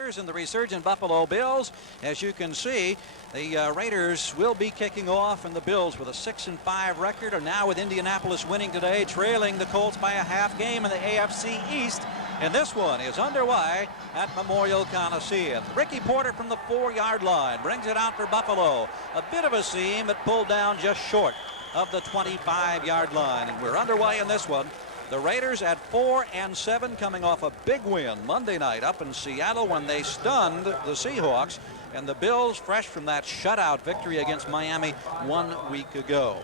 And the resurgent Buffalo Bills. As you can see, the Raiders will be kicking off, and the Bills with a 6-5 record are now with Indianapolis winning today, trailing the Colts by a half game in the AFC East. And this one is underway at Memorial Coliseum. Ricky Porter from the 4-yard line brings it out for Buffalo. A bit of a seam, but pulled down just short of the 25-yard line. And we're underway in this one. The Raiders at 4-7, coming off a big win Monday night up in Seattle when they stunned the Seahawks, and the Bills fresh from that shutout victory against Miami 1 week ago.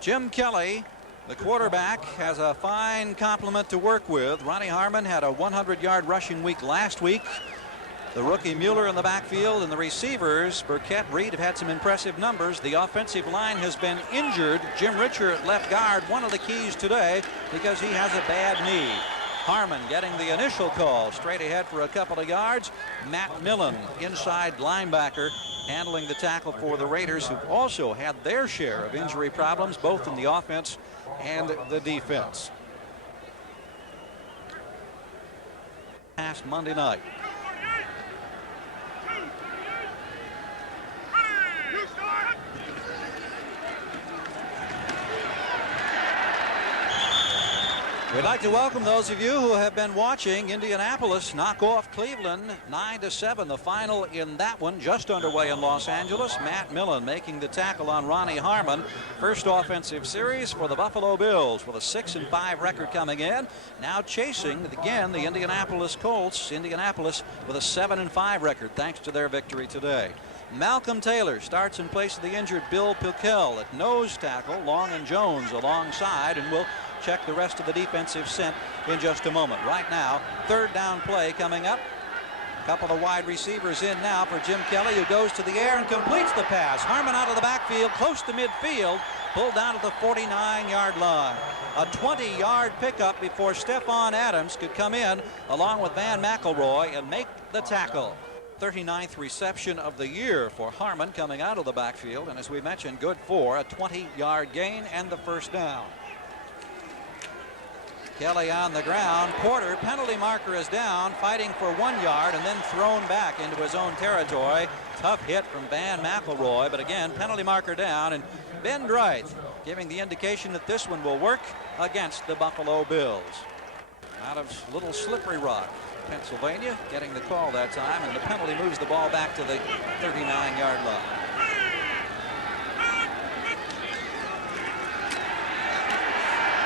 Jim Kelly, the quarterback, has a fine complement to work with. Ronnie Harmon had a 100-yard rushing week last week. The rookie Mueller in the backfield, and the receivers, Burkett, Reed, have had some impressive numbers. The offensive line has been injured. Jim Richer at left guard, one of the keys today because he has a bad knee. Harmon getting the initial call, straight ahead for a couple of yards. Matt Millen, inside linebacker, handling the tackle for the Raiders, who also had their share of injury problems, both in the offense and the defense. Past Monday night. We'd like to welcome those of you who have been watching Indianapolis knock off Cleveland 9-7. The final in that one just underway in Los Angeles. Matt Millen making the tackle on Ronnie Harmon. First offensive series for the Buffalo Bills with a 6-5 record coming in. Now chasing again the Indianapolis Colts. Indianapolis with a 7-5 record thanks to their victory today. Malcolm Taylor starts in place of the injured Bill Pickel at nose tackle. Long and Jones alongside, and will check the rest of the defensive set in just a moment. Right now, third down play coming up. A couple of wide receivers in now for Jim Kelly, who goes to the air and completes the pass. Harmon out of the backfield, close to midfield, pulled down at the 49-yard line. A 20-yard pickup before Stephon Adams could come in along with Van McElroy and make the tackle. 39th reception of the year for Harmon coming out of the backfield, and as we mentioned, good for a 20-yard gain and the first down. Kelly on the ground. Porter, penalty marker is down, fighting for 1 yard and then thrown back into his own territory. Tough hit from Van McElroy, but again, penalty marker down, and Ben Dreith giving the indication that this one will work against the Buffalo Bills. Out of Little Slippery Rock, Pennsylvania, getting the call that time, and the penalty moves the ball back to the 39-yard line.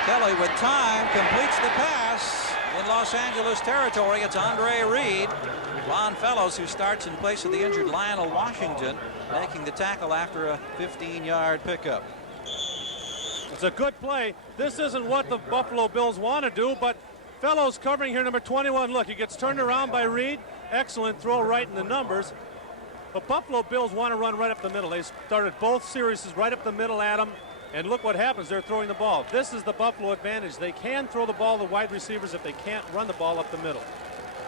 Kelly with time completes the pass in Los Angeles territory. It's Andre Reed. Ron Fellows, who starts in place of the injured Lionel Washington, making the tackle after a 15-yard pickup. It's a good play. This isn't what the Buffalo Bills want to do, but Fellows covering here, number 21. Look, he gets turned around by Reed. Excellent throw right in the numbers. But Buffalo Bills want to run right up the middle. They started both series right up the middle at him. And look what happens. They're throwing the ball. This is the Buffalo advantage. They can throw the ball to wide receivers if they can't run the ball up the middle.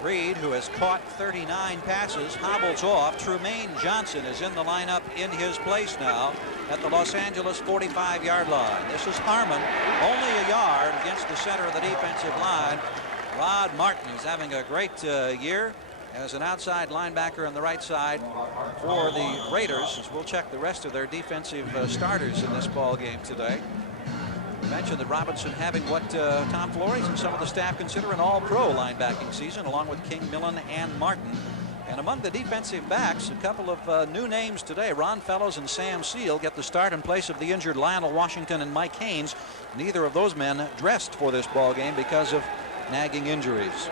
Reed, who has caught 39 passes, hobbles off. Trumaine Johnson is in the lineup in his place now at the Los Angeles 45-yard line. This is Harmon, only a yard against the center of the defensive line. Rod Martin is having a great year as an outside linebacker on the right side for the Raiders, as we'll check the rest of their defensive starters in this ball game today. I mentioned that Robinson having what Tom Flores and some of the staff consider an all-pro linebacking season, along with King, Millen, and Martin. And among the defensive backs, a couple of new names today. Ron Fellows and Sam Seal get the start in place of the injured Lionel Washington and Mike Haynes. Neither of those men dressed for this ball game because of nagging injuries.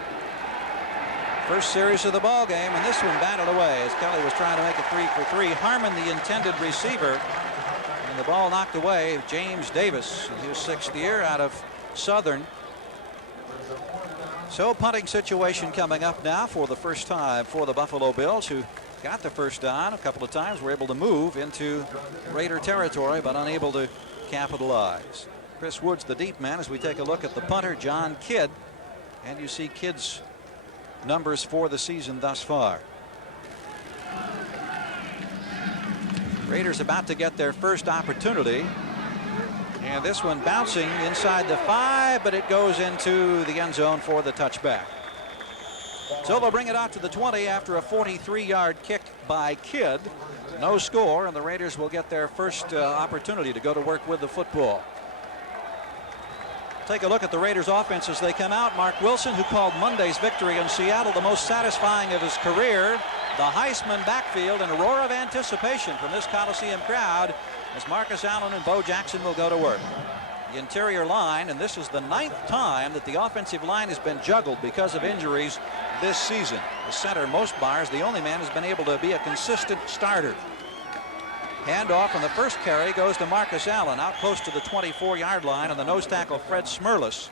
First series of the ball game, and this one batted away as Kelly was trying to make a 3-for-3. Harmon, the intended receiver, and the ball knocked away. James Davis in his 6th year out of Southern. So punting situation coming up now for the first time for the Buffalo Bills, who got the first down a couple of times, were able to move into Raider territory but unable to capitalize. Chris Woods, the deep man, as we take a look at the punter, John Kidd, and you see Kidd's numbers for the season thus far. Raiders about to get their first opportunity, and this one bouncing inside the 5, but it goes into the end zone for the touchback. So they'll bring it out to the 20 after a 43-yard kick by Kidd. No score, and the Raiders will get their first opportunity to go to work with the football. Take a look at the Raiders offense as they come out. Mark Wilson, who called Monday's victory in Seattle the most satisfying of his career. The Heisman backfield and a roar of anticipation from this Coliseum crowd as Marcus Allen and Bo Jackson will go to work. The interior line, and this is the 9th time that the offensive line has been juggled because of injuries this season. The center, Mostbars, the only man who's been able to be a consistent starter. Handoff on the first carry goes to Marcus Allen out close to the 24-yard line, and the nose tackle Fred Smerlis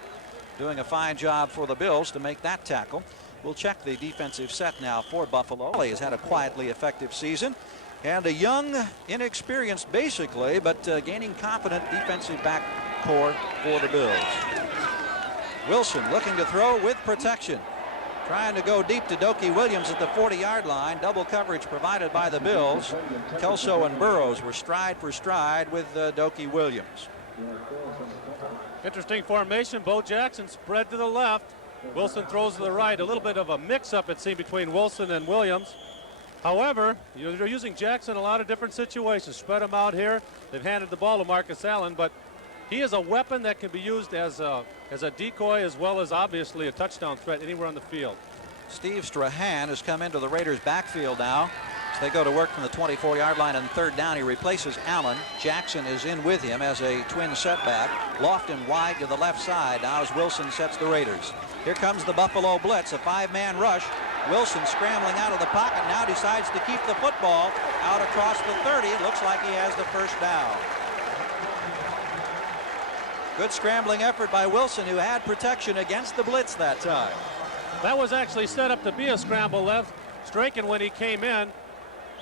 doing a fine job for the Bills to make that tackle. We'll check the defensive set now for Buffalo. He has had a quietly effective season and a young, inexperienced basically, but gaining confident defensive back core for the Bills. Wilson looking to throw with protection. Trying to go deep to Doki Williams at the 40-yard line. Double coverage provided by the Bills. Kelso and Burrows were stride for stride with Doki Williams. Interesting formation. Bo Jackson spread to the left. Wilson throws to the right. A little bit of a mix-up, it seemed, between Wilson and Williams. However, they're using Jackson in a lot of different situations. Spread him out here. They've handed the ball to Marcus Allen, but he is a weapon that can be used as a decoy as well as obviously a touchdown threat anywhere on the field. Steve Strahan has come into the Raiders backfield now. So they go to work from the 24-yard line on 3rd down. He replaces Allen. Jackson is in with him as a twin setback. Lofton wide to the left side now as Wilson sets the Raiders. Here comes the Buffalo blitz, a 5-man rush. Wilson scrambling out of the pocket now decides to keep the football out across the 30. It looks like he has the first down. Good scrambling effort by Wilson, who had protection against the blitz that time. That was actually set up to be a scramble left. Strachan, when he came in,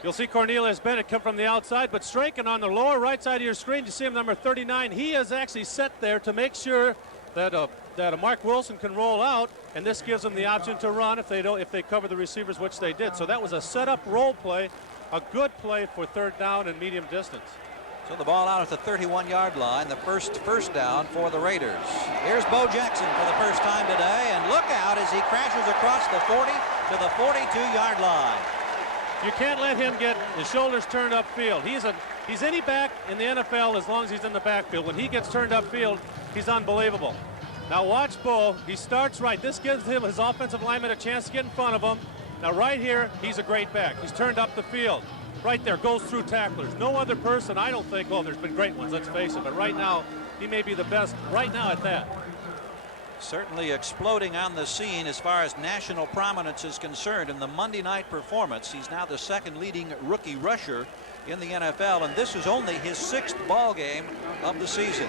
you'll see Cornelius Bennett come from the outside, but Strachan on the lower right side of your screen, you see him, number 39. He is actually set there to make sure that Mark Wilson can roll out, and this gives them the option to run if they cover the receivers, which they did. So that was a set-up roll play, a good play for 3rd down and medium distance. So the ball out at the 31-yard line, the first down for the Raiders. Here's Bo Jackson for the first time today, and look out as he crashes across the 40 to the 42-yard line. You can't let him get his shoulders turned upfield. He's any back in the NFL as long as he's in the backfield. When he gets turned upfield, he's unbelievable. Now watch Bo. He starts right. This gives him his offensive lineman a chance to get in front of him. Now right here, he's a great back. He's turned up the field. Right there, goes through tacklers. No other person, I don't think, well, there's been great ones, let's face it, but right now, he may be the best right now at that. Certainly exploding on the scene as far as national prominence is concerned. In the Monday night performance, he's now the 2nd leading rookie rusher in the NFL, and this is only his 6th ball game of the season.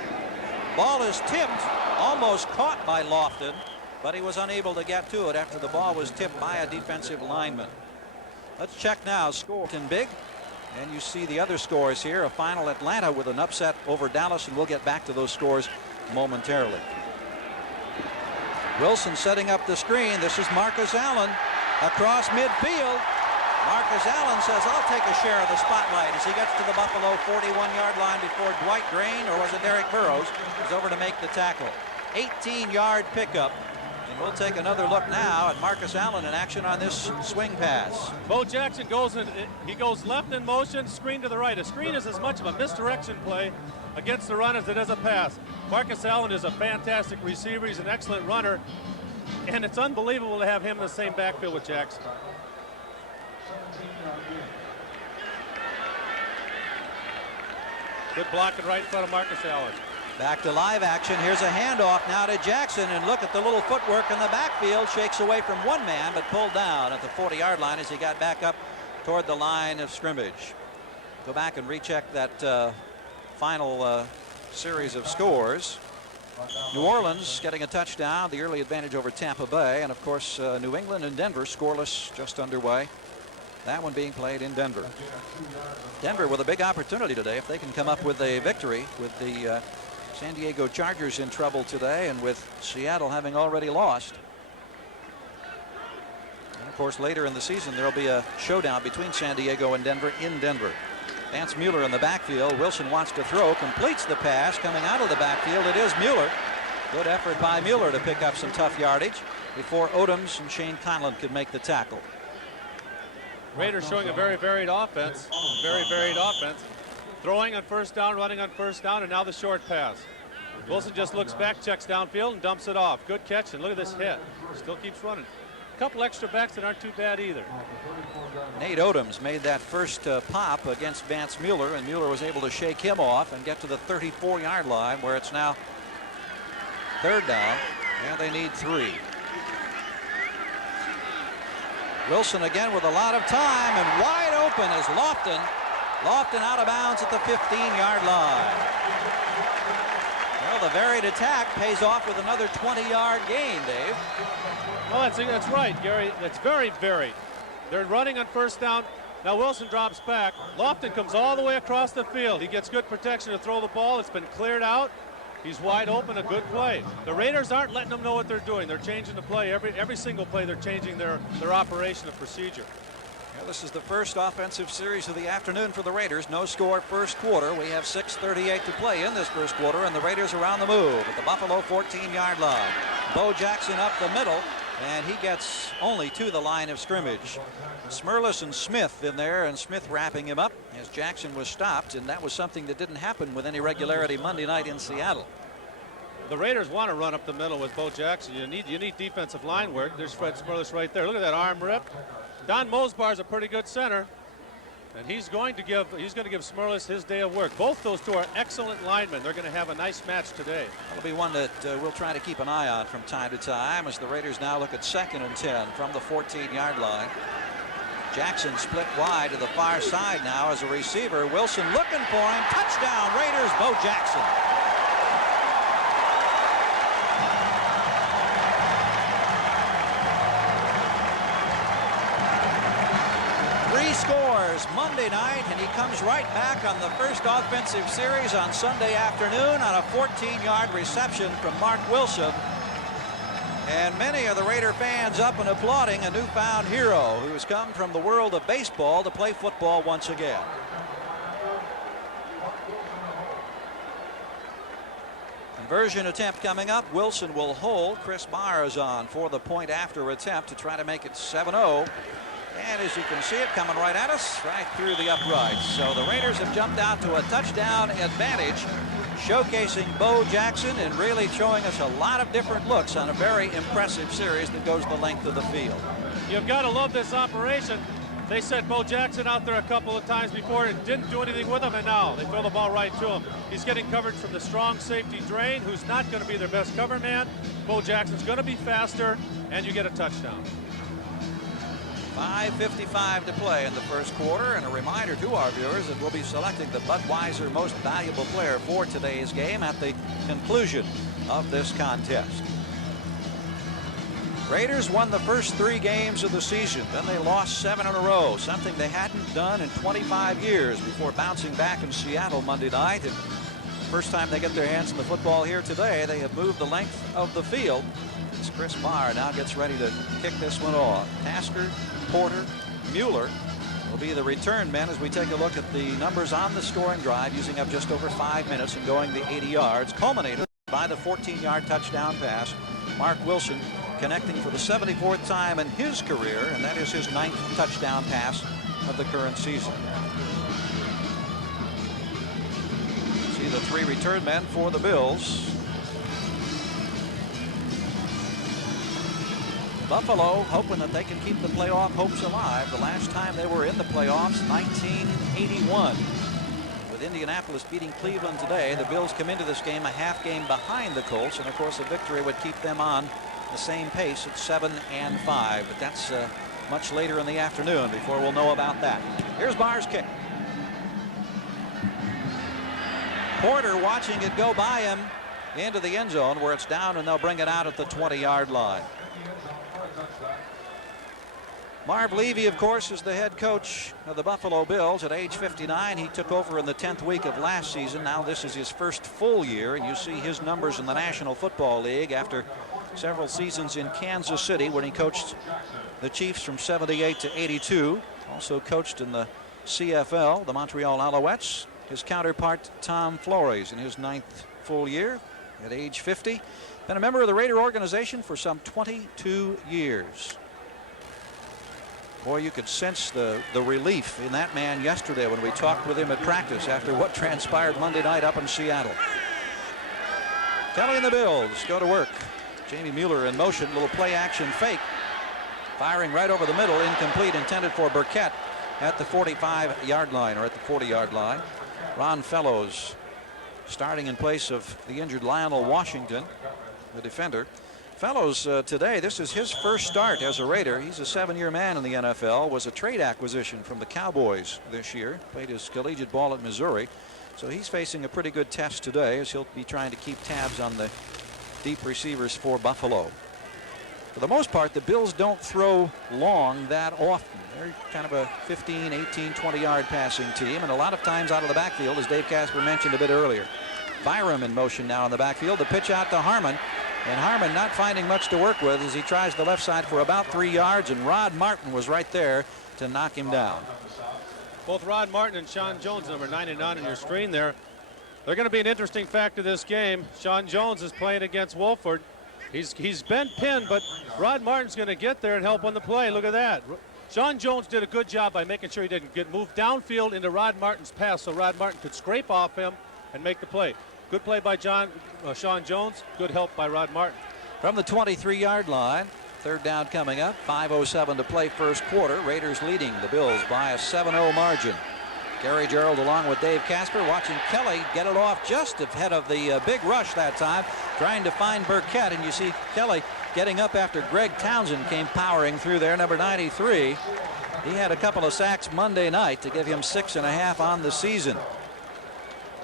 Ball is tipped, almost caught by Lofton, but he was unable to get to it after the ball was tipped by a defensive lineman. Let's check now. Scoreton big. And you see the other scores here. A final Atlanta with an upset over Dallas, and we'll get back to those scores momentarily. Wilson setting up the screen. This is Marcus Allen across midfield. Marcus Allen says, I'll take a share of the spotlight as he gets to the Buffalo 41-yard line before Dwight Green, or was it Derek Burrows, is over to make the tackle. 18-yard pickup. And we'll take another look now at Marcus Allen in action on this swing pass. Bo Jackson goes left in motion, screen to the right. A screen is as much of a misdirection play against the run as it is a pass. Marcus Allen is a fantastic receiver. He's an excellent runner. And it's unbelievable to have him in the same backfield with Jackson. Good blocking right in front of Marcus Allen. Back to live action. Here's a handoff now to Jackson, and look at the little footwork in the backfield. Shakes away from one man, but pulled down at the 40-yard line as he got back up toward the line of scrimmage. Go back and recheck that final series of scores. New Orleans getting a touchdown, the early advantage over Tampa Bay, and of course New England and Denver scoreless, just underway. That one being played in Denver. Denver with a big opportunity today if they can come up with a victory, with the San Diego Chargers in trouble today, and with Seattle having already lost. And of course, later in the season, there'll be a showdown between San Diego and Denver in Denver. Vance Mueller in the backfield. Wilson wants to throw, completes the pass. Coming out of the backfield, it is Mueller. Good effort by Mueller to pick up some tough yardage. before Odoms and Shane Conlon could make the tackle. Raiders showing a very varied offense. Very varied offense. Throwing on first down, running on first down, and now the short pass. Wilson just looks back, checks downfield, and dumps it off. Good catch, and look at this hit. Still keeps running. A couple extra backs that aren't too bad either. Nate Odoms made that first pop against Vance Mueller, and Mueller was able to shake him off and get to the 34-yard line, where it's now third down, and they need 3. Wilson again with a lot of time, and wide open is Lofton. Lofton out of bounds at the 15-yard line. Well, the varied attack pays off with another 20-yard gain, Dave. Well, that's right, Gary. That's very varied. They're running on first down. Now Wilson drops back. Lofton comes all the way across the field. He gets good protection to throw the ball. It's been cleared out. He's wide open, a good play. The Raiders aren't letting them know what they're doing. They're changing the play. Every single play, they're changing their operation of procedure. Well, this is the first offensive series of the afternoon for the Raiders. No score first quarter. We have 6:38 to play in this first quarter, and the Raiders are on the move at the Buffalo 14-yard line. Bo Jackson up the middle, and he gets only to the line of scrimmage. Smerlis and Smith in there, and Smith wrapping him up as Jackson was stopped, and that was something that didn't happen with any regularity Monday night in Seattle. The Raiders want to run up the middle with Bo Jackson. You need defensive line work. There's Fred Smerlis right there. Look at that arm rip. Don Mosbar's a pretty good center, and he's going to give Smerlis his day of work. Both those two are excellent linemen. They're going to have a nice match today. That'll be one that we'll try to keep an eye on from time to time as the Raiders now look at 2nd and 10 from the 14-yard line. Jackson split wide to the far side now as a receiver. Wilson looking for him. Touchdown Raiders, Bo Jackson. Scores Monday night, and he comes right back on the first offensive series on Sunday afternoon on a 14-yard reception from Mark Wilson. And many of the Raider fans up and applauding a newfound hero who's come from the world of baseball to play football once again. Conversion attempt coming up. Wilson will hold. Chris Myers on for the point after attempt to try to make it 7-0. And as you can see it coming right at us, right through the uprights. So the Raiders have jumped out to a touchdown advantage, showcasing Bo Jackson and really showing us a lot of different looks on a very impressive series that goes the length of the field. You've got to love this operation. They set Bo Jackson out there a couple of times before and didn't do anything with him, and now they throw the ball right to him. He's getting coverage from the strong safety Drain, who's not going to be their best cover man. Bo Jackson's going to be faster, and you get a touchdown. 5:55 to play in the first quarter, and a reminder to our viewers that we'll be selecting the Budweiser Most Valuable Player for today's game at the conclusion of this contest. Raiders won the first 3 games of the season. Then they lost 7 in a row, something they hadn't done in 25 years before bouncing back in Seattle Monday night. And first time they get their hands on the football here today, they have moved the length of the field. As Chris Meyer now gets ready to kick this one off. Tasker, Porter, Mueller will be the return men as we take a look at the numbers on the scoring drive, using up just over 5 minutes and going the 80 yards, culminated by the 14-yard touchdown pass. Mark Wilson connecting for the 74th time in his career, and that is his 9th touchdown pass of the current season. See the 3 return men for the Bills. Buffalo hoping that they can keep the playoff hopes alive. The last time they were in the playoffs, 1981. With Indianapolis beating Cleveland today, the Bills come into this game a half game behind the Colts, and of course a victory would keep them on the same pace at 7-5. But that's much later in the afternoon before we'll know about that. Here's Barr's kick. Porter watching it go by him into the end zone, where it's down, and they'll bring it out at the 20-yard line. Marv Levy, of course, is the head coach of the Buffalo Bills at age 59. He took over in the 10th week of last season. Now this is his first full year, and you see his numbers in the National Football League after several seasons in Kansas City when he coached the Chiefs from 78 to 82. Also coached in the CFL, the Montreal Alouettes. His counterpart, Tom Flores, in his 9th full year. at age 50. Been a member of the Raider organization for some 22 years. Boy, you could sense the relief in that man yesterday when we talked with him at practice after what transpired Monday night up in Seattle. Kelly and the Bills go to work. Jamie Mueller in motion, little play action fake. Firing right over the middle, incomplete, intended for Burkett at the 45-yard line, or at the 40-yard line. Ron Fellows starting in place of the injured Lionel Washington, the defender. Fellows today, this is his first start as a Raider. He's a 7-year man in the NFL, was a trade acquisition from the Cowboys this year, played his collegiate ball at Missouri. So he's facing a pretty good test today as he'll be trying to keep tabs on the deep receivers for Buffalo. For the most part, the Bills don't throw long that often. They're kind of a 15, 18, 20-yard passing team, and a lot of times out of the backfield, as Dave Casper mentioned a bit earlier. Byram in motion now in the backfield. The pitch out to Harmon. And Harmon not finding much to work with as he tries the left side for about 3 yards, and Rod Martin was right there to knock him down. Both Rod Martin and Sean Jones, number 99 on your screen there. They're going to be an interesting factor this game. Sean Jones is playing against Wolford. He's been pinned, but Rod Martin's going to get there and help on the play. Look at that. Sean Jones did a good job by making sure he didn't get moved downfield into Rod Martin's pass so Rod Martin could scrape off him and make the play. Good play by Sean Jones. Good help by Rod Martin. From the 23-yard line, third down coming up. 5:07 to play first quarter. Raiders leading the Bills by a 7-0 margin. Gary Gerald along with Dave Casper watching Kelly get it off just ahead of the big rush that time, trying to find Burkett. And you see Kelly getting up after Greg Townsend came powering through there, number 93. He had a couple of sacks Monday night to give him 6.5 on the season.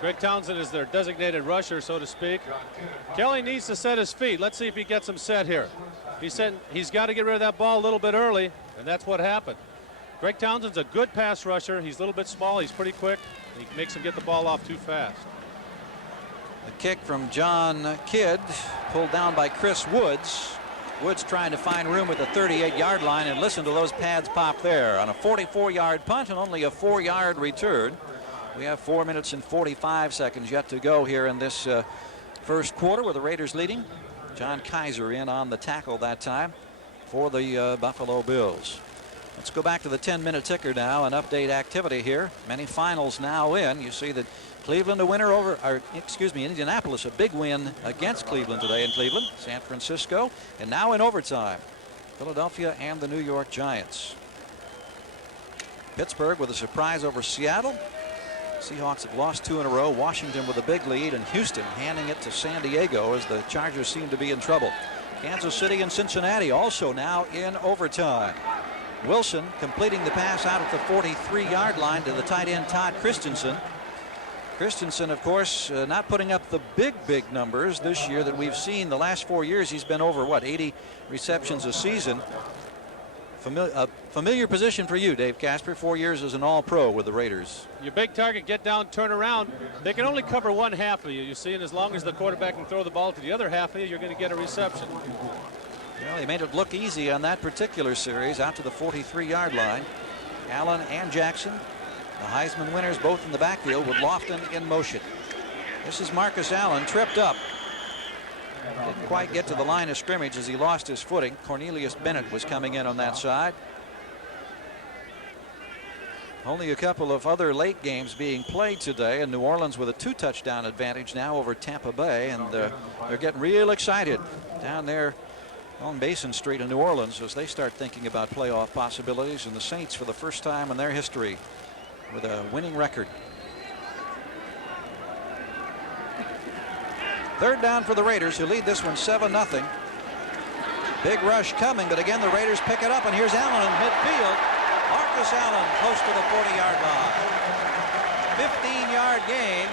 Greg Townsend is their designated rusher, so to speak. Kelly needs to set his feet. Let's see if he gets them set here. He's got to get rid of that ball a little bit early, and that's what happened. Greg Townsend's a good pass rusher. He's a little bit small. He's pretty quick. He makes him get the ball off too fast. The kick from John Kidd, pulled down by Chris Woods. Woods trying to find room at the 38-yard line, and listen to those pads pop there on a 44-yard punt and only a 4-yard return. We have 4 minutes and 45 seconds yet to go here in this first quarter with the Raiders leading. John Kaiser in on the tackle that time for the Buffalo Bills. Let's go back to the 10-minute ticker now and update activity here. Many finals now in. You see that Cleveland a winner over, or excuse me, Indianapolis a big win against Cleveland today in Cleveland. San Francisco, and now in overtime, Philadelphia and the New York Giants. Pittsburgh with a surprise over Seattle. Seahawks have lost 2 in a row. Washington with a big lead, and Houston handing it to San Diego as the Chargers seem to be in trouble. Kansas City and Cincinnati also now in overtime. Wilson completing the pass out at the 43-yard line to the tight end Todd Christensen. Christensen, of course, not putting up the big numbers this year that we've seen. The last 4 years he's been over, what, 80 receptions a season. Familiar position for you, Dave Casper. 4 years as an all-pro with the Raiders. Your big target, get down, turn around. They can only cover one half of you, you see, and as long as the quarterback can throw the ball to the other half of you, you're going to get a reception. Well, they made it look easy on that particular series out to the 43-yard line. Allen and Jackson, the Heisman winners, both in the backfield with Lofton in motion. This is Marcus Allen tripped up. Didn't quite get to the line of scrimmage as he lost his footing. Cornelius Bennett was coming in on that side. Only a couple of other late games being played today, and New Orleans with a 2-touchdown advantage now over Tampa Bay, and they're getting real excited down there on Basin Street in New Orleans as they start thinking about playoff possibilities, and the Saints for the first time in their history with a winning record. Third down for the Raiders, who lead this one 7-0. Big rush coming, but again the Raiders pick it up, and here's Allen in midfield. Marcus Allen close to the 40-yard line. 15-yard gain,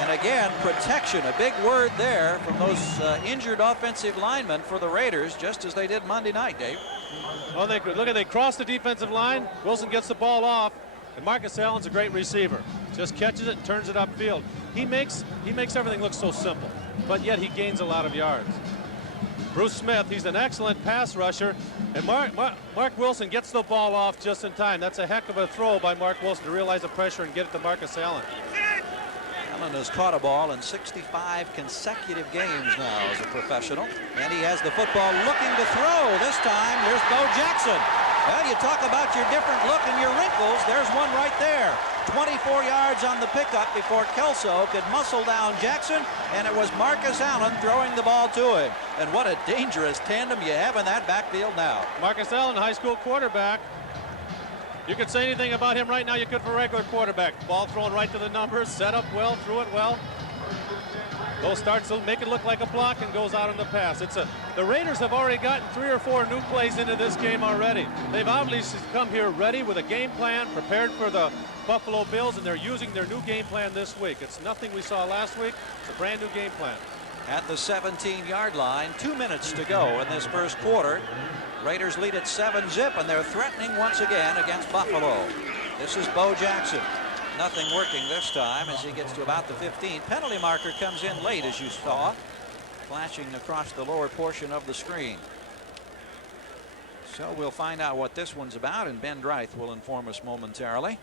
and again protection, a big word there from those injured offensive linemen for the Raiders, just as they did Monday night, Dave. Well, they cross the defensive line. Wilson gets the ball off, and Marcus Allen's a great receiver. Just catches it and turns it upfield. He makes everything look so simple, but yet he gains a lot of yards. Bruce Smith, he's an excellent pass rusher, and Mark Wilson gets the ball off just in time. That's a heck of a throw by Mark Wilson to realize the pressure and get it to Marcus Allen. Millen has caught a ball in 65 consecutive games now as a professional. And he has the football looking to throw. This time, there's Bo Jackson. Well, you talk about your different look and your wrinkles. There's one right there. 24 yards on the pickup before Kelso could muscle down Jackson, and it was Marcus Allen throwing the ball to him. And what a dangerous tandem you have in that backfield now. Marcus Allen, high school quarterback. You could say anything about him right now you could for a regular quarterback. Ball thrown right to the numbers, set up well, threw it well. Bo starts to make it look like a block and goes out on the pass. The Raiders have already gotten 3 or 4 new plays into this game already. They've obviously come here ready with a game plan, prepared for the Buffalo Bills, and they're using their new game plan this week. It's nothing we saw last week. It's a brand new game plan. At the 17-yard line, 2 minutes to go in this first quarter. Raiders lead at 7-zip, and they're threatening once again against Buffalo. This is Bo Jackson. Nothing working this time as he gets to about the 15. Penalty marker comes in late, as you saw, flashing across the lower portion of the screen. So we'll find out what this one's about, and Ben Dreith will inform us momentarily.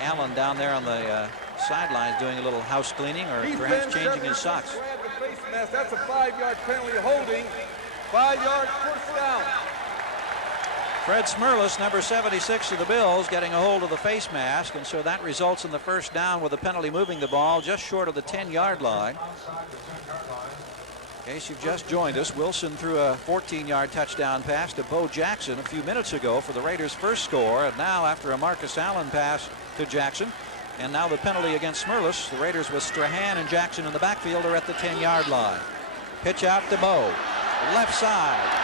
Allen down there on the sidelines doing a little house cleaning or perhaps changing his socks. That's a 5-yard penalty holding. 5 yards, first down. Fred Smerlas, number 76 of the Bills, getting a hold of the face mask, and so that results in the first down with the penalty moving the ball just short of the 10-yard line. In case you've just joined us, Wilson threw a 14-yard touchdown pass to Bo Jackson a few minutes ago for the Raiders' first score, and now after a Marcus Allen pass to Jackson, and now the penalty against Smerlas, the Raiders with Strahan and Jackson in the backfield are at the 10-yard line. Pitch out to Bo, left side.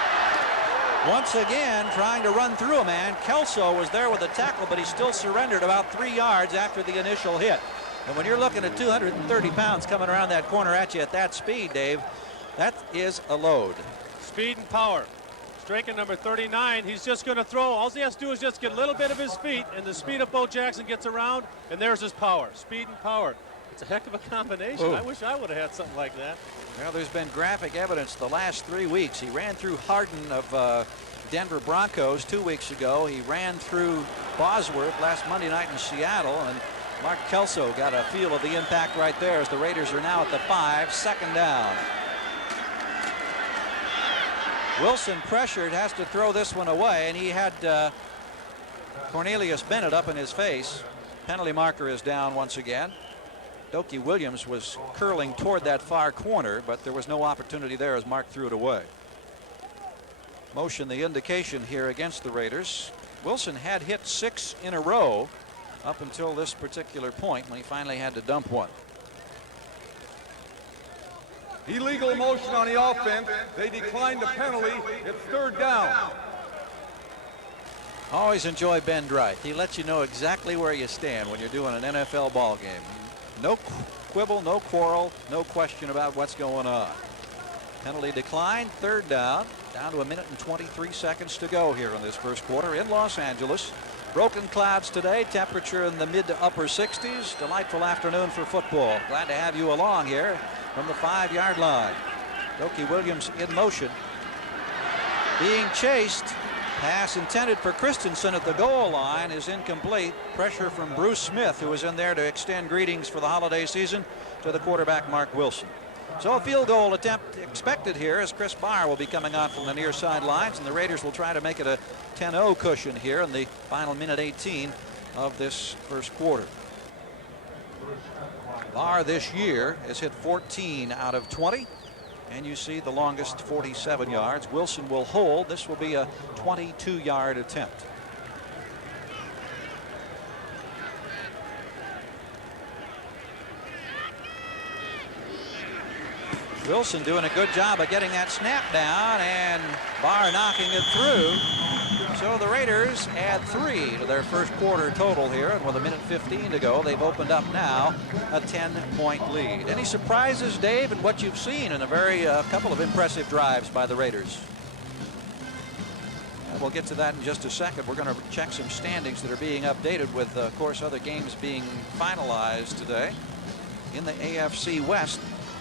Once again, trying to run through a man. Kelso was there with a tackle, but he still surrendered about 3 yards after the initial hit. And when you're looking at 230 pounds coming around that corner at you at that speed, Dave, that is a load. Speed and power. Strachan, number 39, he's just going to throw. All he has to do is just get a little bit of his feet, and the speed of Bo Jackson gets around, and there's his power. Speed and power. It's a heck of a combination. Ooh. I wish I would have had something like that. Well, there's been graphic evidence the last 3 weeks. He ran through Harden of Denver Broncos 2 weeks ago. He ran through Bosworth last Monday night in Seattle, and Mark Kelso got a feel of the impact right there as the Raiders are now at the 5, second down. Wilson pressured, has to throw this one away, and he had Cornelius Bennett up in his face. Penalty marker is down once again. Dokie Williams was curling toward that far corner, but there was no opportunity there as Mark threw it away. Motion the indication here against the Raiders. Wilson had hit 6 in a row up until this particular point when he finally had to dump one. Illegal motion on the offense. They declined the penalty. It's third down. Always enjoy Ben Dreith. He lets you know exactly where you stand when you're doing an NFL ball game. No quibble, no quarrel, no question about what's going on. Penalty declined, third down. Down to 1 minute and 23 seconds to go here in this first quarter in Los Angeles. Broken clouds today, temperature in the mid to upper 60s. Delightful afternoon for football. Glad to have you along here from the 5-yard line. Dokie Williams in motion. Being chased. Pass intended for Christensen at the goal line is incomplete. Pressure from Bruce Smith, who was in there to extend greetings for the holiday season, to the quarterback Mark Wilson. So a field goal attempt expected here as Chris Barr will be coming on from the near sidelines, and the Raiders will try to make it a 10-0 cushion here in the final minute 18 of this first quarter. Barr this year has hit 14 out of 20. And you see the longest 47 yards. Wilson will hold. This will be a 22-yard attempt. Wilson doing a good job of getting that snap down, and Barr knocking it through. So the Raiders add 3 to their first quarter total here, and with 1:15 to go, they've opened up now a 10-point lead. Any surprises, Dave, in what you've seen in a very couple of impressive drives by the Raiders? And we'll get to that in just a second. We're going to check some standings that are being updated with, of course, other games being finalized today. In the AFC West,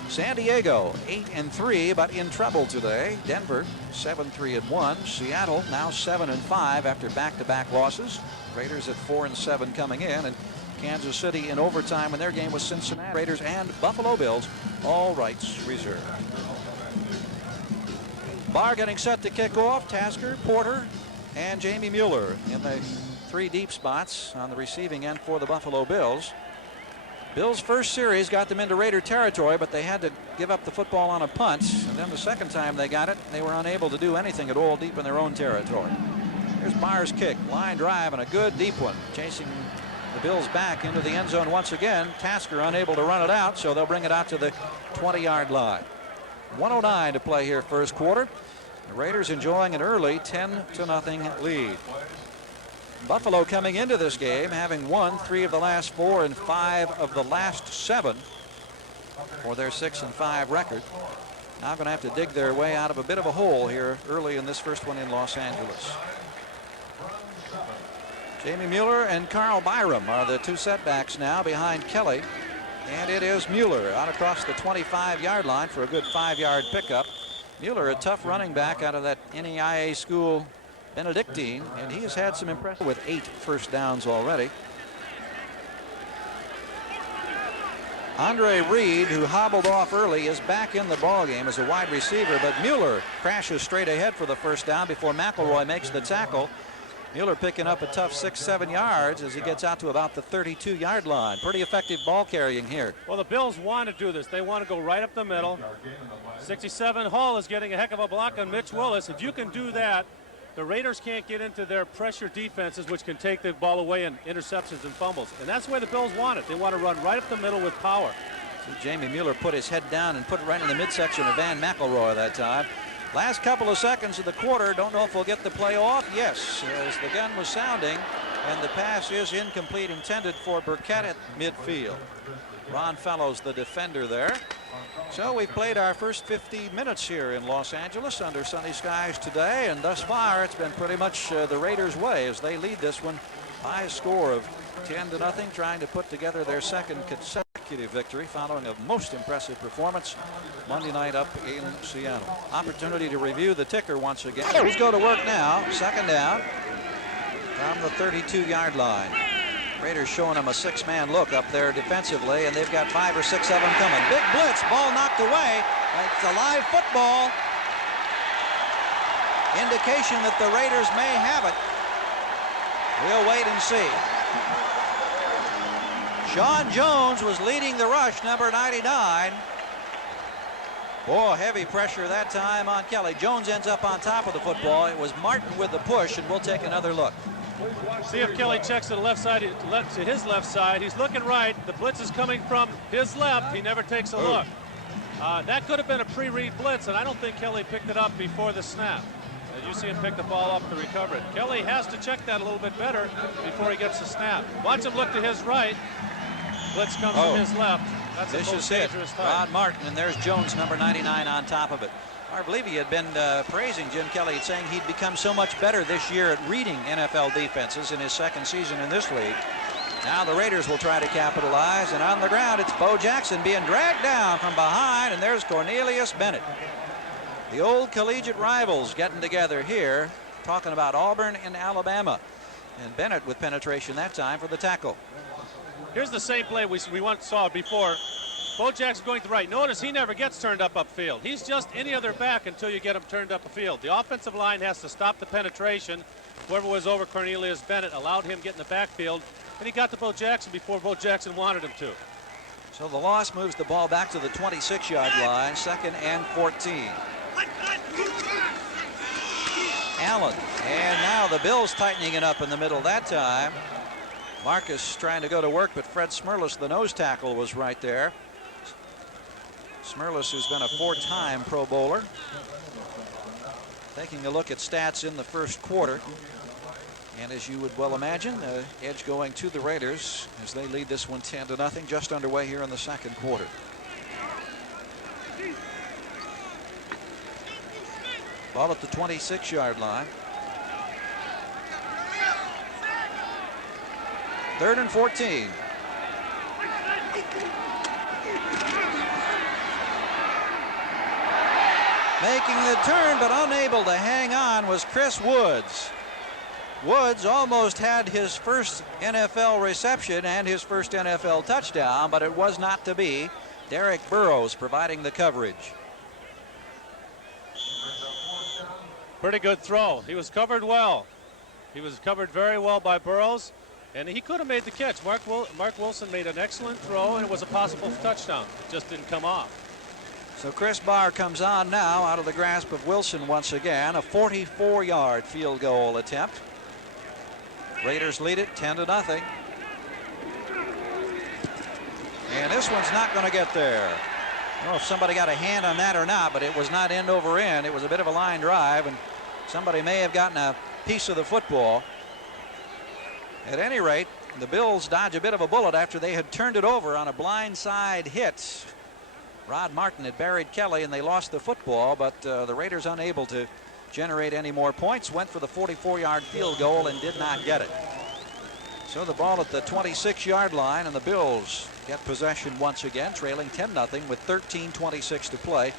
San Diego 8-3, but in trouble today. Denver 7-3-1. Seattle now 7-5 after back-to-back losses. Raiders at 4-7 coming in, and Kansas City in overtime in their game with Cincinnati. Raiders and Buffalo Bills, all rights reserved. Barr getting set to kick off. Tasker, Porter, and Jamie Mueller in the 3 deep spots on the receiving end for the Buffalo Bills. Bills' first series got them into Raider territory, but they had to give up the football on a punt. And then the second time they got it, they were unable to do anything at all deep in their own territory. Here's Barr's kick, line drive, and a good deep one, chasing the Bills back into the end zone once again. Tasker unable to run it out, so they'll bring it out to the 20-yard line. 1:09 to play here first quarter. The Raiders enjoying an early 10-0 lead. Buffalo coming into this game having won 3 of the last 4 and 5 of the last 7 for their 6-5 record. Now going to have to dig their way out of a bit of a hole here early in this first one in Los Angeles. Jamie Mueller and Carl Byram are the 2 setbacks now behind Kelly. And it is Mueller out across the 25-yard line for a good 5-yard pickup. Mueller, a tough running back out of that NEIA school Benedictine, and he has had some impressive with 8 first downs already. Andre Reed, who hobbled off early, is back in the ballgame as a wide receiver, but Mueller crashes straight ahead for the first down before McElroy makes the tackle. Mueller picking up a tough 6-7 yards as he gets out to about the 32-yard line. Pretty effective ball carrying here. Well, the Bills want to do this. They want to go right up the middle. 67 Hall is getting a heck of a block on Mitch Willis. If you can do that, the Raiders can't get into their pressure defenses, which can take the ball away in interceptions and fumbles. And that's the way the Bills want it. They want to run right up the middle with power. So Jamie Mueller put his head down and put it right in the midsection of Van McElroy that time. Last couple of seconds of the quarter. Don't know if we'll get the play off. Yes, as the gun was sounding, and the pass is incomplete, intended for Burkett at midfield. Ron Fellows, the defender there. So we've played our first 50 minutes here in Los Angeles under sunny skies today, and thus far it's been pretty much the Raiders' way as they lead this one by a score of 10-0, trying to put together their second consecutive victory following a most impressive performance Monday night up in Seattle. Opportunity to review the ticker once again. Let's go to work now. Second down from the 32-yard line. Raiders showing them a 6-man look up there defensively, and they've got 5 or 6 of them coming. Big blitz, ball knocked away. It's a live football. Indication that the Raiders may have it. We'll wait and see. Sean Jones was leading the rush, number 99. Boy, heavy pressure that time on Kelly. Jones ends up on top of the football. It was Martin with the push, and we'll take another look. See if Kelly checks to the left side, to his left side. He's looking right. The blitz is coming from his left. He never takes a look. That could have been a pre-read blitz, and I don't think Kelly picked it up before the snap. As you see him pick the ball up to recover it. Kelly has to check that a little bit better before he gets the snap. Watch him look to his right. Blitz comes from his left. That's This the most is it. dangerous time. Rod Martin, and there's Jones, number 99, on top of it. I believe he had been praising Jim Kelly, saying he'd become so much better this year at reading NFL defenses in his second season in this league. Now the Raiders will try to capitalize, and on the ground it's Bo Jackson being dragged down from behind, and there's Cornelius Bennett. The old collegiate rivals getting together here, talking about Auburn and Alabama. And Bennett with penetration that time for the tackle. Here's the same play we once saw before. Bo Jackson going to the right. Notice he never gets turned up upfield. He's just any other back until you get him turned up upfield. The offensive line has to stop the penetration. Whoever was over Cornelius Bennett allowed him to get in the backfield, and he got to Bo Jackson before Bo Jackson wanted him to. So the loss moves the ball back to the 26-yard line, 2nd and 14. Allen, and now the Bills tightening it up in the middle that time. Marcus trying to go to work, but Fred Smerlas, the nose tackle, was right there. Smerlas, who's been a 4-time Pro Bowler. Taking a look at stats in the first quarter. And as you would well imagine, edge going to the Raiders as they lead this one 10-0, just underway here in the second quarter. Ball at the 26-yard line. 3rd and 14. Making the turn but unable to hang on was Chris Woods. Woods almost had his first NFL reception and his first NFL touchdown, but it was not to be. Derek Burrows providing the coverage. Pretty good throw. He was covered well. He was covered very well by Burrows, and he could have made the catch. Mark Wilson made an excellent throw, and it was a possible touchdown. It just didn't come off. So Chris Barr comes on now out of the grasp of Wilson once again. A 44-yard field goal attempt. Raiders lead it 10-0. And this one's not going to get there. I don't know if somebody got a hand on that or not, but it was not end over end. It was a bit of a line drive, and somebody may have gotten a piece of the football. At any rate, the Bills dodge a bit of a bullet after they had turned it over on a blindside hit. Rod Martin had buried Kelly, and they lost the football, but the Raiders unable to generate any more points, went for the 44-yard field goal and did not get it. So the ball at the 26-yard line, and the Bills get possession once again, trailing 10-0 with 13:26 to play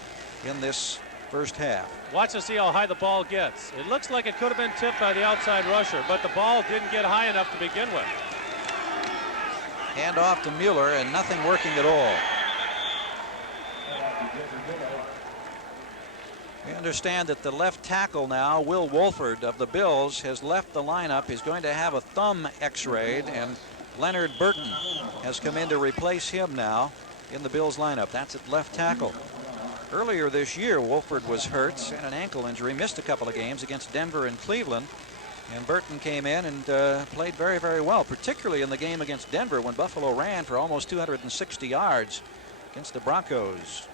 in this first half. Watch to see how high the ball gets. It looks like it could have been tipped by the outside rusher, but the ball didn't get high enough to begin with. Hand off to Mueller, and nothing working at all. We understand that the left tackle now, Will Wolford of the Bills, has left the lineup. He's going to have a thumb x-rayed, and Leonard Burton has come in to replace him now in the Bills lineup. That's at left tackle. Earlier this year, Wolford was hurt and an ankle injury, missed a couple of games against Denver and Cleveland. And Burton came in and played very, very well, particularly in the game against Denver when Buffalo ran for almost 260 yards against the Broncos.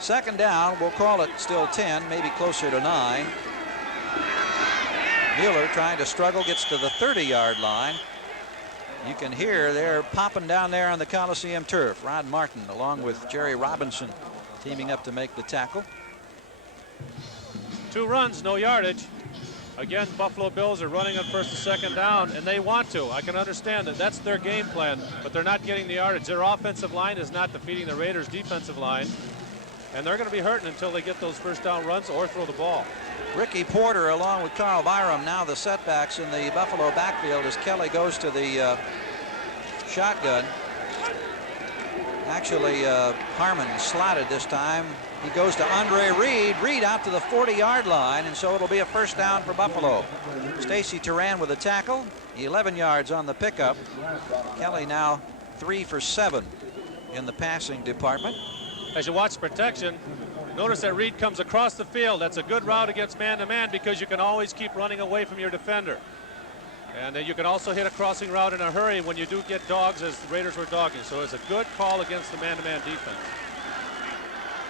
Second down, we'll call it still 10, maybe closer to 9. Mueller trying to struggle, gets to the 30-yard line. You can hear they're popping down there on the Coliseum turf. Rod Martin along with Jerry Robinson teaming up to make the tackle. 2 runs, no yardage. Again, Buffalo Bills are running on first and second down, and they want to. I can understand that. That's their game plan, but they're not getting the yardage. Their offensive line is not defeating the Raiders' defensive line, and they're going to be hurting until they get those first down runs or throw the ball. Ricky Porter along with Carl Byram now the setbacks in the Buffalo backfield as Kelly goes to the shotgun. Actually, Harmon slotted this time. He goes to Andre Reed. Reed out to the 40-yard line, and so it'll be a first down for Buffalo. Stacy Turan with a tackle, 11 yards on the pickup. Kelly now 3 for 7 in the passing department. As you watch protection, notice that Reed comes across the field. That's a good route against man-to-man because you can always keep running away from your defender. And you can also hit a crossing route in a hurry when you do get dogs, as the Raiders were dogging. So it's a good call against the man-to-man defense.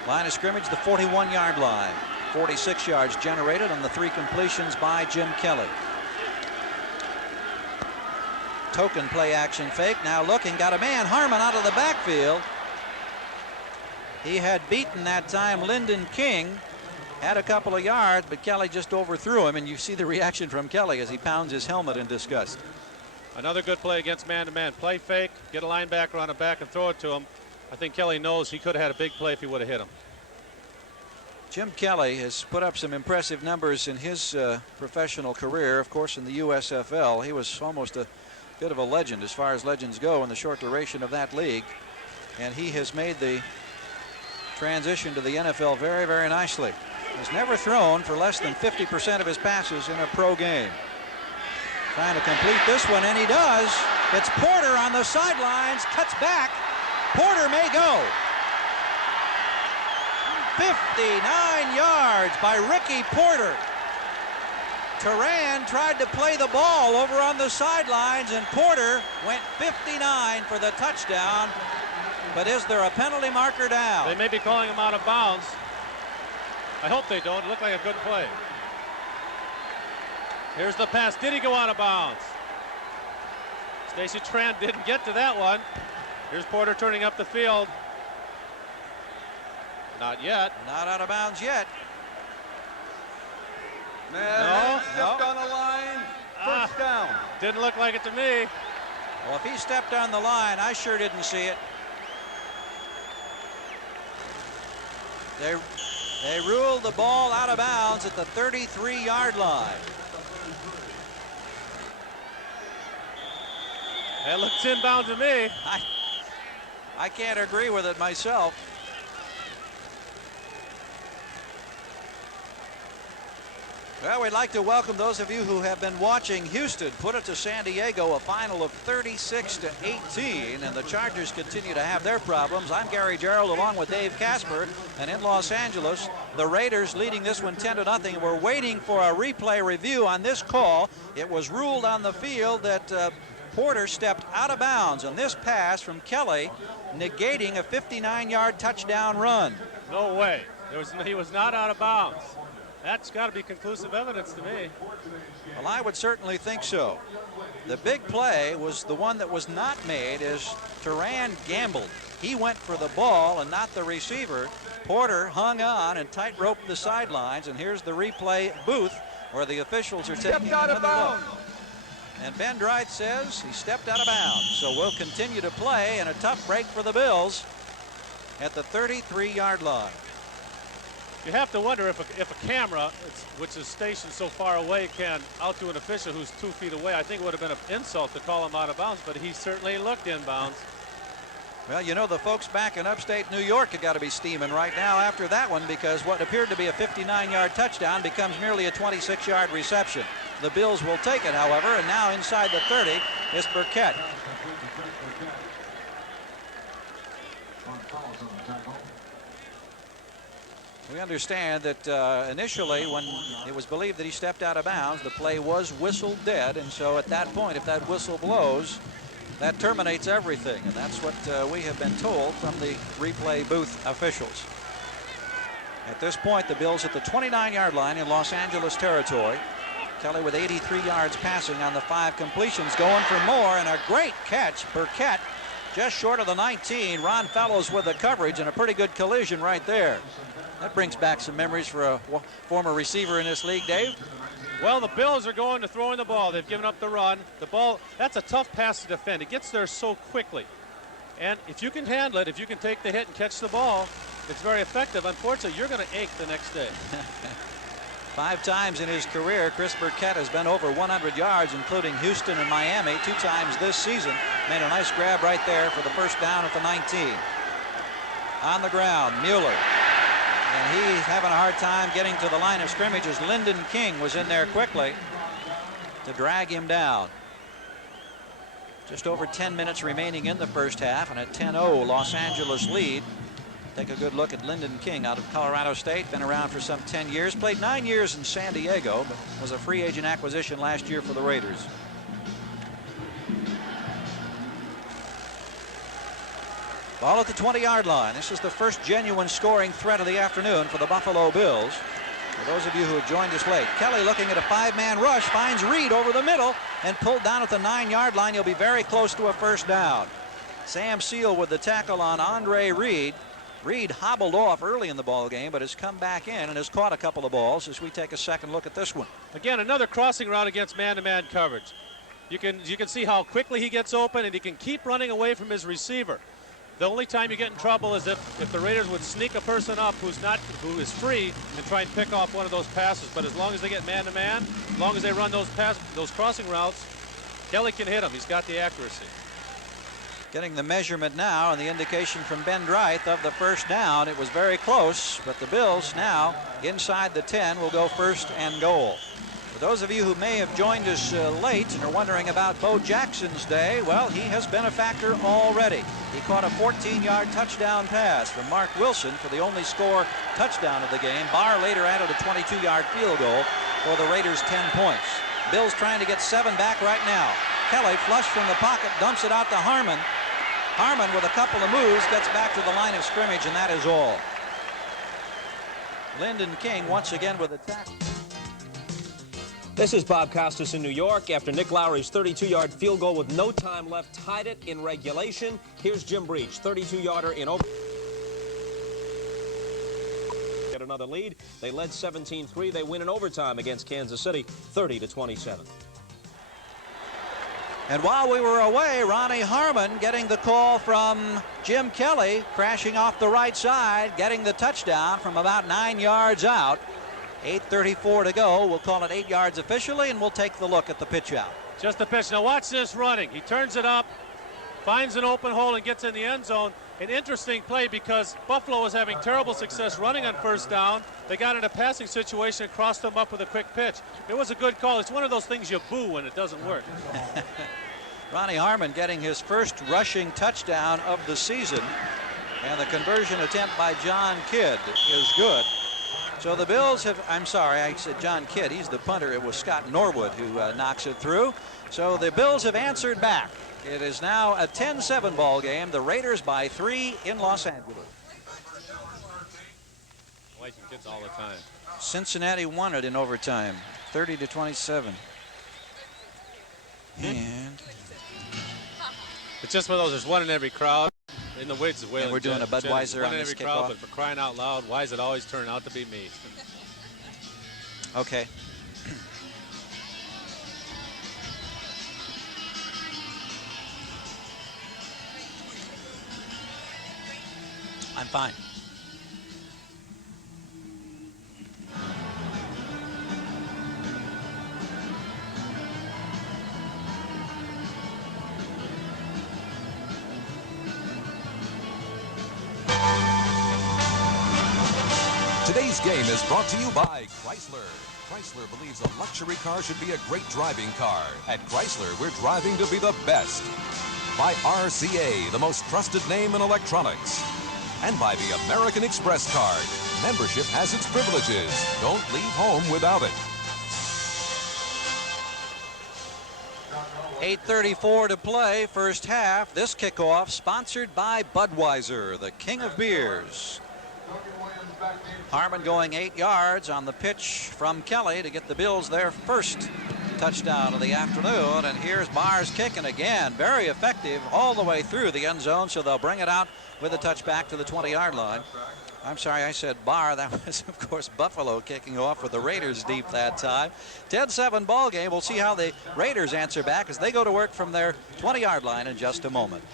Line of scrimmage, the 41-yard line. 46 yards generated on the 3 completions by Jim Kelly. Token play action fake. Now looking, got a man, Harmon, out of the backfield. He had beaten that time Lyndon King. Had a couple of yards, but Kelly just overthrew him, and you see the reaction from Kelly as he pounds his helmet in disgust. Another good play against man-to-man. Play fake, get a linebacker on the back and throw it to him. I think Kelly knows he could have had a big play if he would have hit him. Jim Kelly has put up some impressive numbers in his professional career. Of course, in the USFL, he was almost a bit of a legend as far as legends go in the short duration of that league. And he has made the transition to the NFL very, very nicely. He's never thrown for less than 50% of his passes in a pro game. Trying to complete this one, and he does. It's Porter on the sidelines, cuts back. Porter may go. 59 yards by Ricky Porter. Turan tried to play the ball over on the sidelines, and Porter went 59 for the touchdown. But is there a penalty marker down? They may be calling him out of bounds. I hope they don't. It looked like a good play. Here's the pass. Did he go out of bounds? Stacy Turan didn't get to that one. Here's Porter turning up the field. Not yet. Not out of bounds yet. Man, stepped on the line. First down. Didn't look like it to me. Well, if he stepped on the line, I sure didn't see it. They ruled the ball out of bounds at the 33-yard line. That looks inbound to me. I can't agree with it myself. Well, we'd like to welcome those of you who have been watching Houston put it to San Diego, a final of 36-18, and the Chargers continue to have their problems. I'm Gary Gerould along with Dave Casper, and in Los Angeles, the Raiders leading this one 10-0. We're waiting for a replay review on this call. It was ruled on the field that Porter stepped out of bounds on this pass from Kelly, negating a 59-yard touchdown run. No way. He was not out of bounds. That's got to be conclusive evidence to me. Well, I would certainly think so. The big play was the one that was not made as Turan gambled. He went for the ball and not the receiver. Porter hung on and tight-roped the sidelines, and here's the replay booth where the officials are taking another look. And Ben Dreith says he stepped out of bounds. So we'll continue to play, and a tough break for the Bills at the 33-yard line. You have to wonder if a camera, which is stationed so far away, can out to an official who's 2 feet away. I think it would have been an insult to call him out of bounds, but he certainly looked inbounds. Well, you know, the folks back in upstate New York have got to be steaming right now after that one, because what appeared to be a 59-yard touchdown becomes merely a 26-yard reception. The Bills will take it, however, and now inside the 30 is Burkett. We understand that initially, when it was believed that he stepped out of bounds, the play was whistled dead, and so at that point, if that whistle blows, that terminates everything, and that's what we have been told from the replay booth officials. At this point, the Bills at the 29-yard line in Los Angeles territory. Kelly with 83 yards passing on the 5 completions, going for more, and a great catch. Burkett just short of the 19. Ron Fellows with the coverage, and a pretty good collision right there. That brings back some memories for a former receiver in this league, Dave. Well, the Bills are going to throwing the ball. They've given up the run. The ball, that's a tough pass to defend. It gets there so quickly. And if you can handle it, if you can take the hit and catch the ball, it's very effective. Unfortunately, you're going to ache the next day. 5 times in his career, Chris Burkett has been over 100 yards, including Houston and Miami 2 times this season. Made a nice grab right there for the first down at the 19. On the ground, Mueller. And he's having a hard time getting to the line of scrimmage as Lyndon King was in there quickly to drag him down. Just over 10 minutes remaining in the first half, and a 10-0 Los Angeles lead. Take a good look at Lyndon King out of Colorado State. Been around for some 10 years. Played 9 years in San Diego, but was a free agent acquisition last year for the Raiders. Ball at the 20-yard line. This is the first genuine scoring threat of the afternoon for the Buffalo Bills. For those of you who have joined us late, Kelly looking at a 5-man rush, finds Reed over the middle and pulled down at the 9-yard line. He'll be very close to a first down. Sam Seal with the tackle on Andre Reed. Reed hobbled off early in the ball game, but has come back in and has caught a couple of balls as we take a second look at this one. Again, another crossing route against man-to-man coverage. You can see how quickly he gets open, and he can keep running away from his receiver. The only time you get in trouble is if the Raiders would sneak a person up who is free and try and pick off one of those passes. But as long as they get man-to-man, as long as they run those crossing routes, Kelly can hit him. He's got the accuracy. Getting the measurement now and the indication from Ben Dreith of the first down. It was very close, but the Bills now inside the 10 will go first and goal. For those of you who may have joined us late and are wondering about Bo Jackson's day, well, he has been a factor already. He caught a 14-yard touchdown pass from Mark Wilson for the only score touchdown of the game. Barr later added a 22-yard field goal for the Raiders' 10 points. Bills trying to get 7 back right now. Kelly flush from the pocket, dumps it out to Harmon. Harmon with a couple of moves gets back to the line of scrimmage, and that is all. Lyndon King once again with a tackle. This is Bob Costas in New York after Nick Lowry's 32-yard field goal with no time left tied it in regulation. Here's Jim Breach, 32-yarder in over. Get another lead. They led 17-3. They win in overtime against Kansas City, 30-27. And while we were away, Ronnie Harmon getting the call from Jim Kelly, crashing off the right side, getting the touchdown from about 9 yards out. 8:34 to go. We'll call it 8 yards officially, and we'll take the look at the pitch out. Just the pitch. Now watch this running. He turns it up, finds an open hole, and gets in the end zone. An interesting play because Buffalo was having terrible success running on first down. They got in a passing situation and crossed them up with a quick pitch. It was a good call. It's one of those things you boo when it doesn't work. Ronnie Harmon getting his first rushing touchdown of the season. And the conversion attempt by John Kidd is good. So the Bills have, I'm sorry, I said John Kidd. He's the punter. It was Scott Norwood who knocks it through. So the Bills have answered back. It is now a 10-7 ball game. The Raiders by 3 in Los Angeles. Kids all the time. Cincinnati won it in overtime, 30-27. And it's just one of those. There's one in every crowd. In the woods, and we're doing a Budweiser on this kickoff. But for crying out loud, why does it always turn out to be me? Okay. I'm fine. Today's game is brought to you by Chrysler. Chrysler believes a luxury car should be a great driving car. At Chrysler, we're driving to be the best. By RCA, the most trusted name in electronics. And by the American Express card. Membership has its privileges. Don't leave home without it. 8:34 to play, first half. This kickoff sponsored by Budweiser, the king of beers. Harmon going 8 yards on the pitch from Kelly to get the Bills their first touchdown of the afternoon. And here's Barr's kicking again. Very effective all the way through the end zone, so they'll bring it out with a touchback to the 20-yard line. I'm sorry, I said Barr. That was, of course, Buffalo kicking off with the Raiders deep that time. 10-7 ball game. We'll see how the Raiders answer back as they go to work from their 20-yard line in just a moment.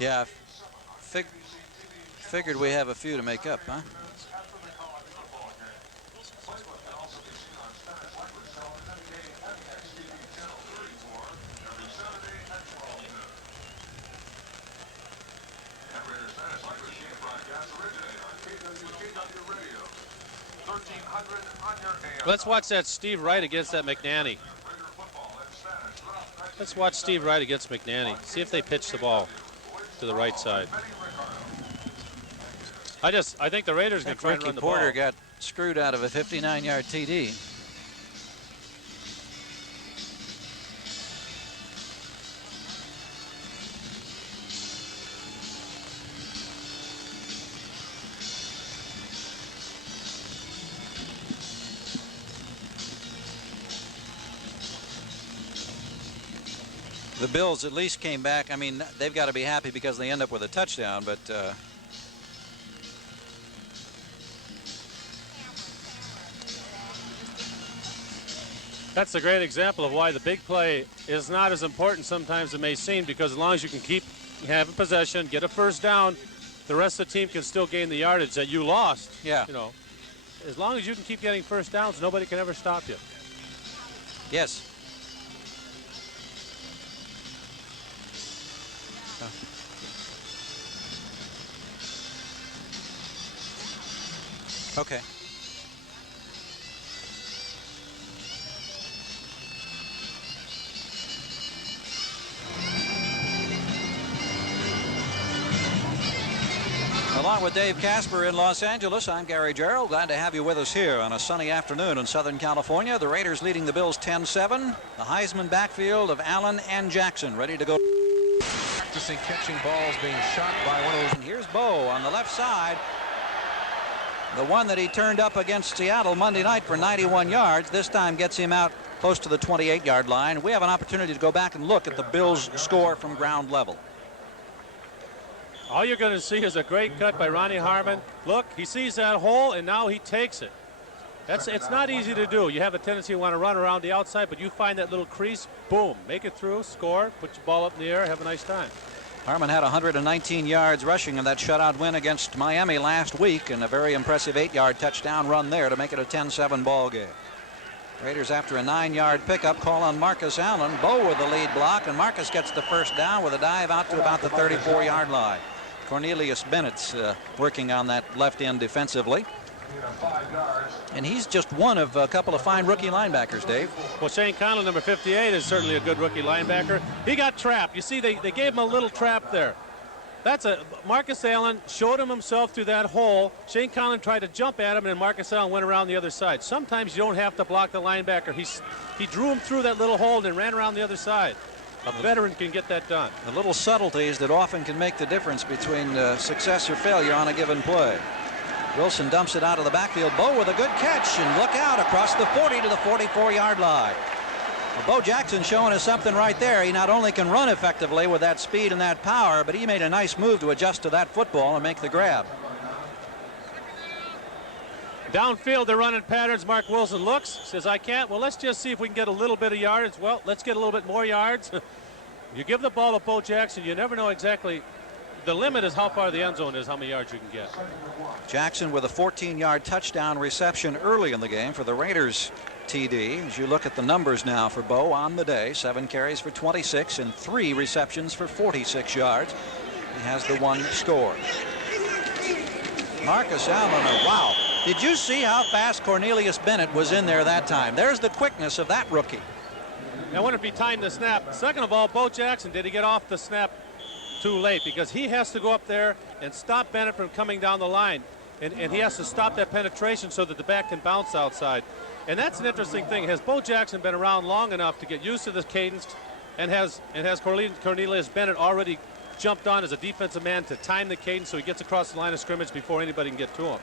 Yeah, figured we have a few to make up, huh? Let's watch that Steve Wright against that McNanny. Let's watch Steve Wright against McNanny. See if they pitch the ball to the right side. I think the Raiders are going to try and run the ball. Porter got screwed out of a 59-yard TD. The Bills at least came back. I mean, they've got to be happy because they end up with a touchdown, but that's a great example of why the big play is not as important sometimes it may seem, because as long as you can keep having possession, get a first down, the rest of the team can still gain the yardage that you lost. Yeah. You know, as long as you can keep getting first downs, nobody can ever stop you. yes. Okay. Along with Dave Casper in Los Angeles, I'm Gary Gerald. Glad to have you with us here on a sunny afternoon in Southern California. The Raiders leading the Bills 10-7. The Heisman backfield of Allen and Jackson ready to go. Practicing catching balls being shot by one of those. And here's Bo on the left side. The one that he turned up against Seattle Monday night for 91 yards. This time gets him out close to the 28-yard line. We have an opportunity to go back and look at the Bills' score from ground level. All you're going to see is a great cut by Ronnie Harmon. Look, he sees that hole, and now he takes it. It's not easy to do. You have a tendency to want to run around the outside, but you find that little crease, boom, make it through, score, put your ball up in the air, have a nice time. Harmon had 119 yards rushing in that shutout win against Miami last week, and a very impressive 8-yard touchdown run there to make it a 10-7 ball game. Raiders, after a 9-yard pickup, call on Marcus Allen. Bo with the lead block, and Marcus gets the first down with a dive out to about the 34-yard line. Cornelius Bennett's working on that left end defensively. And he's just one of a couple of fine rookie linebackers, Dave. Well, Shane Conlon, number 58, is certainly a good rookie linebacker. He got trapped. You see, they gave him a little trap there. Marcus Allen showed him himself through that hole. Shane Conlon tried to jump at him, and Marcus Allen went around the other side. Sometimes you don't have to block the linebacker. He drew him through that little hole and then ran around the other side. A veteran can get that done. The little subtleties that often can make the difference between success or failure on a given play. Wilson dumps it out of the backfield. Bo with a good catch, and look out across the 40 to the 44-yard line. Well, Bo Jackson showing us something right there. He not only can run effectively with that speed and that power, but he made a nice move to adjust to that football and make the grab. Downfield, they're running patterns. Mark Wilson looks, says, I can't. Well, let's just see if we can get a little bit of yards. Well, let's get a little bit more yards. You give the ball to Bo Jackson, you never know exactly. The limit is how far the end zone is, how many yards you can get. Jackson with a 14-yard touchdown reception early in the game for the Raiders TD. As you look at the numbers now for Bo on the day, 7 carries for 26 and 3 receptions for 46 yards. He has the 1 score. Marcus Allen, wow. Did you see how fast Cornelius Bennett was in there that time? There's the quickness of that rookie. I wonder if he timed the snap. Second of all, Bo Jackson, did he get off the snap too late? Because he has to go up there and stop Bennett from coming down the line. And he has to stop that penetration so that the back can bounce outside. And that's an interesting thing. Has Bo Jackson been around long enough to get used to this cadence? And has Cornelius Bennett already jumped on as a defensive man to time the cadence so he gets across the line of scrimmage before anybody can get to him?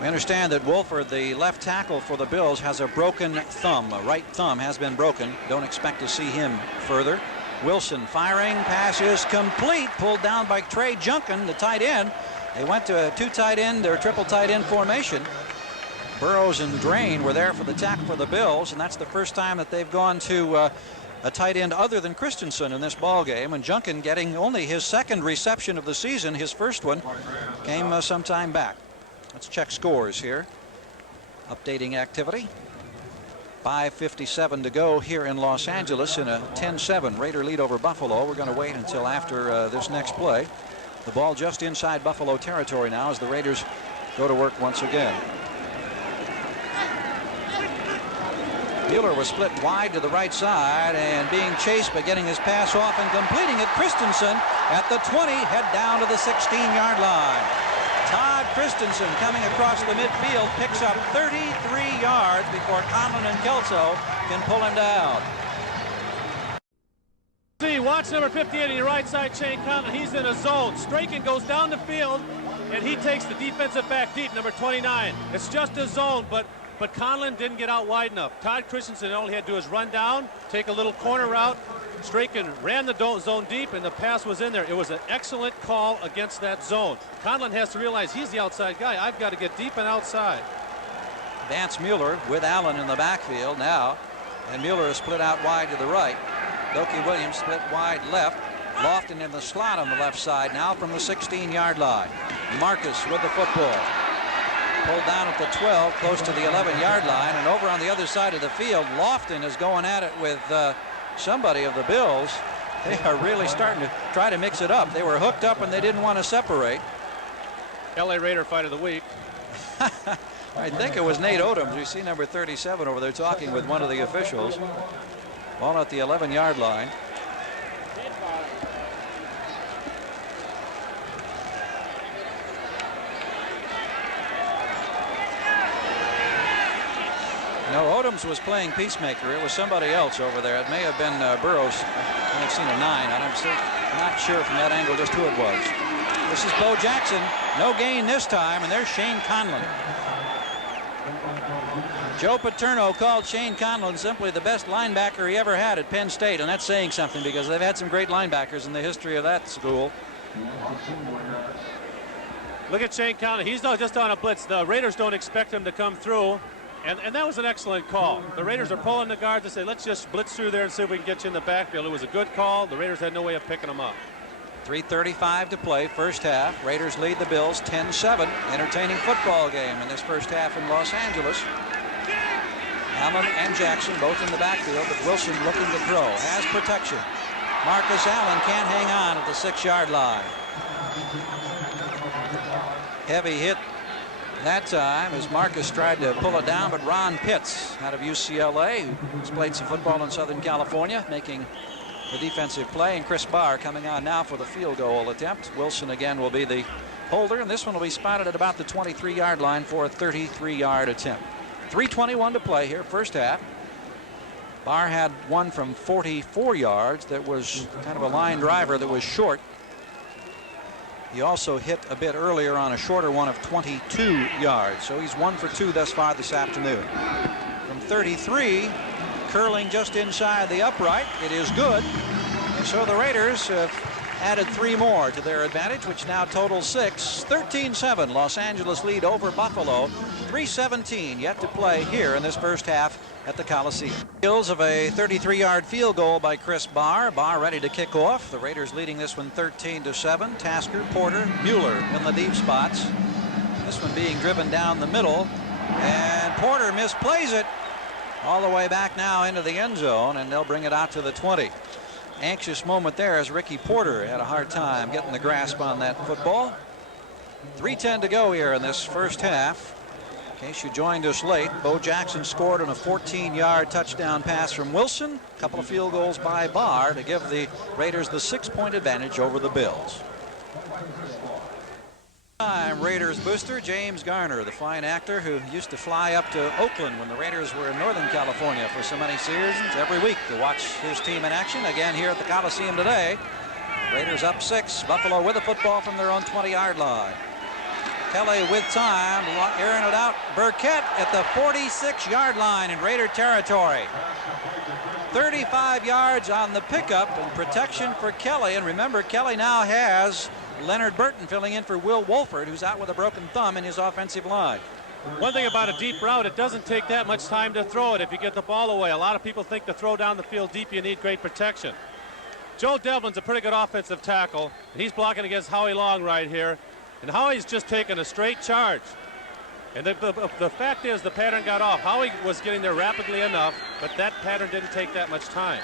We understand that Wolford, the left tackle for the Bills, has a broken thumb. A right thumb has been broken. Don't expect to see him further. Wilson firing. Pass is complete. Pulled down by Trey Junkin, the tight end. They went to a 2 tight end or triple tight end formation. Burrows and Drain were there for the tackle for the Bills, and that's the first time that they've gone to a tight end other than Christensen in this ball game. And Junkin getting only his 2nd reception of the season. His first one came some time back. Let's check scores here. Updating activity. 5:57 to go here in Los Angeles in a 10-7 Raider lead over Buffalo. We're going to wait until after this next play. The ball just inside Buffalo territory now as the Raiders go to work once again. Mueller was split wide to the right side and being chased by getting his pass off and completing it. Christensen at the 20, head down to the 16-yard line. Todd Christensen coming across the midfield picks up 33 yards before Conlon and Kelso can pull him down. See, watch number 58 on your right side, Shane Conlon. He's in a zone. Strachan goes down the field, and he takes the defensive back deep, number 29. It's just a zone, but Conlon didn't get out wide enough. Todd Christensen, all he had to do is run down, take a little corner route. Strachan ran the zone deep, and the pass was in there. It was an excellent call against that zone. Conlon has to realize he's the outside guy. I've got to get deep and outside. Vance Mueller with Allen in the backfield now, and Mueller is split out wide to the right. Doki Williams split wide left. Lofton in the slot on the left side now from the 16-yard line. Marcus with the football. Pulled down at the 12, close to the 11-yard line, and over on the other side of the field, Lofton is going at it with somebody of the Bills. They are really starting to try to mix it up. They were hooked up and they didn't want to separate. LA Raider fight of the week. I think it was Nate Odoms. We see number 37 over there talking with one of the officials. Ball at the 11-yard line. No, Odoms was playing peacemaker. It was somebody else over there. It may have been Burrows. I've seen a 9. I'm not sure from that angle just who it was. This is Bo Jackson. No gain this time, and there's Shane Conlon. Joe Paterno called Shane Conlon simply the best linebacker he ever had at Penn State, and that's saying something because they've had some great linebackers in the history of that school. Look at Shane Conlon. He's just on a blitz. The Raiders don't expect him to come through. And that was an excellent call. The Raiders are pulling the guard to say, let's just blitz through there and see if we can get you in the backfield. It was a good call. The Raiders had no way of picking them up. 3:35 to play, first half. Raiders lead the Bills 10-7. Entertaining football game in this first half in Los Angeles. Allen and Jackson both in the backfield, but Wilson looking to throw. Has protection. Marcus Allen can't hang on at the 6-yard line. Heavy hit that time as Marcus tried to pull it down, but Ron Pitts out of UCLA, who's played some football in Southern California, making the defensive play, and Chris Barr coming on now for the field goal attempt. Wilson again will be the holder, and this one will be spotted at about the 23-yard line for a 33-yard attempt. 3:21 to play here, first half. Barr had one from 44 yards that was kind of a line driver that was short. He also hit a bit earlier on a shorter one of 22 yards. So he's 1 for 2 thus far this afternoon. From 33, curling just inside the upright. It is good. And so the Raiders have added 3 more to their advantage, which now totals 6. 13-7. Los Angeles lead over Buffalo. 3:17 yet to play here in this first half at the Coliseum. Heels of a 33-yard field goal by Chris Barr. Barr ready to kick off. The Raiders leading this one 13-7. Tasker, Porter, Mueller in the deep spots. This one being driven down the middle. And Porter misplays it all the way back now into the end zone, and they'll bring it out to the 20. Anxious moment there as Ricky Porter had a hard time getting the grasp on that football. 3:10 to go here in this first half. In case you joined us late, Bo Jackson scored on a 14-yard touchdown pass from Wilson. A couple of field goals by Barr to give the Raiders the 6-point advantage over the Bills. Raiders booster James Garner, the fine actor who used to fly up to Oakland when the Raiders were in Northern California for so many seasons every week to watch his team in action. Again here at the Coliseum today. Raiders up 6. Buffalo with the football from their own 20-yard line. Kelly with time, airing it out. Burkett at the 46-yard line in Raider territory. 35 yards on the pickup and protection for Kelly. And remember, Kelly now has Leonard Burton filling in for Will Wolford, who's out with a broken thumb in his offensive line. One thing about a deep route, it doesn't take that much time to throw it if you get the ball away. A lot of people think to throw down the field deep, you need great protection. Joe Devlin's a pretty good offensive tackle. He's blocking against Howie Long right here. And Howie's just taken a straight charge. And the fact is the pattern got off. Howie was getting there rapidly enough, but that pattern didn't take that much time.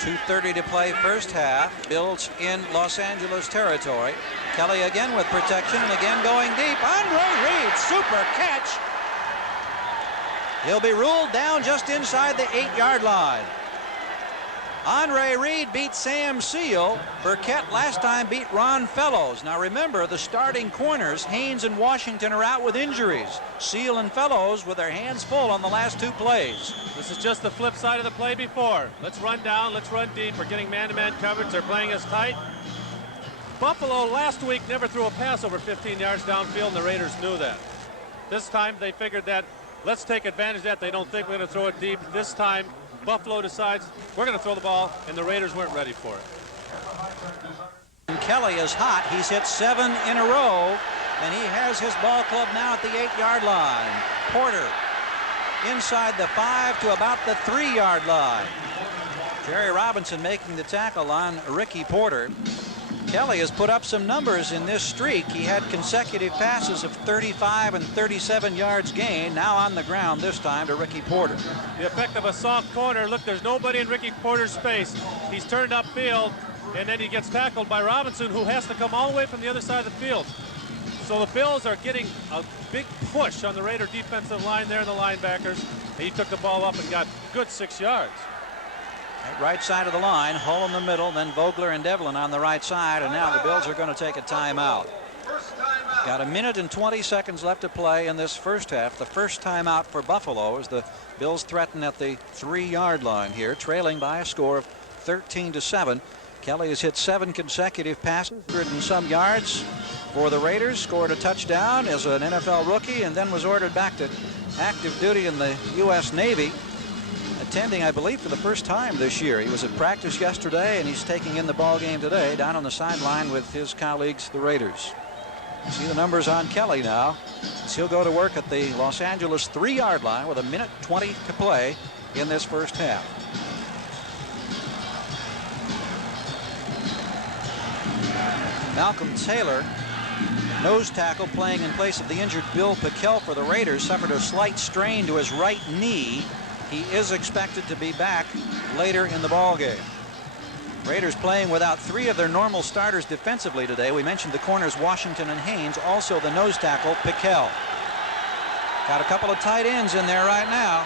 2:30 to play first half. Bills in Los Angeles territory. Kelly again with protection and again going deep. Andre Reed, super catch. He'll be ruled down just inside the 8-yard line. Andre Reed beat Sam Seal. Burkett last time beat Ron Fellows. Now remember, the starting corners, Haynes and Washington, are out with injuries. Seal and Fellows with their hands full on the last 2 plays. This is just the flip side of the play before. Let's run down, let's run deep. We're getting man-to-man coverage. They're playing us tight. Buffalo last week never threw a pass over 15 yards downfield, and the Raiders knew that. This time they figured that let's take advantage of that. They don't think we're going to throw it deep. This time Buffalo decides we're going to throw the ball, and the Raiders weren't ready for it. Kelly is hot. He's hit 7 in a row, and he has his ball club now at the 8-yard line. Porter inside the 5 to about the 3-yard line. Jerry Robinson making the tackle on Ricky Porter. Kelly has put up some numbers in this streak. He had consecutive passes of 35 and 37 yards gained. Now on the ground this time to Ricky Porter. The effect of a soft corner. Look, there's nobody in Ricky Porter's space. He's turned upfield, and then he gets tackled by Robinson, who has to come all the way from the other side of the field. So the Bills are getting a big push on the Raider defensive line there, and the linebackers. He took the ball up and got good 6 yards. Right side of the line, Hull in the middle, then Vogler and Devlin on the right side, and now the Bills are going to take a timeout. Got 1 minute and 20 seconds left to play in this first half. The first timeout for Buffalo as the Bills threaten at the 3-yard line here, trailing by a score of 13-7. Kelly has hit 7 consecutive passes, 100 and some yards for the Raiders, scored a touchdown as an NFL rookie, and then was ordered back to active duty in the U.S. Navy, attending, I believe, for the first time this year. He was at practice yesterday, and he's taking in the ball game today down on the sideline with his colleagues, the Raiders. See the numbers on Kelly now, as he'll go to work at the Los Angeles 3-yard line with 1:20 to play in this first half. Malcolm Taylor, nose tackle, playing in place of the injured Bill Pickell for the Raiders, suffered a slight strain to his right knee. He is expected to be back later in the ball game. Raiders playing without 3 of their normal starters defensively today. We mentioned the corners Washington and Haynes, also the nose tackle Pickell. Got a couple of tight ends in there right now.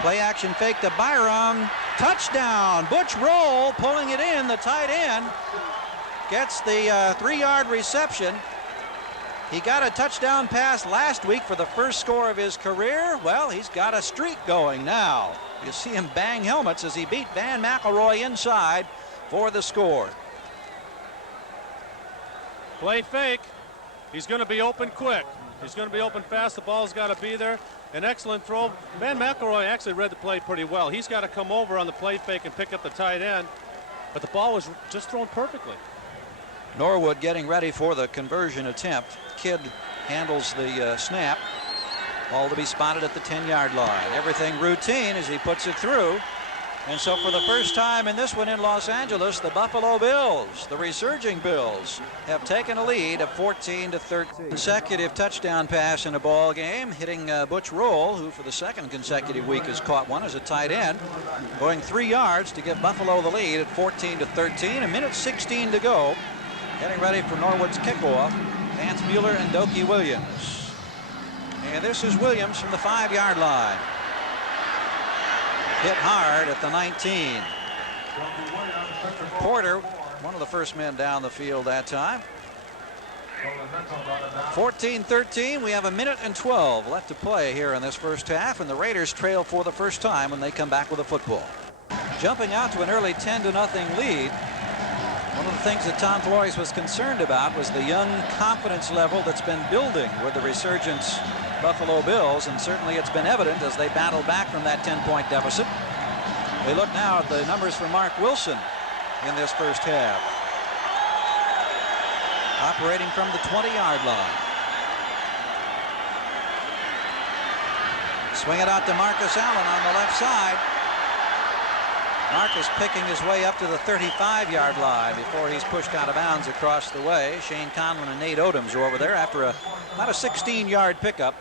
Play action fake to Byram. Touchdown. Butch Rolle pulling it in. The tight end gets the 3-yard reception. He got a touchdown pass last week for the first score of his career. Well, he's got a streak going now. You see him bang helmets as he beat Van McElroy inside for the score. Play fake. He's going to be open quick. He's going to be open fast. The ball's got to be there. An excellent throw. Van McElroy actually read the play pretty well. He's got to come over on the play fake and pick up the tight end. But the ball was just thrown perfectly. Norwood getting ready for the conversion attempt. Kidd handles the snap. Ball to be spotted at the 10-yard line. Everything routine as he puts it through. And so for the first time in this one in Los Angeles, the Buffalo Bills, the resurging Bills, have taken a lead of 14-13. Consecutive touchdown pass in a ball game, hitting Butch Rolle, who for the second consecutive week has caught one as a tight end, going 3 yards to give Buffalo the lead at 14-13. 1:16 to go. Getting ready for Norwood's kickoff. Vance Mueller and Dokie Williams. And this is Williams from the 5-yard line. Hit hard at the 19. Porter, one of the first men down the field that time. 14-13. We have 1:12 left to play here in this first half, and the Raiders trail for the first time when they come back with a football. Jumping out to an early 10-0 lead. One of the things that Tom Flores was concerned about was the young confidence level that's been building with the resurgence Buffalo Bills, and certainly it's been evident as they battle back from that 10-point deficit. We look now at the numbers for Mark Wilson in this first half. Operating from the 20-yard line. Swing it out to Marcus Allen on the left side. Marcus picking his way up to the 35-yard line before he's pushed out of bounds across the way. Shane Conlon and Nate Odoms are over there after about a 16-yard pickup.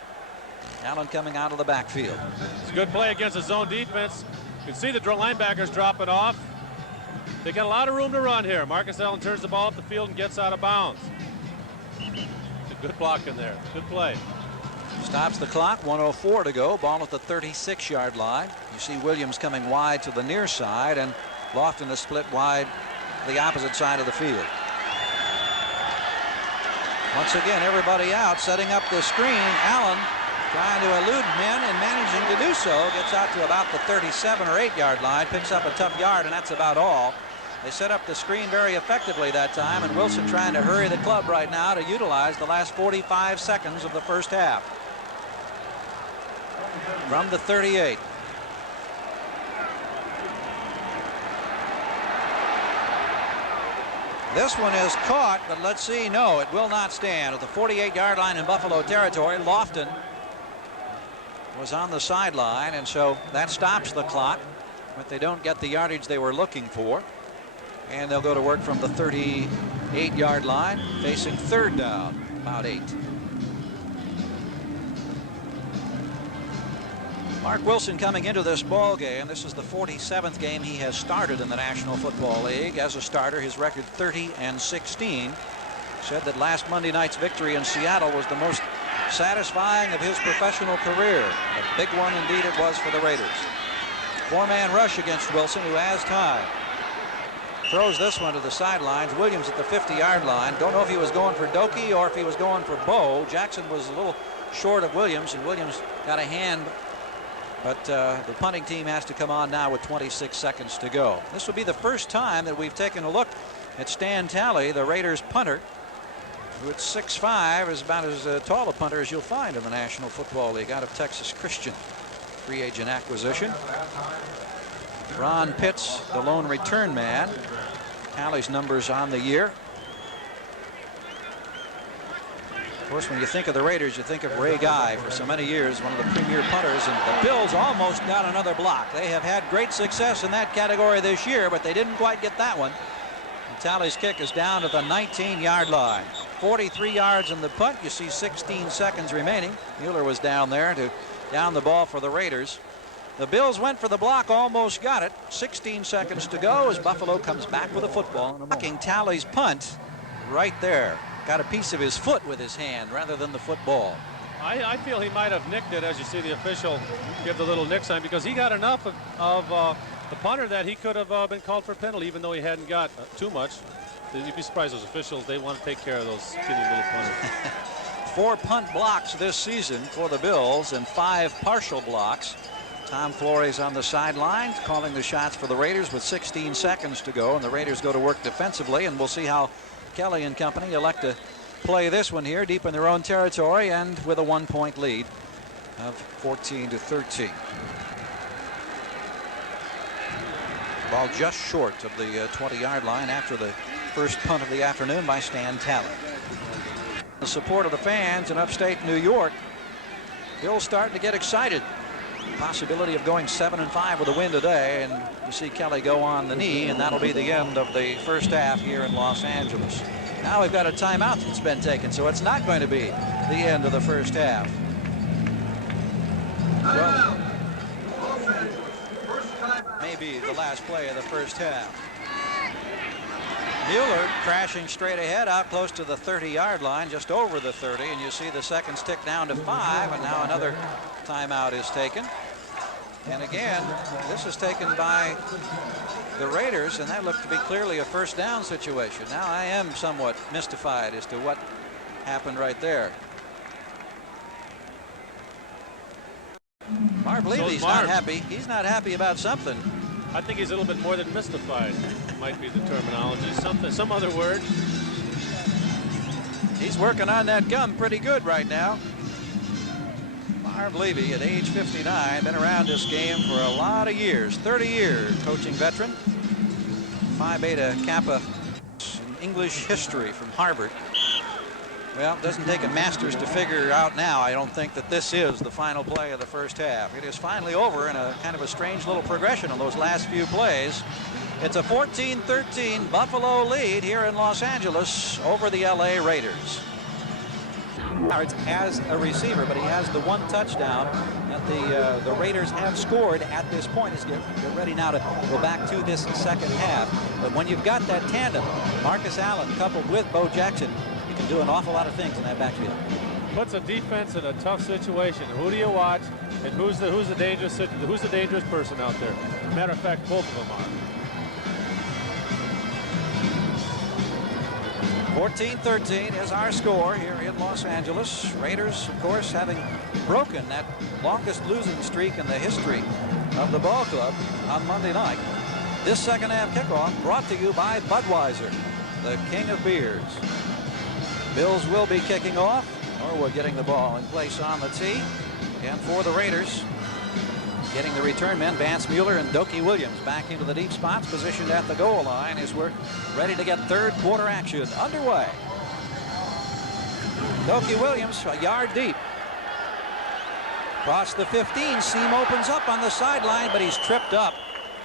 Allen coming out of the backfield. It's a good play against the zone defense. You can see the linebackers dropping off. They got a lot of room to run here. Marcus Allen turns the ball up the field and gets out of bounds. It's a good block in there. Good play. Stops the clock. 1:04 to go. Ball at the 36-yard line. You see Williams coming wide to the near side, and Lofton is split wide to the opposite side of the field. Once again, everybody out, setting up the screen. Allen trying to elude men and managing to do so. Gets out to about the 37 or 8-yard line. Picks up a tough yard, and that's about all. They set up the screen very effectively that time, and Wilson trying to hurry the club right now to utilize the last 45 seconds of the first half. From the 38. This one is caught, but let's see. No, it will not stand. At the 48-yard line in Buffalo territory, Lofton was on the sideline, and so that stops the clock. But they don't get the yardage they were looking for. And they'll go to work from the 38-yard line, facing third down, about 8. Mark Wilson coming into this ball game. This is the 47th game he has started in the National Football League. As a starter, his record 30-16. Said that last Monday night's victory in Seattle was the most satisfying of his professional career. A big one indeed it was for the Raiders. 4-man rush against Wilson, who has time. Throws this one to the sidelines. Williams at the 50-yard line. Don't know if he was going for Dokie or if he was going for Bo. Jackson was a little short of Williams, and Williams got a hand. But the punting team has to come on now with 26 seconds to go. This will be the first time that we've taken a look at Stan Talley, the Raiders punter. who at 6'5" is about as tall a punter as you'll find in the National Football League, out of Texas Christian. Free agent acquisition. Ron Pitts, the lone return man. Talley's numbers on the year. Of course, when you think of the Raiders, you think of Ray Guy, for so many years one of the premier punters, and the Bills almost got another block. They have had great success in that category this year, but they didn't quite get that one. And Talley's kick is down to the 19-yard line. 43 yards in the punt. You see 16 seconds remaining. Mueller was down there to down the ball for the Raiders. The Bills went for the block, almost got it. 16 seconds to go as Buffalo comes back with a football. Blocking Talley's punt right there. Got a piece of his foot with his hand rather than the football. I feel he might have nicked it, as you see the official give the little nick sign, because he got enough of the punter that he could have been called for a penalty, even though he hadn't got too much. You'd be surprised, those officials, they want to take care of those skinny little punters. 4 punt blocks this season for the Bills and 5 partial blocks. Tom Flores on the sidelines calling the shots for the Raiders with 16 seconds to go, and the Raiders go to work defensively, and we'll see how Kelly and company elect to play this one here deep in their own territory and with a 1-point lead of 14-13. Ball just short of the 20-yard line after the first punt of the afternoon by Stan Talley. The support of the fans in upstate New York. Bill's starting to get excited. Possibility of going 7-5 with a win today, and you see Kelly go on the knee, and that'll be the end of the first half here in Los Angeles. Now we've got a timeout that's been taken, so it's not going to be the end of the first half. Well, maybe the last play of the first half. Mueller crashing straight ahead out close to the 30-yard line, just over the 30, and you see the seconds tick down to 5, and now another timeout is taken. And again, this is taken by the Raiders, and that looked to be clearly a first down situation. Now I am somewhat mystified as to what happened right there. Marv Levy's not happy. He's not happy about something. I think he's a little bit more than mystified. Might be the terminology. Some other word. He's working on that gum pretty good right now. Marv Levy at age 59, been around this game for a lot of years, 30 years, coaching veteran. Phi Beta Kappa in English history from Harvard. Well, it doesn't take a master's to figure out now, I don't think, that this is the final play of the first half. It is finally over in a kind of a strange little progression on those last few plays. It's a 14-13 Buffalo lead here in Los Angeles over the LA Raiders. As a receiver, but he has the one touchdown that the Raiders have scored at this point. As they're ready now to go back to this second half. But when you've got that tandem, Marcus Allen coupled with Bo Jackson, you can do an awful lot of things in that backfield. Puts a defense in a tough situation. Who do you watch, and who's the dangerous person out there? Matter of fact, both of them are. 14-13 is our score here in Los Angeles. Raiders, of course, having broken that longest losing streak in the history of the ball club on Monday night. This second half kickoff brought to you by Budweiser, the king of beers. Bills will be kicking off, or we're getting the ball in place on the tee. And for the Raiders, getting the return men, Vance Mueller and Doki Williams back into the deep spots, positioned at the goal line as we're ready to get third quarter action underway. Doki Williams a yard deep. Across the 15, seam opens up on the sideline, but he's tripped up.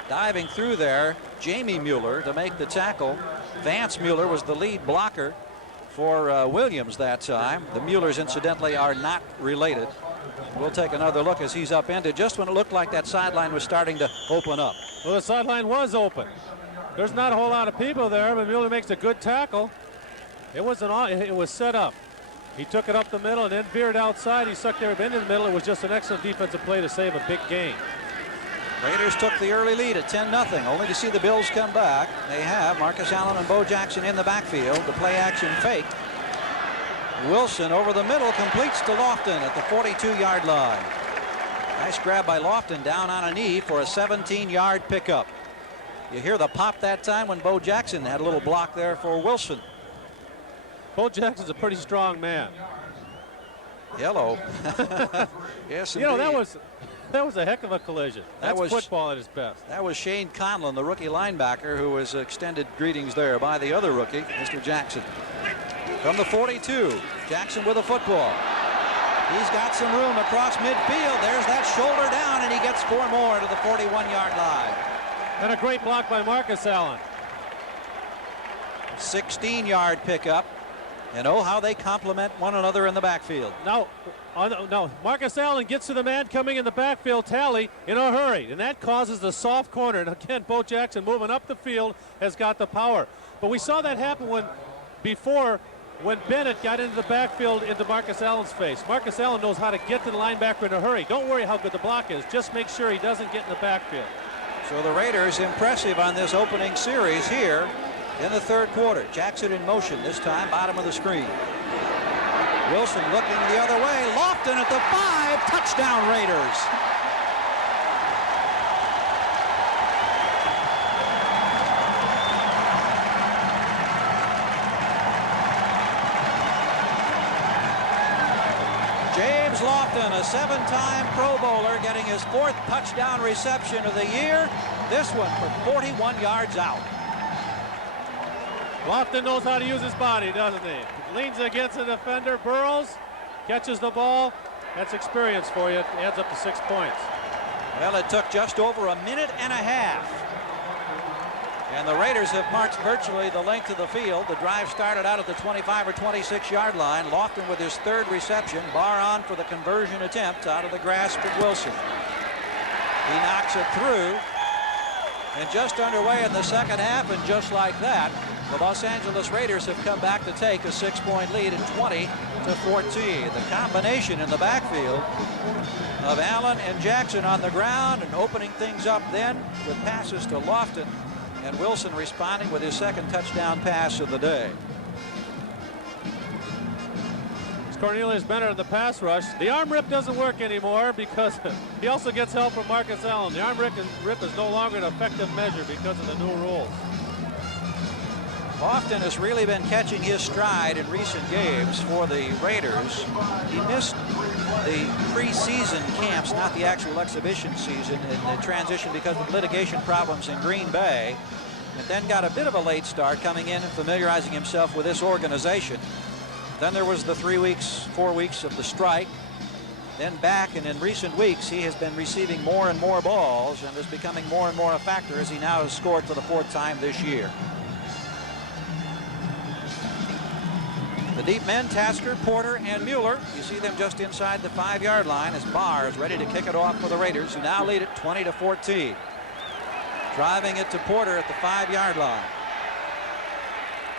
Diving through there, Jamie Mueller to make the tackle. Vance Mueller was the lead blocker for Williams that time. The Muellers, incidentally, are not related. We'll take another look as he's upended just when it looked like that sideline was starting to open up. Well, the sideline was open. There's not a whole lot of people there, but Mueller makes a good tackle. It was set up. He took it up the middle and then veered outside. He sucked everybody into the middle. It was just an excellent defensive play to save a big gain. Raiders took the early lead at 10-0, only to see the Bills come back. They have Marcus Allen and Bo Jackson in the backfield. The play action fake. Wilson over the middle completes to Lofton at the 42-yard line. Nice grab by Lofton down on a knee for a 17-yard pickup. You hear the pop that time when Bo Jackson had a little block there for Wilson. Bo Jackson's a pretty strong man. Yellow. Yes, You know, indeed. that was a heck of a collision. That's football at its best. That was Shane Conlon, the rookie linebacker, who was extended greetings there by the other rookie, Mr. Jackson. From the 42, Jackson with a football. He's got some room across midfield. There's that shoulder down, and he gets 4 more to the 41-yard line. And a great block by Marcus Allen. 16-yard pickup. And oh, how they complement one another in the backfield. No, Marcus Allen gets to the man coming in the backfield, Talley, in a hurry, and that causes the soft corner. And again, Bo Jackson moving up the field has got the power. But we saw that happen when Bennett got into the backfield into Marcus Allen's face. Marcus Allen knows how to get to the linebacker in a hurry. Don't worry how good the block is. Just make sure he doesn't get in the backfield. So the Raiders impressive on this opening series here in the third quarter. Jackson in motion, this time bottom of the screen. Wilson looking the other way. Lofton at the 5. Touchdown Raiders. James Lofton, a 7-time Pro Bowler, getting his 4th touchdown reception of the year. This one for 41 yards out. Lofton knows how to use his body, doesn't he? Leans against the defender, Burrows, catches the ball. That's experience for you. It adds up to 6 points. Well, it took just over a minute and a half. And the Raiders have marched virtually the length of the field. The drive started out at the 25 or 26-yard line. Lofton with his 3rd reception. Barr on for the conversion attempt out of the grasp of Wilson. He knocks it through. And just underway in the second half, and just like that, the Los Angeles Raiders have come back to take a 6-point lead at 20-14. The combination in the backfield of Allen and Jackson on the ground and opening things up then with passes to Lofton, and Wilson responding with his 2nd touchdown pass of the day. Cornelius Bennett in the pass rush. The arm rip doesn't work anymore because he also gets help from Marcus Allen. The arm rip is no longer an effective measure because of the new rules. Lofton has really been catching his stride in recent games for the Raiders. He missed the preseason camps, not the actual exhibition season, in the transition because of litigation problems in Green Bay, and then got a bit of a late start coming in and familiarizing himself with this organization. Then there was the 4 weeks of the strike. Then back, and in recent weeks, he has been receiving more and more balls and is becoming more and more a factor as he now has scored for the 4th time this year. The deep men, Tasker, Porter, and Mueller. You see them just inside the 5-yard line as Barr is ready to kick it off for the Raiders, who now lead it 20-14. Driving it to Porter at the 5-yard line.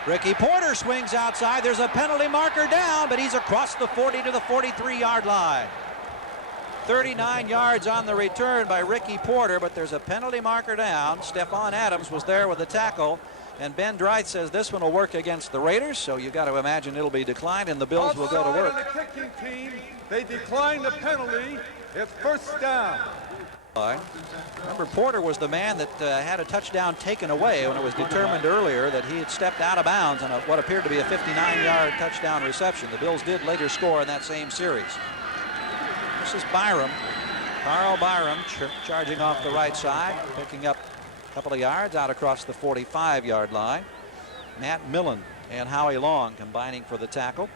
Ricky Porter swings outside. There's a penalty marker down, but he's across the 40 to the 43-yard line. 39 yards on the return by Ricky Porter, but there's a penalty marker down. Stephon Adams was there with the tackle, and Ben Dreith says this one will work against the Raiders, so you got to imagine it'll be declined, and the Bills will go to work. On the kicking team, they declined the penalty. It's 1st down. Remember, Porter was the man that had a touchdown taken away when it was determined earlier that he had stepped out of bounds on what appeared to be a 59-yard touchdown reception. The Bills did later score in that same series. This is Byram. Carl Byram charging off the right side, picking up a couple of yards out across the 45-yard line. Matt Millen and Howie Long combining for the tackle.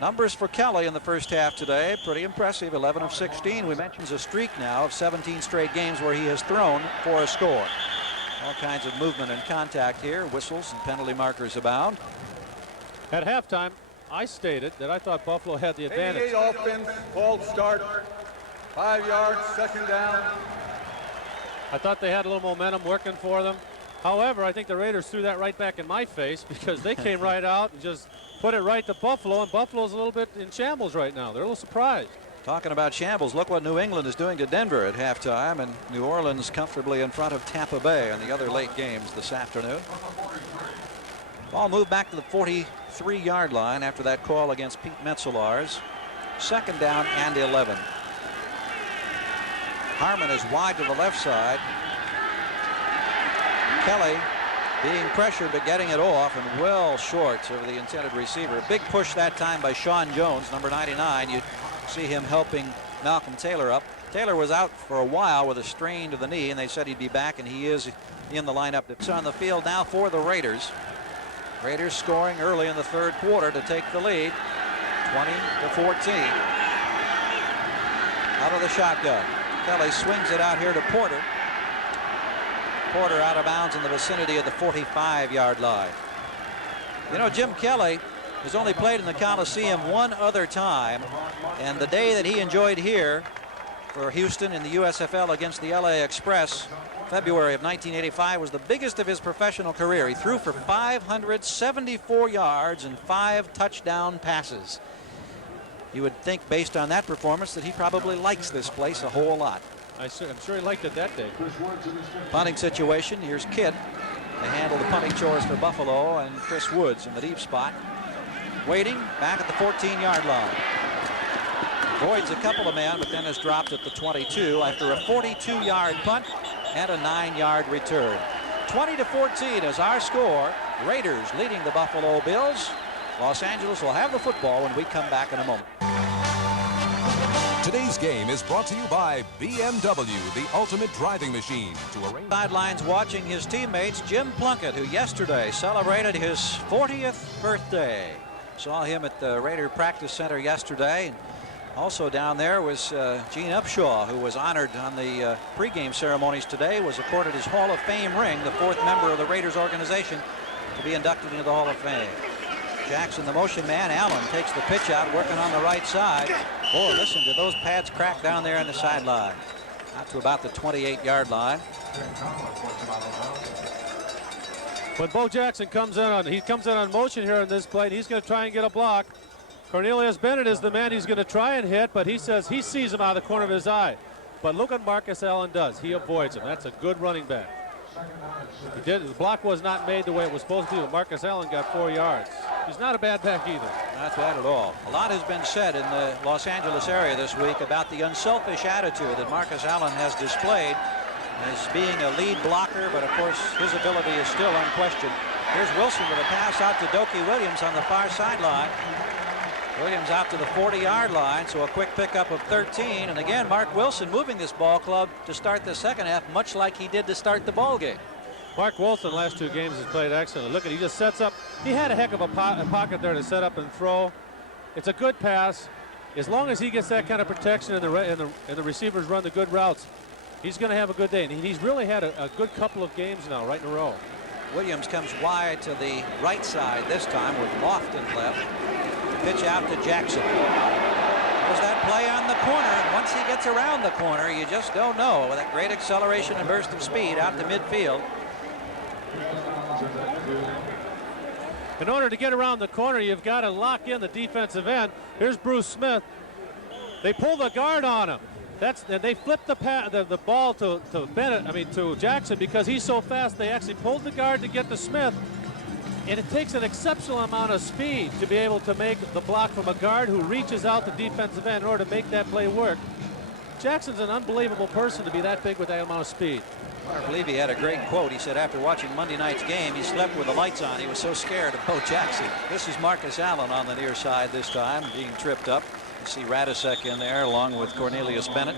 Numbers for Kelly in the first half today, pretty impressive, 11 of 16. We mentioned a streak now of 17 straight games where he has thrown for a score. All kinds of movement and contact here, whistles and penalty markers abound. At halftime, I stated that I thought Buffalo had the advantage. 88 offense, false start, 5 yards, 2nd down. I thought they had a little momentum working for them. However, I think the Raiders threw that right back in my face because they came right out and just put it right to Buffalo, and Buffalo's a little bit in shambles right now. They're a little surprised. Talking about shambles, look what New England is doing to Denver at halftime, and New Orleans comfortably in front of Tampa Bay on the other late games this afternoon. Ball moved back to the 43-yard line after that call against Pete Metzelaars. 2nd down and 11. Harmon is wide to the left side. Kelly being pressured but getting it off and well short of the intended receiver. Big push that time by Sean Jones, number 99. You see him helping Malcolm Taylor up. Taylor was out for a while with a strain to the knee, and they said he'd be back, and he is in the lineup. It's on the field now for the Raiders. Raiders scoring early in the third quarter to take the lead, 20-14. Out of the shotgun. Kelly swings it out here to Porter. Porter out of bounds in the vicinity of the 45-yard line. You know, Jim Kelly has only played in the Coliseum one other time, and the day that he enjoyed here for Houston in the USFL against the LA Express, February of 1985, was the biggest of his professional career. He threw for 574 yards and 5 touchdown passes. You would think, based on that performance, that he probably likes this place a whole lot. I'm sure he liked it that day. Punting situation. Here's Kidd to handle the punting chores for Buffalo, and Chris Woods in the deep spot. Waiting back at the 14-yard line. Avoids a couple of men, but then is dropped at the 22 after a 42-yard punt and a 9-yard return. 20-14 is our score. Raiders leading the Buffalo Bills. Los Angeles will have the football when we come back in a moment. Today's game is brought to you by BMW, the ultimate driving machine. Sidelines watching his teammates, Jim Plunkett, who yesterday celebrated his 40th birthday. Saw him at the Raider Practice Center yesterday. Also down there was Gene Upshaw, who was honored on the pregame ceremonies today, was accorded his Hall of Fame ring, the 4th member of the Raiders organization to be inducted into the Hall of Fame. Jackson, the motion man. Allen takes the pitch out, working on the right side. Boy, listen to those pads crack down there on the sideline. Out to about the 28-yard line. When Bo Jackson comes in on motion here in this play, and he's going to try and get a block. Cornelius Bennett is the man he's going to try and hit, but he says he sees him out of the corner of his eye. But look what Marcus Allen does. He avoids him. That's a good running back. The block was not made the way it was supposed to be, but Marcus Allen got 4 yards. He's not a bad back either. Not bad at all. A lot has been said in the Los Angeles area this week about the unselfish attitude that Marcus Allen has displayed as being a lead blocker, but of course his ability is still unquestioned. Here's Wilson with a pass out to Dokie Williams on the far sideline. Williams out to the 40-yard line, so a quick pickup of 13. And again, Mark Wilson moving this ball club to start the second half, much like he did to start the ball game. Mark Wilson, last 2 games, has played excellent. Look at, he just sets up. He had a heck of a pocket there to set up and throw. It's a good pass. As long as he gets that kind of protection and the receivers run the good routes, he's going to have a good day. And he's really had a good couple of games now, right in a row. Williams comes wide to the right side this time with Lofton left. Pitch out to Jackson. There's that play on the corner. Once he gets around the corner, you just don't know. With that great acceleration and burst of speed out to midfield. In order to get around the corner, you've got to lock in the defensive end. Here's Bruce Smith. They pull the guard on him. And they flipped the ball to Jackson because he's so fast. They actually pulled the guard to get to Smith. And it takes an exceptional amount of speed to be able to make the block from a guard who reaches out the defensive end in order to make that play work. Jackson's an unbelievable person to be that big with that amount of speed. Mark Levy had a great quote. He said after watching Monday night's game, he slept with the lights on. He was so scared of Bo Jackson. This is Marcus Allen on the near side this time, being tripped up. You see Radisek in there along with Cornelius Bennett.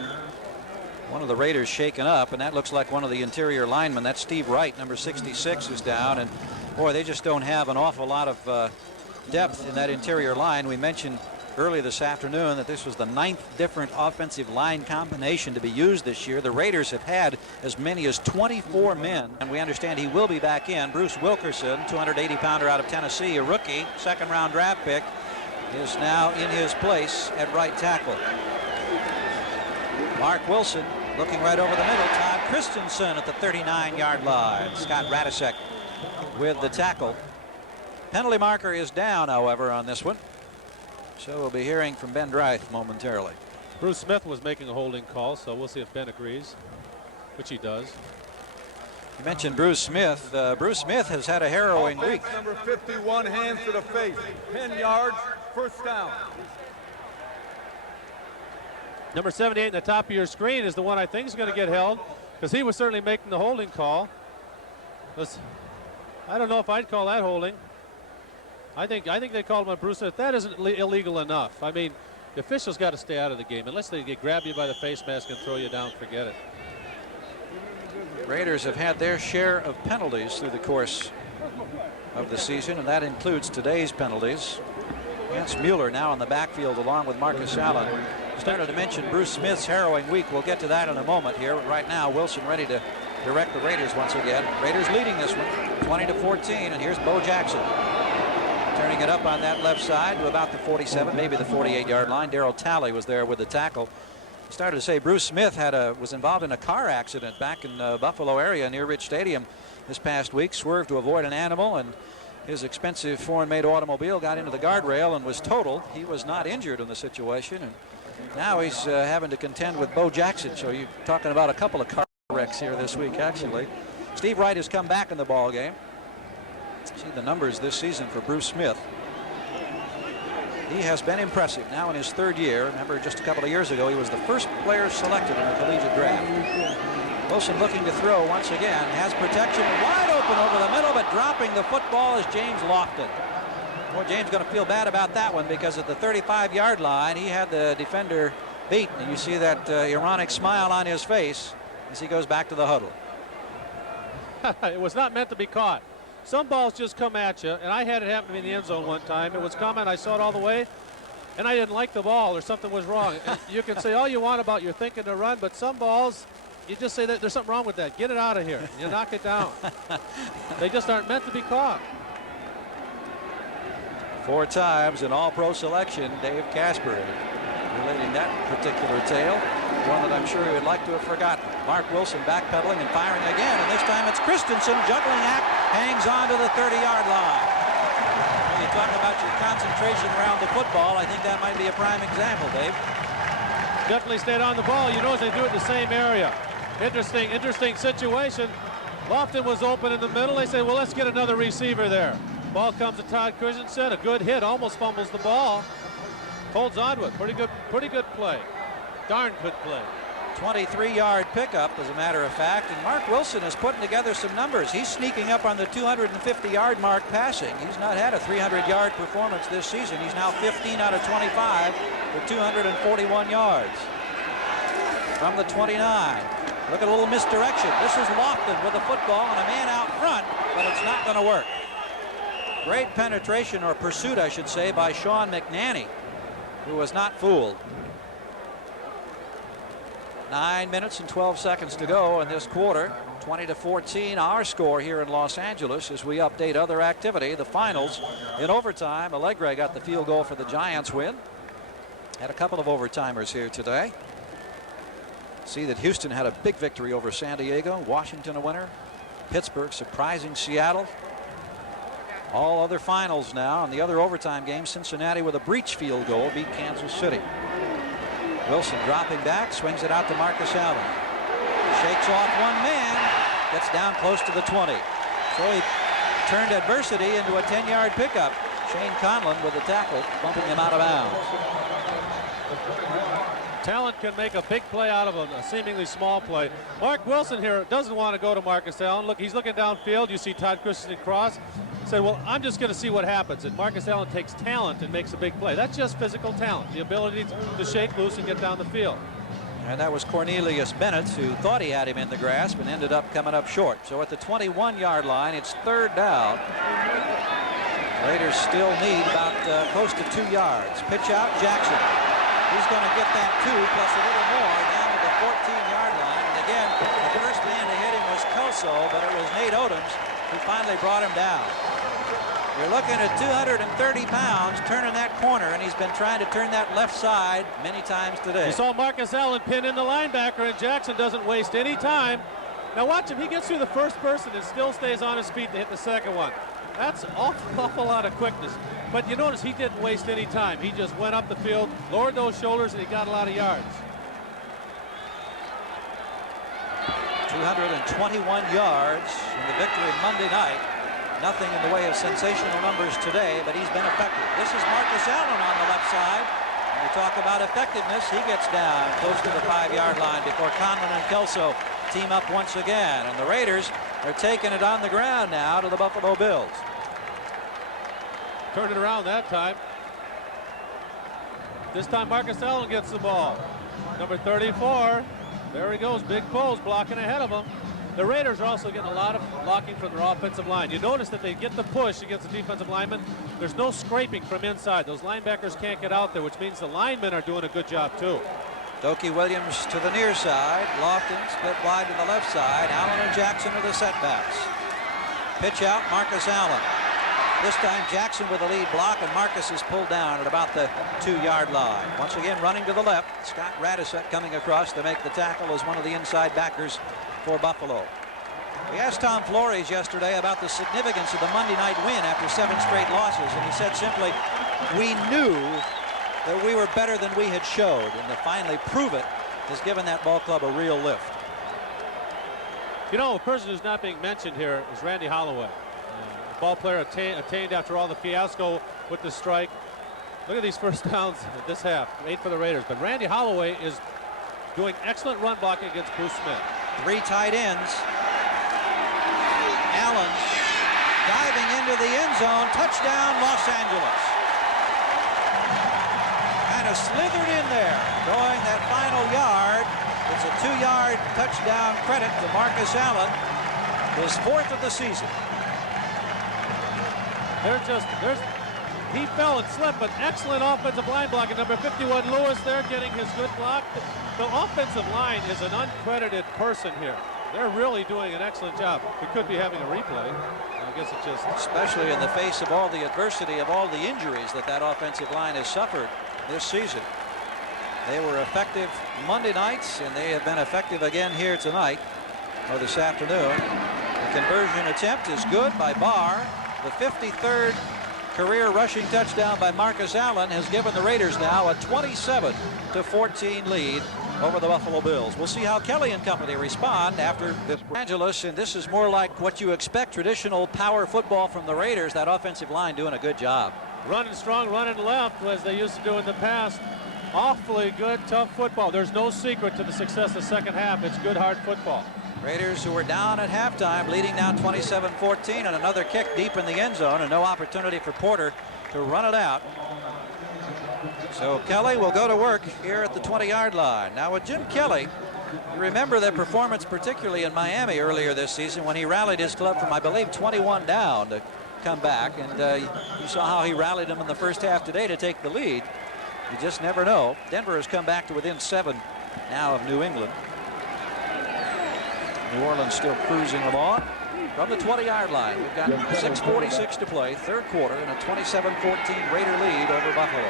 One of the Raiders shaken up, and that looks like one of the interior linemen. That's Steve Wright, number 66, is down. And boy, they just don't have an awful lot of depth in that interior line. We mentioned early this afternoon that this was the 9th different offensive line combination to be used this year. The Raiders have had as many as 24 men, and we understand he will be back in. Bruce Wilkerson, 280-pounder out of Tennessee, a rookie, 2nd-round draft pick, is now in his place at right tackle. Mark Wilson looking right over the middle. Todd Christensen at the 39-yard line. Scott Radisek with the tackle. Penalty marker is down, however, on this one. So we'll be hearing from Ben Dreith momentarily. Bruce Smith was making a holding call, so we'll see if Ben agrees, which he does. You mentioned Bruce Smith. Bruce Smith has had a harrowing week. Number 51, hands to the face. 10 yards, first down. Number 78 in the top of your screen is the one I think is going to get held, because he was certainly making the holding call. I don't know if I'd call that holding. I think they called him on Bruce Smith. That isn't illegal enough. I mean, the officials got to stay out of the game. Unless they grab you by the face mask and throw you down, forget it. Raiders have had their share of penalties through the course of the season, and that includes today's penalties. Vance Mueller now in the backfield along with Marcus Allen. Started to mention Bruce Smith's harrowing week. We'll get to that in a moment here. But right now, Wilson ready to direct the Raiders once again. Raiders leading this one 20-14, and here's Bo Jackson. Turning it up on that left side to about the 47, maybe the 48-yard line. Darryl Talley was there with the tackle. Started to say Bruce Smith was involved in a car accident back in Buffalo area near Rich Stadium this past week. Swerved to avoid an animal, and his expensive foreign-made automobile got into the guardrail and was totaled. He was not injured in the situation, and now he's having to contend with Bo Jackson. So you're talking about a couple of car wrecks here this week, actually. Steve Wright has come back in the ball game. See the numbers this season for Bruce Smith. He has been impressive now in his third year. Remember, just a couple of years ago, he was the first player selected in the collegiate draft. Wilson looking to throw once again. Has protection wide open over the middle, but dropping the football is James Lofton. Well, James going to feel bad about that one because at the 35-yard line, he had the defender beat. And you see that ironic smile on his face as he goes back to the huddle. It was not meant to be caught. Some balls just come at you, and I had it happen to me in the end zone one time. It was coming, I saw it all the way, and I didn't like the ball or something was wrong. And you can say all you want about you're thinking to run, but some balls, you just say that there's something wrong with that. Get it out of here. You knock it down. They just aren't meant to be caught. 4 times in All-Pro selection, Dave Casper relating that particular tale, one that I'm sure he would like to have forgotten. Mark Wilson backpedaling and firing again, and this time it's Christensen. Juggling act, hangs on to the 30-yard line. When you talk about your concentration around the football, I think that might be a prime example, Dave. Definitely stayed on the ball. You notice they do it in the same area. Interesting situation. Lofton was open in the middle. They say, well, let's get another receiver there. Ball comes to Todd Christensen. A good hit, almost fumbles the ball. Holds on to it. Pretty good play. Darn good play. 23-yard pickup, as a matter of fact, and Mark Wilson is putting together some numbers. He's sneaking up on the 250-yard mark passing. He's not had a 300-yard performance this season. He's now 15 out of 25 for 241 yards. From the 29, look at a little misdirection. This is Lofton with the football and a man out front, but it's not going to work. Great penetration, or pursuit, I should say, by Sean McNanny, who was not fooled. 9 minutes and 12 seconds to go in this quarter. 20-14 our score here in Los Angeles as we update other activity. The finals in overtime. Allegre got the field goal for the Giants win. Had a couple of overtimers here today. See that Houston had a big victory over San Diego. Washington a winner. Pittsburgh surprising Seattle. All other finals now. And the other overtime game, Cincinnati with a breach field goal beat Kansas City. Wilson dropping back, swings it out to Marcus Allen. Shakes off one man, gets down close to the 20. So he turned adversity into a 10-yard pickup. Shane Conlon with the tackle, bumping him out of bounds. Talent can make a big play out of a seemingly small play. Mark Wilson here doesn't want to go to Marcus Allen. Look, he's looking downfield. You see Todd Christensen cross. Said, well, I'm just going to see what happens. And Marcus Allen takes talent and makes a big play. That's just physical talent, the ability to shake loose and get down the field. And that was Cornelius Bennett, who thought he had him in the grasp and ended up coming up short. So at the 21-yard line, it's 3rd down. Raiders still need about close to 2 yards. Pitch out, Jackson. He's going to get that 2 plus a little more down to the 14-yard line. And again, the first man to hit him was Kelso, but it was Nate Odoms who finally brought him down. You're looking at 230 pounds turning that corner, and he's been trying to turn that left side many times today. You saw Marcus Allen pin in the linebacker, and Jackson doesn't waste any time. Now watch him. He gets through the first person and still stays on his feet to hit the second one. That's an awful lot of quickness. But you notice he didn't waste any time. He just went up the field, lowered those shoulders, and he got a lot of yards. 221 yards in the victory Monday night. Nothing in the way of sensational numbers today, but he's been effective. This is Marcus Allen on the left side. When we talk about effectiveness, he gets down close to the 5-yard line before Conlon and Kelso team up once again, and the Raiders are taking it on the ground now to the Buffalo Bills. Turned it around that time. This time Marcus Allen gets the ball. Number 34. There he goes. Big Poles blocking ahead of him. The Raiders are also getting a lot of blocking from their offensive line. You notice that they get the push against the defensive linemen. There's no scraping from inside. Those linebackers can't get out there, which means the linemen are doing a good job too. Doki Williams to the near side. Lofton split wide to the left side. Allen and Jackson are the setbacks. Pitch out, Marcus Allen. This time Jackson with the lead block, and Marcus is pulled down at about the 2-yard line. Once again running to the left. Scott Radisett coming across to make the tackle as one of the inside backers for Buffalo. We asked Tom Flores yesterday about the significance of the Monday night win after 7 straight losses, and he said simply, we knew that we were better than we had showed, and to finally prove it has given that ball club a real lift. You know, a person who's not being mentioned here is Randy Holloway. A ball player attained after all the fiasco with the strike. Look at these first downs this half, 8 for the Raiders. But Randy Holloway is doing excellent run blocking against Bruce Smith. 3 tight ends. Allen diving into the end zone. Touchdown, Los Angeles. Kind of slithered in there, going that final yard. It's a 2-yard touchdown credit to Marcus Allen, his 4th of the season. He fell and slipped, but excellent offensive line blocking. Number 51 Lewis there getting his good block. The offensive line is an uncredited person here. They're really doing an excellent job. We could be having a replay. I guess it just... Especially in the face of all the adversity of all the injuries that offensive line has suffered this season. They were effective Monday nights, and they have been effective again here tonight, or this afternoon. The conversion attempt is good by Barr. The 53rd career rushing touchdown by Marcus Allen has given the Raiders now a 27-14 lead over the Buffalo Bills. We'll see how Kelly and company respond after this. Angeles, and this is more like what you expect, traditional power football from the Raiders. That offensive line doing a good job. Running strong, running left, as they used to do in the past. Awfully good, tough football. There's no secret to the success of the second half. It's good, hard football. Raiders, who were down at halftime, leading now 27-14, and another kick deep in the end zone, and no opportunity for Porter to run it out. So Kelly will go to work here at the 20-yard line. Now with Jim Kelly, you remember that performance particularly in Miami earlier this season when he rallied his club from, I believe, 21 down to come back, and you saw how he rallied them in the first half today to take the lead. You just never know. Denver has come back to within 7 now of New England. New Orleans still cruising along from the 20-yard line. We've got 6:46 to play, third quarter, and a 27-14 Raider lead over Buffalo.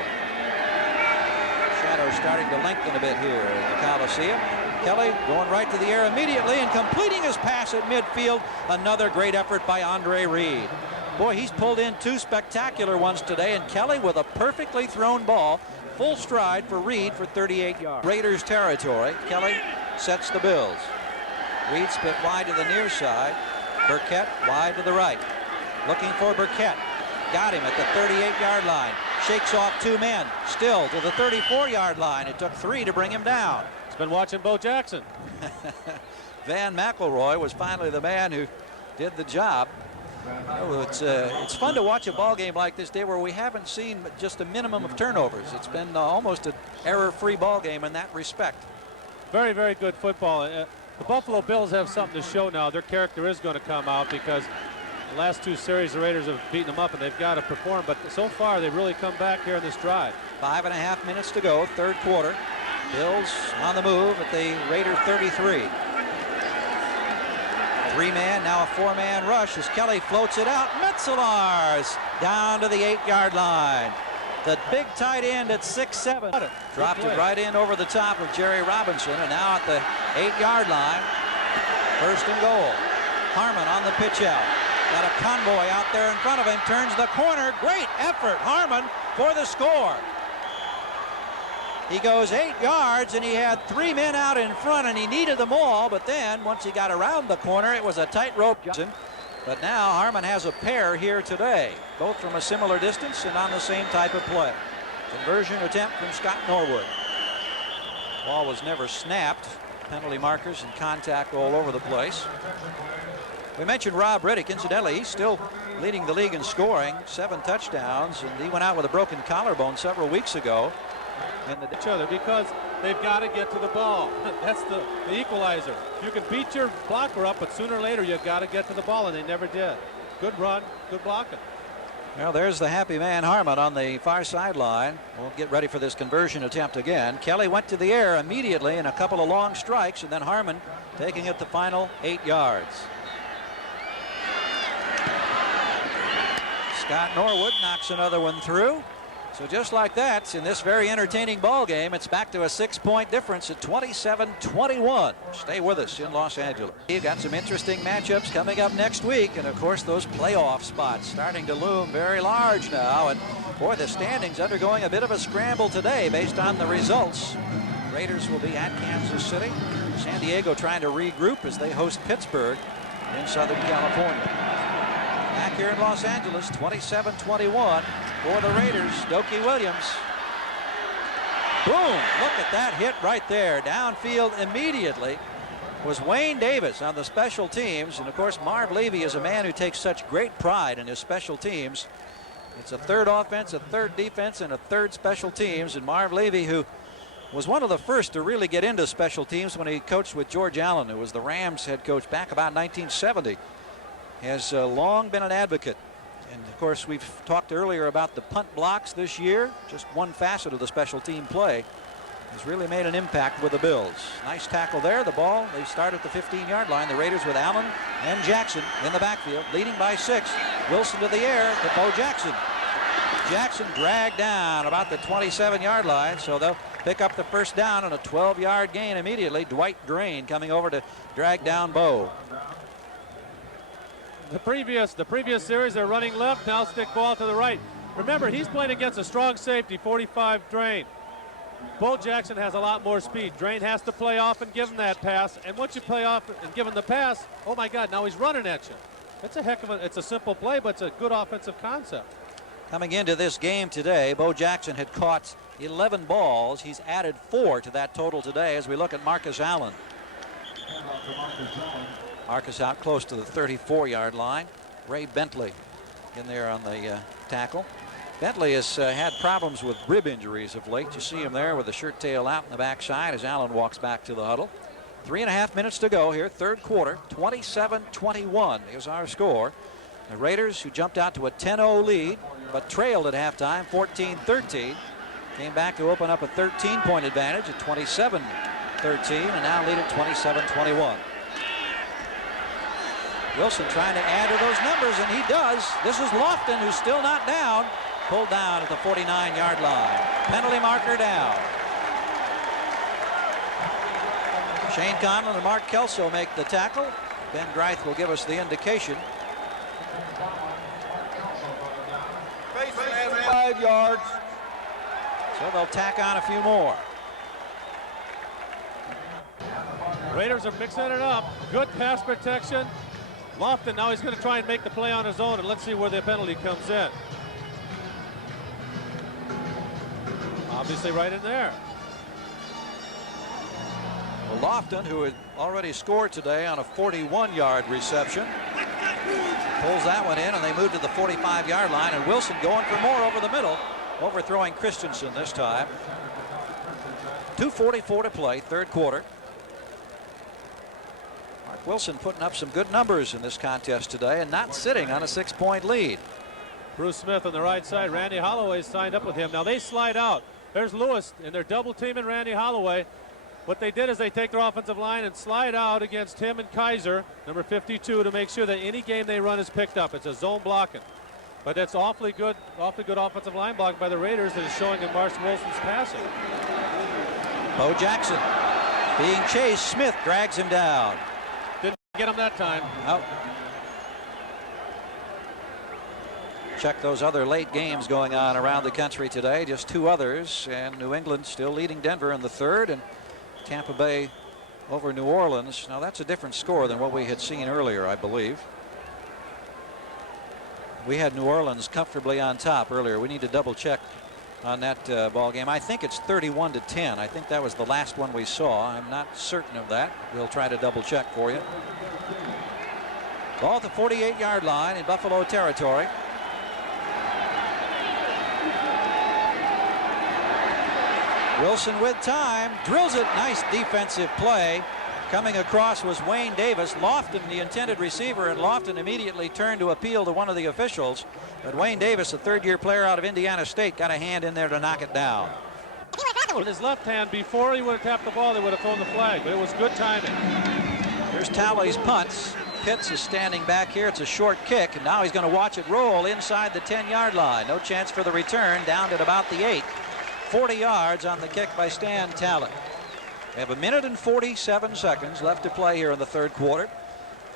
Shadow starting to lengthen a bit here in the Coliseum. Kelly going right to the air immediately and completing his pass at midfield. Another great effort by Andre Reed. Boy, he's pulled in 2 spectacular ones today, and Kelly with a perfectly thrown ball, full stride for Reed for 38 yards. Raiders territory. Kelly sets the Bills. Reed split wide to the near side. Burkett wide to the right. Looking for Burkett. Got him at the 38-yard line. Shakes off 2 men. Still to the 34-yard line. It took 3 to bring him down. It's been watching Bo Jackson. Van McElroy was finally the man who did the job. Oh, it's fun to watch a ball game like this day where we haven't seen just a minimum of turnovers. It's been almost an error-free ball game in that respect. Very, very good football. The Buffalo Bills have something to show now. Their character is going to come out because the last 2 series the Raiders have beaten them up and they've got to perform. But so far they've really come back here in this drive. 5.5 minutes to go, third quarter. Bills on the move at the Raider 33. 3-man, now a 4-man rush as Kelly floats it out. Metzelaars down to the 8-yard line. The big tight end at 6'7". Dropped it right in over the top of Jerry Robinson, and now at the 8-yard line. First and goal. Harmon on the pitch out. Got a convoy out there in front of him. Turns the corner. Great effort, Harmon, for the score. He goes 8 yards, and he had 3 men out in front, and he needed them all. But then, once he got around the corner, it was a tightrope. But now Harmon has a pair here today, both from a similar distance and on the same type of play. Conversion attempt from Scott Norwood. Ball was never snapped. penalty markers and contact all over the place. We mentioned Rob Riddick. Incidentally, he's still leading the league in scoring, 7 touchdowns, and he went out with a broken collarbone several weeks ago. And each other because they've got to get to the ball. That's the equalizer. You can beat your blocker up, but sooner or later you've got to get to the ball, and they never did. Good run, good blocking. Well, there's the happy man Harmon on the far sideline. We'll get ready for this conversion attempt again. Kelly went to the air immediately in a couple of long strikes, and then Harmon taking it the final 8 yards. Scott Norwood knocks another one through. So just like that, in this very entertaining ball game, it's back to a 6-point difference at 27-21. Stay with us in Los Angeles. You've got some interesting matchups coming up next week, and of course those playoff spots starting to loom very large now. And boy, the standings undergoing a bit of a scramble today based on the results. Raiders will be at Kansas City. San Diego trying to regroup as they host Pittsburgh in Southern California. Back here in Los Angeles, 27-21 for the Raiders. Dokie Williams. Boom! Look at that hit right there. Downfield immediately was Wayne Davis on the special teams. And of course, Marv Levy is a man who takes such great pride in his special teams. It's a 3rd offense, a 3rd defense, and a 3rd special teams. And Marv Levy, who was one of the first to really get into special teams when he coached with George Allen, who was the Rams head coach back about 1970. Has long been an advocate. And of course, we've talked earlier about the punt blocks this year. Just one facet of the special team play has really made an impact with the Bills. Nice tackle there. The ball, they start at the 15-yard line. The Raiders with Allen and Jackson in the backfield, leading by 6. Wilson to the air to Bo Jackson. Jackson dragged down about the 27-yard line, so they'll pick up the first down on a 12-yard gain immediately. Dwight Drain coming over to drag down Bo. The previous series, they're running left, now stick ball to the right. Remember, he's playing against a strong safety, 45 Drain. Bo Jackson has a lot more speed. Drain has to play off and give him that pass. And once you play off and give him the pass, oh my God, now he's running at you. It's a heck of it's a simple play, but it's a good offensive concept. Coming into this game today, Bo Jackson had caught 11 balls. He's added 4 to that total today as we look at Marcus Allen. Marcus out close to the 34-yard line. Ray Bentley in there on the tackle. Bentley has had problems with rib injuries of late. You see him there with the shirt tail out in the backside as Allen walks back to the huddle. 3.5 minutes to go here, 3rd quarter, 27-21 is our score. The Raiders, who jumped out to a 10-0 lead, but trailed at halftime, 14-13, came back to open up a 13-point advantage at 27-13, and now lead at 27-21. Wilson trying to add to those numbers, and he does. This is Lofton, who's still not down. Pulled down at the 49-yard line. Penalty marker down. Shane Conlon and Mark Kelso make the tackle. Ben Greith will give us the indication. Mason has 5 yards. So they'll tack on a few more. Raiders are mixing it up. Good pass protection. Lofton, now he's going to try and make the play on his own, and let's see where the penalty comes in. Obviously right in there. Well, Lofton, who had already scored today on a 41-yard reception, pulls that one in, and they move to the 45-yard line, and Wilson going for more over the middle, overthrowing Christensen this time. 2:44 to play, 3rd quarter. Mark Wilson putting up some good numbers in this contest today and not sitting on a 6-point lead. Bruce Smith on the right side. Randy Holloway signed up with him. Now they slide out. There's Lewis, and they're double teaming Randy Holloway. What they did is they take their offensive line and slide out against him and Kaiser, number 52, to make sure that any game they run is picked up. It's a zone blocking. But that's awfully good offensive line blocking by the Raiders that is showing in Marsh Wilson's passing. Bo Jackson being chased. Smith drags him down. Didn't get him that time. Oh. Check those other late games going on around the country today. Just 2 others, and New England still leading Denver in the 3rd, and Tampa Bay over New Orleans. Now that's a different score than what we had seen earlier, I believe. We had New Orleans comfortably on top earlier. We need to double check on that ball game. I think it's 31-10. I think that was the last one we saw. I'm not certain of that. We'll try to double check for you. Ball at the 48-yard line in Buffalo territory. Wilson with time, drills it. Nice defensive play. Coming across was Wayne Davis. Lofton, the intended receiver, and Lofton immediately turned to appeal to one of the officials. But Wayne Davis, a third-year player out of Indiana State, got a hand in there to knock it down. With his left hand, before he would have tapped the ball, they would have thrown the flag, but it was good timing. Here's Talley's punts. Pitts is standing back here. It's a short kick, and now he's going to watch it roll inside the 10-yard line. No chance for the return, down at about the 8. 40 yards on the kick by Stan Talley. We have 1 minute and 47 seconds left to play here in the third quarter.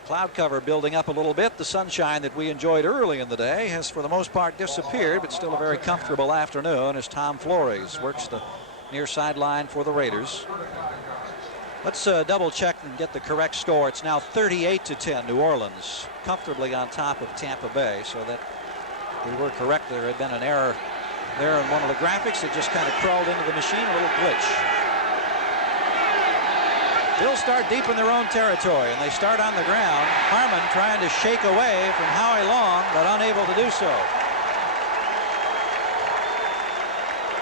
Cloud cover building up a little bit. The sunshine that we enjoyed early in the day has for the most part disappeared, but still a very comfortable afternoon as Tom Flores works the near sideline for the Raiders. Let's double check and get the correct score. It's now 38-10. New Orleans comfortably on top of Tampa Bay, so that we were correct. There had been an error there in one of the graphics. It just kind of crawled into the machine, a little glitch. They'll start deep in their own territory, and they start on the ground. Harmon trying to shake away from Howie Long, but unable to do so.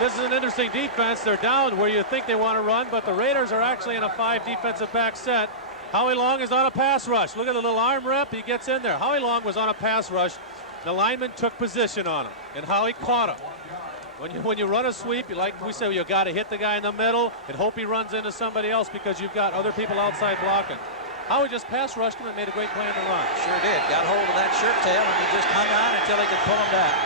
This is an interesting defense. They're down where you think they want to run, but the Raiders are actually in a 5 defensive back set. Howie Long is on a pass rush. Look at the little arm rep. He gets in there. Howie Long was on a pass rush. The lineman took position on him, and Howie caught him. When you run a sweep, like we say, you got to hit the guy in the middle and hope he runs into somebody else because you've got other people outside blocking. Howie just pass rushed him and made a great play on the run. Sure did. Got hold of that shirt tail, and he just hung on until he could pull him down.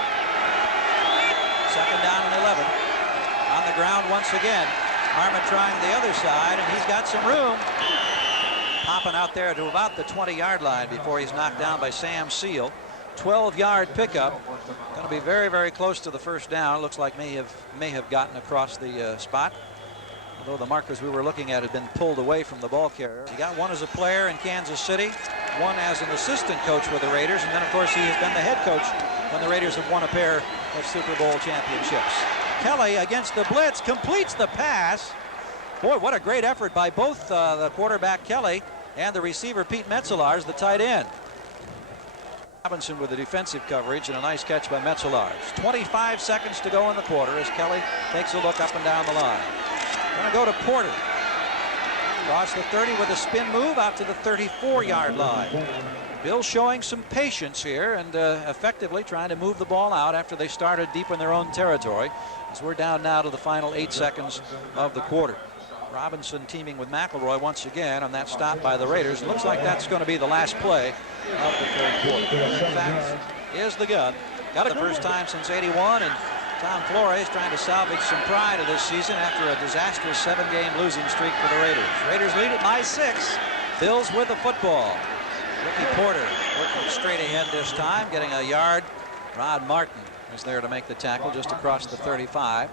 Second down and 11. On the ground once again. Harmon trying the other side, and he's got some room. Popping out there to about the 20-yard line before he's knocked down by Sam Seal. 12-yard pickup. Going to be very, very close to the first down. Looks like may have gotten across the spot. Although the markers we were looking at had been pulled away from the ball carrier. He got one as a player in Kansas City, one as an assistant coach with the Raiders, and then of course he has been the head coach when the Raiders have won a pair of Super Bowl championships. Kelly against the blitz completes the pass. Boy, what a great effort by both the quarterback Kelly and the receiver Pete Metzelaars, the tight end. Robinson with the defensive coverage and a nice catch by Metzelaars. 25 seconds to go in the quarter as Kelly takes a look up and down the line. Going to go to Porter. Across the 30 with a spin move out to the 34-yard line. Bill showing some patience here and effectively trying to move the ball out after they started deep in their own territory, as we're down now to the final 8 seconds of the quarter. Robinson teaming with McElroy once again on that stop by the Raiders. It looks like that's going to be the last play of the third quarter. In fact, is the gun. Got it the first time since '81, and Tom Flores trying to salvage some pride of this season after a disastrous 7-game losing streak for the Raiders. Raiders lead it by 6. Bills with the football. Ricky Porter working straight ahead this time, getting a yard. Rod Martin is there to make the tackle just across the 35.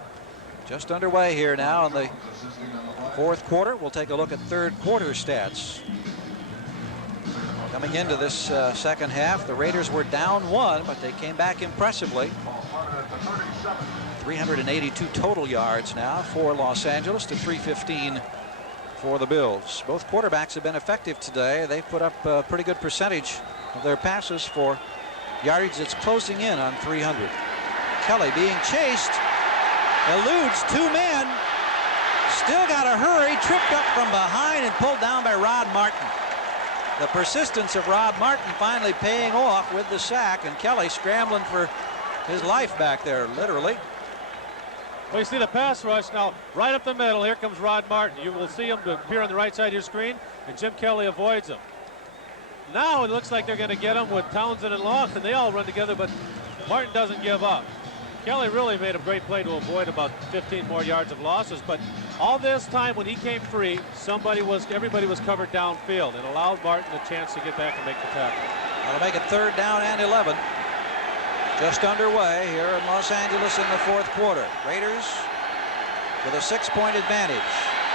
Just underway here now in the fourth quarter. We'll take a look at third quarter stats. Coming into this second half, the Raiders were down 1, but they came back impressively. 382 total yards now for Los Angeles to 315 for the Bills. Both quarterbacks have been effective today. They've put up a pretty good percentage of their passes for yardage that's closing in on 300. Kelly being chased, eludes 2 men, still got to hurry, tripped up from behind and pulled down by Rod Martin. The persistence of Rod Martin finally paying off with the sack, and Kelly scrambling for his life back there, literally. Well, you see the pass rush now right up the middle. Here comes Rod Martin. You will see him appear on the right side of your screen, and Jim Kelly avoids him. Now it looks like they're going to get him with Townsend and Long, and they all run together, but Martin doesn't give up. Kelly really made a great play to avoid about 15 more yards of losses, but all this time when he came free, everybody was covered downfield and allowed Martin a chance to get back and make the tackle. That'll make it third down and 11. Just underway here in Los Angeles in the fourth quarter. Raiders with a 6-point advantage.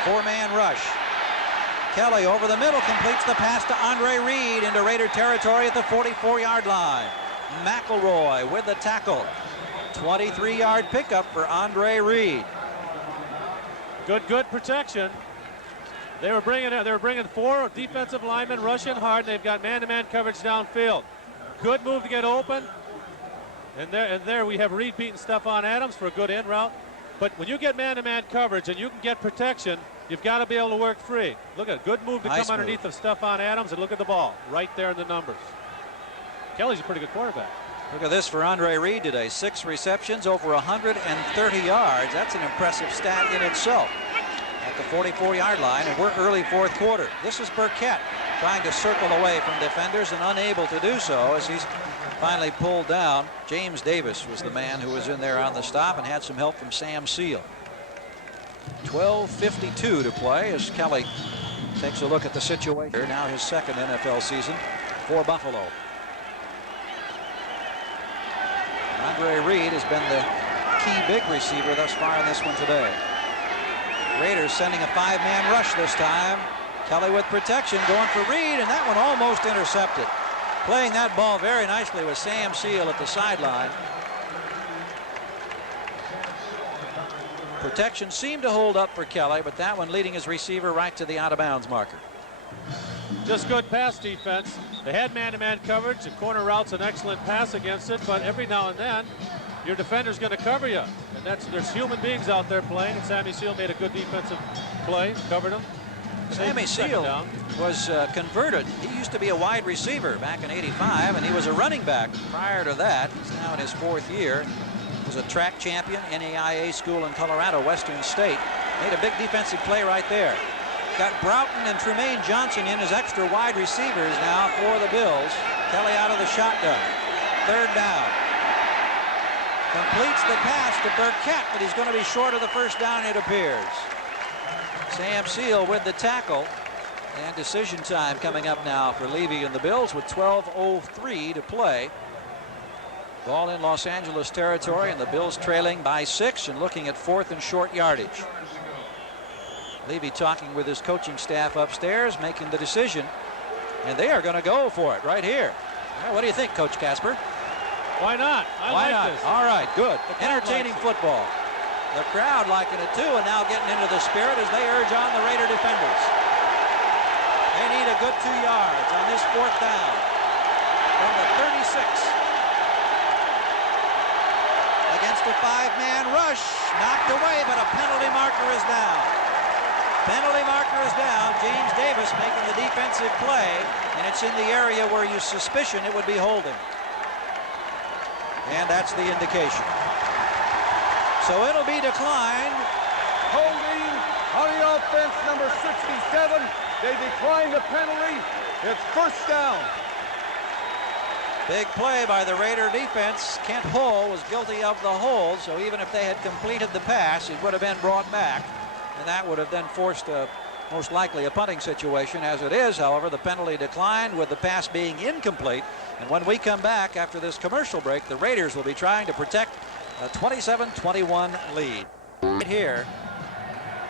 4-man rush. Kelly over the middle completes the pass to Andre Reed into Raider territory at the 44-yard line. McElroy with the tackle. 23-yard pickup for Andre Reed. Good protection. They were bringing 4 defensive linemen rushing hard, and they've got man-to-man coverage downfield. Good move to get open. And there we have Reed beating Stephon Adams for a good in route. But when you get man-to-man coverage and you can get protection, you've got to be able to work free. Look at it. Good move to Nice come underneath of Stephon Adams, and look at the ball right there in the numbers. Kelly's a pretty good quarterback. Look at this for Andre Reed today. 6 receptions, over 130 yards. That's an impressive stat in itself at the 44-yard line, and we're early fourth quarter. This is Burkett trying to circle away from defenders and unable to do so as he's finally pulled down. James Davis was the man who was in there on the stop and had some help from Sam Seal. 12:52 to play as Kelly takes a look at the situation. Now his second NFL season for Buffalo. Andre Reed has been the key big receiver thus far in this one today. Raiders sending a 5-man rush this time. Kelly with protection going for Reed, and that one almost intercepted. Playing that ball very nicely with Sam Seal at the sideline. Protection seemed to hold up for Kelly, but that one leading his receiver right to the out-of-bounds marker. Just good pass defense. They had man-to-man coverage. The corner route's an excellent pass against it, but every now and then your defender's going to cover you. And there's human beings out there playing, and Sammy Seal made a good defensive play, covered him. Sammy Seal was converted. He used to be a wide receiver back in '85, and he was a running back prior to that. He's now in his 4th year. Was a track champion, NAIA school in Colorado, Western State. Made a big defensive play right there. Got Broughton and Tremaine Johnson in as extra wide receivers now for the Bills. Kelly out of the shotgun. 3rd down. Completes the pass to Burkett, but he's going to be short of the first down, it appears. Sam Seal with the tackle. And decision time coming up now for Levy and the Bills with 12:03 to play. Ball in Los Angeles territory, and the Bills trailing by 6 and looking at 4th and short yardage. Levy talking with his coaching staff upstairs, making the decision, and they are going to go for it right here. Well, what do you think, Coach Casper? Why not? I Why like not? this. All right, good. The Entertaining likes it. football. The crowd liking it too, and now getting into the spirit as they urge on the Raider defenders. They need a good 2 yards on this 4th down from the 36. Against a 5-man rush, knocked away, but a penalty marker is down. Penalty marker is down. James Davis making the defensive play, and it's in the area where you suspicion it would be holding. And that's the indication. So it'll be declined. Holding on the offense, number 67. They declined the penalty. It's 1st down. Big play by the Raider defense. Kent Hull was guilty of the hold, so even if they had completed the pass, it would have been brought back, and that would have then forced most likely a punting situation. As it is, however, the penalty declined with the pass being incomplete. And when we come back after this commercial break, the Raiders will be trying to protect a 27-21 lead. Right here.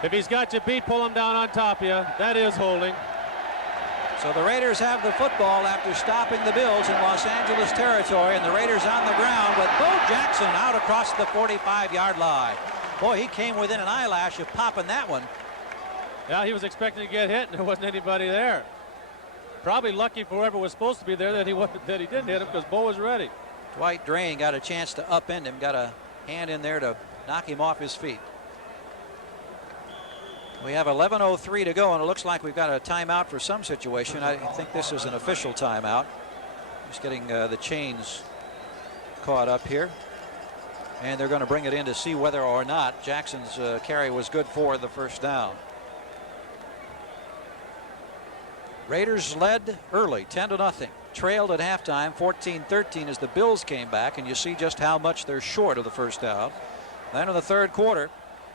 If he's got you beat, pull him down on top of you. That is holding. So the Raiders have the football after stopping the Bills in Los Angeles territory, and the Raiders on the ground with Bo Jackson out across the 45-yard line. Boy, he came within an eyelash of popping that one. Yeah, he was expecting to get hit, and there wasn't anybody there. Probably lucky for whoever was supposed to be there that he didn't hit him, because Bo was ready. Dwight Drain got a chance to upend him, got a hand in there to knock him off his feet. We have 11:03 to go, and it looks like we've got a timeout for some situation. I think this is an official timeout. Just getting the chains caught up here. And they're going to bring it in to see whether or not Jackson's carry was good for the 1st down. Raiders led early, 10-0. Trailed at halftime, 14-13 as the Bills came back, and you see just how much they're short of the 1st down. Then in the 3rd quarter,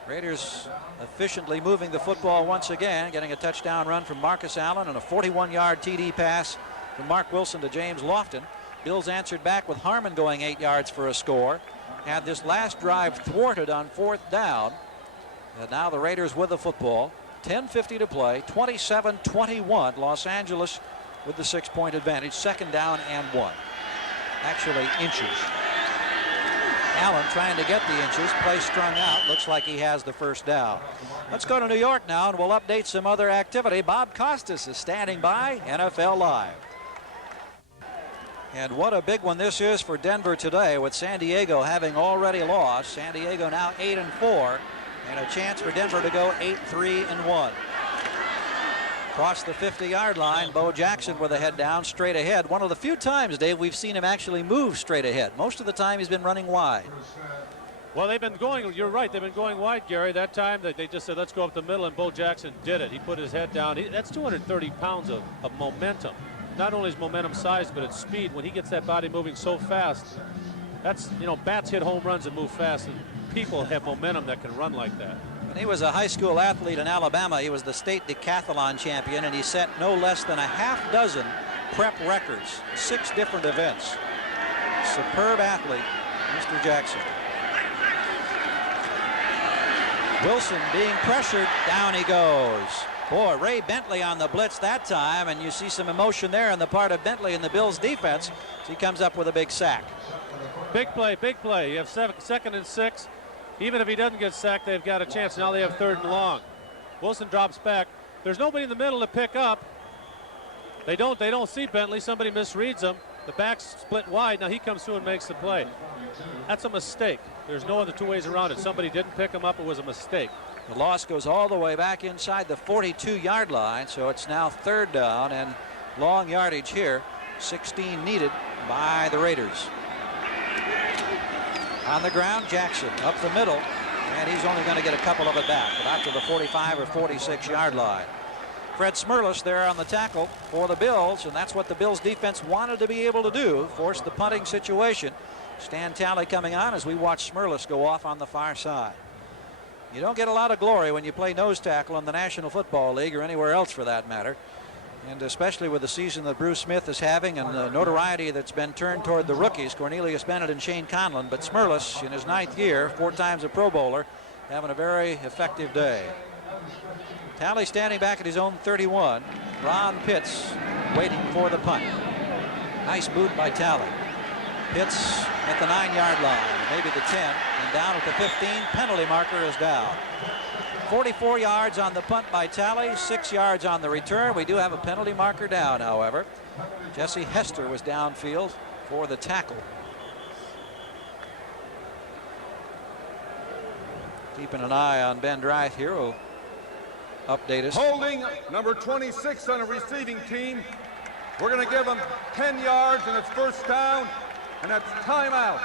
Raiders efficiently moving the football once again, getting a touchdown run from Marcus Allen and a 41-yard TD pass from Mark Wilson to James Lofton. Bills answered back with Harmon going 8 yards for a score. Had this last drive thwarted on 4th down. And now the Raiders with the football. 10:50 to play, 27-21. Los Angeles with the 6-point advantage. 2nd down and 1. Actually inches. Allen trying to get the inches. Play strung out. Looks like he has the first down. Let's go to New York now, and we'll update some other activity. Bob Costas is standing by, NFL Live. And what a big one this is for Denver today, with San Diego having already lost. San Diego now 8-4, and a chance for Denver to go 8-3-1. Across the 50-yard line, Bo Jackson with a head down, straight ahead. One of the few times, Dave, we've seen him actually move straight ahead. Most of the time he's been running wide. Well, they've been going, you're right, they've been going wide, Gary. That time they just said, let's go up the middle, and Bo Jackson did it. He put his head down. That's 230 pounds of momentum. Not only his momentum size, but its speed. When he gets that body moving so fast, that's, you know, bats hit home runs and move fast, and people have momentum that can run like that. When he was a high school athlete in Alabama, he was the state decathlon champion, and he set no less than a half dozen prep records, 6 different events. Superb athlete, Mr. Jackson. Wilson being pressured, down he goes. Boy, Ray Bentley on the blitz that time, and you see some emotion there on the part of Bentley in the Bills defense. So he comes up with a big sack. Big play, big play. You have 2nd and 6. Even if he doesn't get sacked, they've got a chance. Now they have 3rd and long. Wilson drops back. There's nobody in the middle to pick up. They don't see Bentley. Somebody misreads him. The back's split wide. Now he comes through and makes the play. That's a mistake. There's no other 2 ways around it. Somebody didn't pick him up. It was a mistake. The loss goes all the way back inside the 42-yard line, so it's now 3rd down and long yardage here. 16 needed by the Raiders. On the ground, Jackson up the middle, and he's only going to get a couple of it back, but out to the 45 or 46-yard line. Fred Smerlas there on the tackle for the Bills, and that's what the Bills defense wanted to be able to do, force the punting situation. Stan Talley coming on as we watch Smerlas go off on the far side. You don't get a lot of glory when you play nose tackle in the National Football League or anywhere else for that matter. And especially with the season that Bruce Smith is having and the notoriety that's been turned toward the rookies, Cornelius Bennett and Shane Conlon. But Smerlas, in his 9th year, 4 times a Pro Bowler, having a very effective day. Talley standing back at his own 31. Ron Pitts waiting for the punt. Nice boot by Talley. Pitts at the 9-yard line, maybe the 10, and down at the 15. Penalty marker is down. 44 yards on the punt by Talley, 6 yards on the return. We do have a penalty marker down, however. Jesse Hester was downfield for the tackle. Keeping an eye on Ben Dreith here, will update us. Holding number 26 on a receiving team. We're going to give them 10 yards, and it's 1st down, and that's timeout.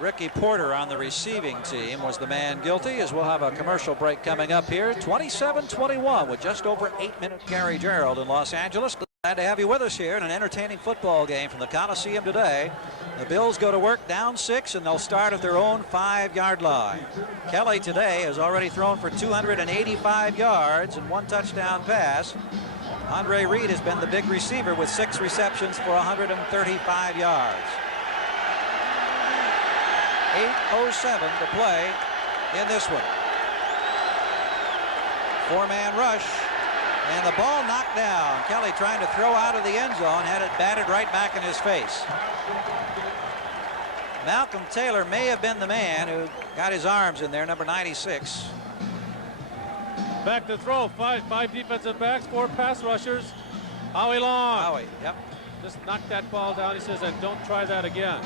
Ricky Porter on the receiving team was the man guilty, as we'll have a commercial break coming up here. 27-21 with just over 8 minutes. Gary Gerald in Los Angeles. Glad to have you with us here in an entertaining football game from the Coliseum today. The Bills go to work down 6, and they'll start at their own 5-yard line. Kelly today has already thrown for 285 yards and 1 touchdown pass. Andre Reed has been the big receiver with 6 receptions for 135 yards. 8:07 to play in this one. 4-man rush, and the ball knocked down. Kelly trying to throw out of the end zone, had it batted right back in his face. Malcolm Taylor may have been the man who got his arms in there, number 96. Back to throw. Five defensive backs, 4 pass rushers. Howie Long. Howie, yep. Just knocked that ball down. He says, and don't try that again.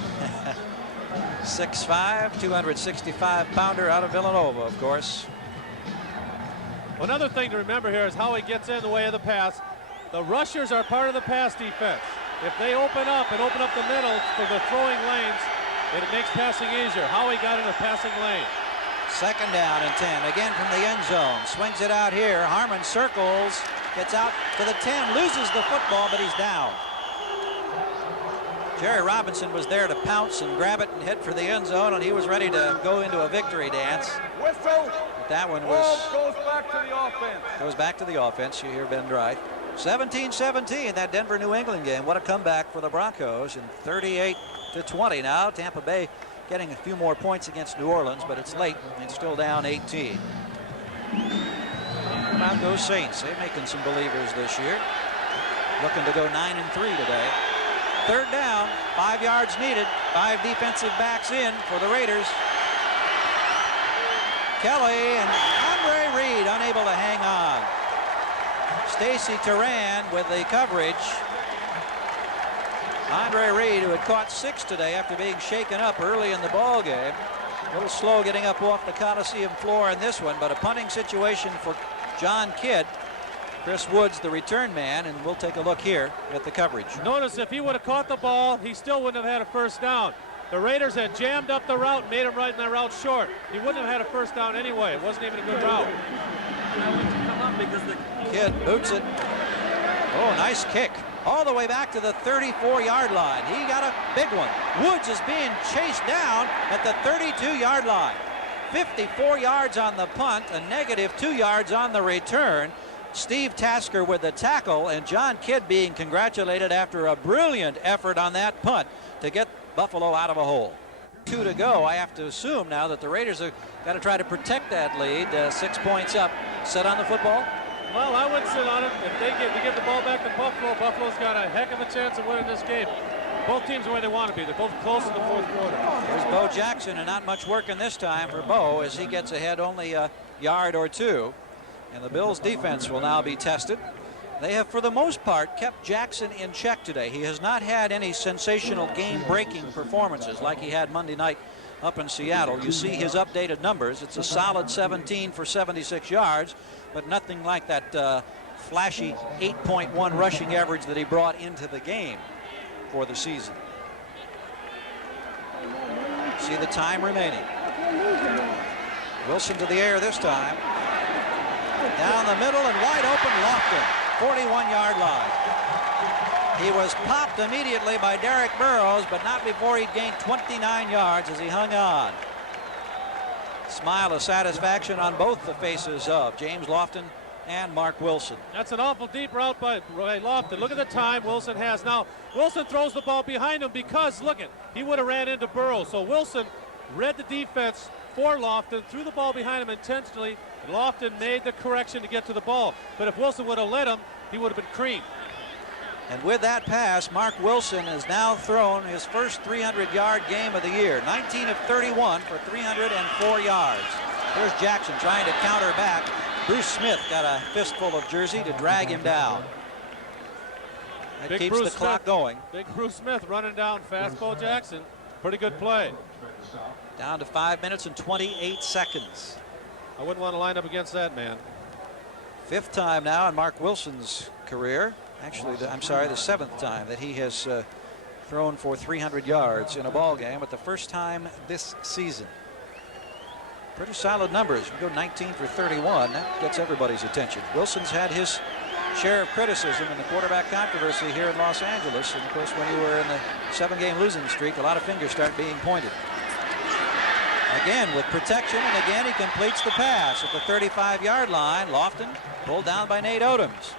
6'5", 265-pounder out of Villanova, of course. Another thing to remember here is how he gets in the way of the pass. The rushers are part of the pass defense. If they open up the middle for the throwing lanes, it makes passing easier. Howie got in a passing lane. 2nd down and 10, again from the end zone. Swings it out here. Harmon circles, gets out to the 10, loses the football, but he's down. Jerry Robinson was there to pounce and grab it and head for the end zone, and he was ready to go into a victory dance. Whistle. But that one Goes back to the offense. Goes back to the offense. You hear Ben Dreith. 17-17, that Denver-New England game. What a comeback for the Broncos, and 38-20 now. Tampa Bay getting a few more points against New Orleans, but it's late. It's still down 18. How about those Saints? They're making some believers this year. Looking to go 9-3 today. Third down, 5 yards needed. 5 defensive backs in for the Raiders. Kelly and Andre Reed unable to hang on. Stacy Turan with the coverage. Andre Reed, who had caught 6 today after being shaken up early in the ball game. A little slow getting up off the Coliseum floor in this one, but a punting situation for John Kidd. Chris Woods, the return man, and we'll take a look here at the coverage. Notice if he would have caught the ball, he still wouldn't have had a first down. The Raiders had jammed up the route, made him ride in that route short. He wouldn't have had a first down anyway. It wasn't even a good route. Kidd boots it. Oh, nice kick. All the way back to the 34-yard line. He got a big one. Woods is being chased down at the 32-yard line. 54 yards on the punt, a negative 2 yards on the return. Steve Tasker with the tackle, and John Kidd being congratulated after a brilliant effort on that punt to get Buffalo out of a hole. 2 to go. I have to assume now that the Raiders have got to try to protect that lead. 6 points up. Set on the football? Well, I would sit on it. If they give the ball back to Buffalo, Buffalo's got a heck of a chance of winning this game. Both teams are where they want to be. They're both close in the fourth quarter. Here's Bo Jackson, and not much working this time for Bo as he gets ahead only a yard or 2. And the Bills' defense will now be tested. They have, for the most part, kept Jackson in check today. He has not had any sensational game-breaking performances like he had Monday night up in Seattle. You see his updated numbers. It's a solid 17 for 76 yards, but nothing like that flashy 8.1 rushing average that he brought into the game for the season. See the time remaining. Wilson to the air this time. Down the middle and wide open, Lofton, 41-yard line. He was popped immediately by Derek Burrows, but not before he'd gained 29 yards as he hung on. Smile of satisfaction on both the faces of James Lofton and Mark Wilson. That's an awful deep route by Lofton. Look at the time Wilson has. Now, Wilson throws the ball behind him because, look, he would have ran into Burrows. So Wilson read the defense for Lofton, threw the ball behind him intentionally, and Lofton made the correction to get to the ball. But if Wilson would have let him, he would have been creamed. And with that pass, Mark Wilson has now thrown his first 300-yard game of the year. 19 of 31 for 304 yards. Here's Jackson trying to counter back. Bruce Smith got a fistful of jersey to drag him down. That Big keeps Bruce the clock Smith going. Big Bruce Smith running down fastball Jackson. Pretty good play. Down to 5 minutes and 28 seconds. I wouldn't want to line up against that man. 5th time now in Mark Wilson's career. Actually, the 7th time that he has thrown for 300 yards in a ball game, but the first time this season. Pretty solid numbers. We go 19 for 31. That gets everybody's attention. Wilson's had his share of criticism in the quarterback controversy here in Los Angeles. And of course, when you were in the 7-game losing streak, a lot of fingers start being pointed. Again with protection, and again he completes the pass at the 35-yard line. Lofton pulled down by Nate Odoms.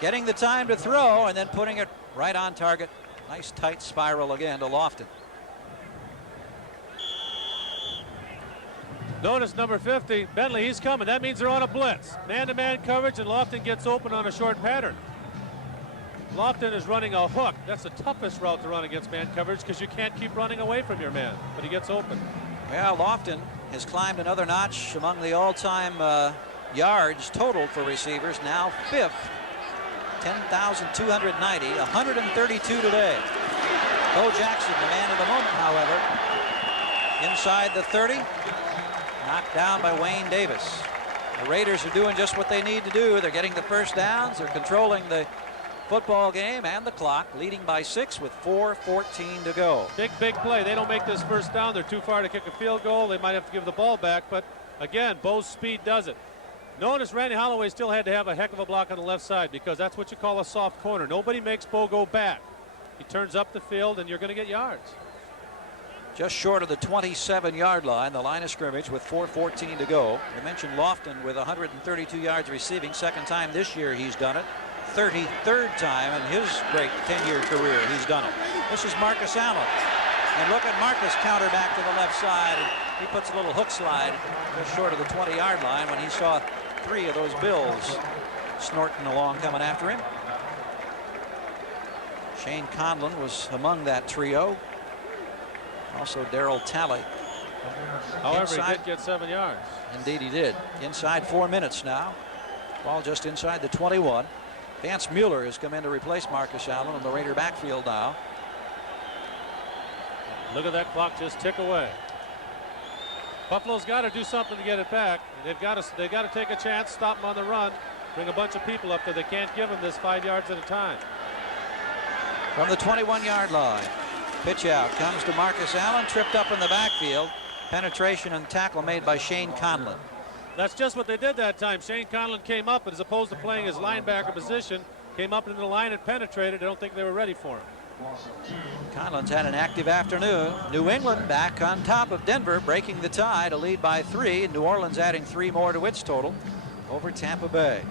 Getting the time to throw and then putting it right on target. Nice tight spiral again to Lofton. Notice number 50, Bentley, he's coming. That means they're on a blitz. Man-to-man coverage, and Lofton gets open on a short pattern. Lofton is running a hook. That's the toughest route to run against man coverage because you can't keep running away from your man, but he gets open. Well, Lofton has climbed another notch among the all-time yards total for receivers. Now 5th, 10,290, 132 today. Bo Jackson, the man of the moment, however, inside the 30. Knocked down by Wayne Davis. The Raiders are doing just what they need to do. They're getting the first downs. They're controlling the football game and the clock, leading by 6 with 4:14 to go. Big play. They don't make this first down. They're too far to kick a field goal. They might have to give the ball back, but again, Bo's speed does it. Notice Randy Holloway still had to have a heck of a block on the left side because that's what you call a soft corner. Nobody makes Bo go back. He turns up the field and you're going to get yards. Just short of the 27-yard line, the line of scrimmage with 4:14 to go. We mentioned Lofton with 132 yards receiving. 2nd time this year he's done it. 33rd time in his great 10-year career he's done it. This is Marcus Allen. And look at Marcus counter back to the left side. And he puts a little hook slide just short of the 20-yard line when he saw 3 of those Bills snorting along coming after him. Shane Conlon was among that trio. Also Darryl Talley. However, he did get 7 yards. Indeed he did. Inside 4 minutes now. Ball just inside the 21. Vance Mueller has come in to replace Marcus Allen in the Raider backfield now. Look at that clock just tick away. Buffalo's got to do something to get it back. They've got to take a chance, stop them on the run, bring a bunch of people up there. They can't give them this 5 yards at a time. From the 21-yard line, pitch out comes to Marcus Allen, tripped up in the backfield. Penetration and tackle made by Shane Conlon. That's just what they did that time. Shane Conlon came up, and as opposed to playing his linebacker position, came up into the line and penetrated. I don't think they were ready for him. Conlon's had an active afternoon. New England back on top of Denver, breaking the tie to lead by 3. New Orleans adding 3 more to its total over Tampa Bay.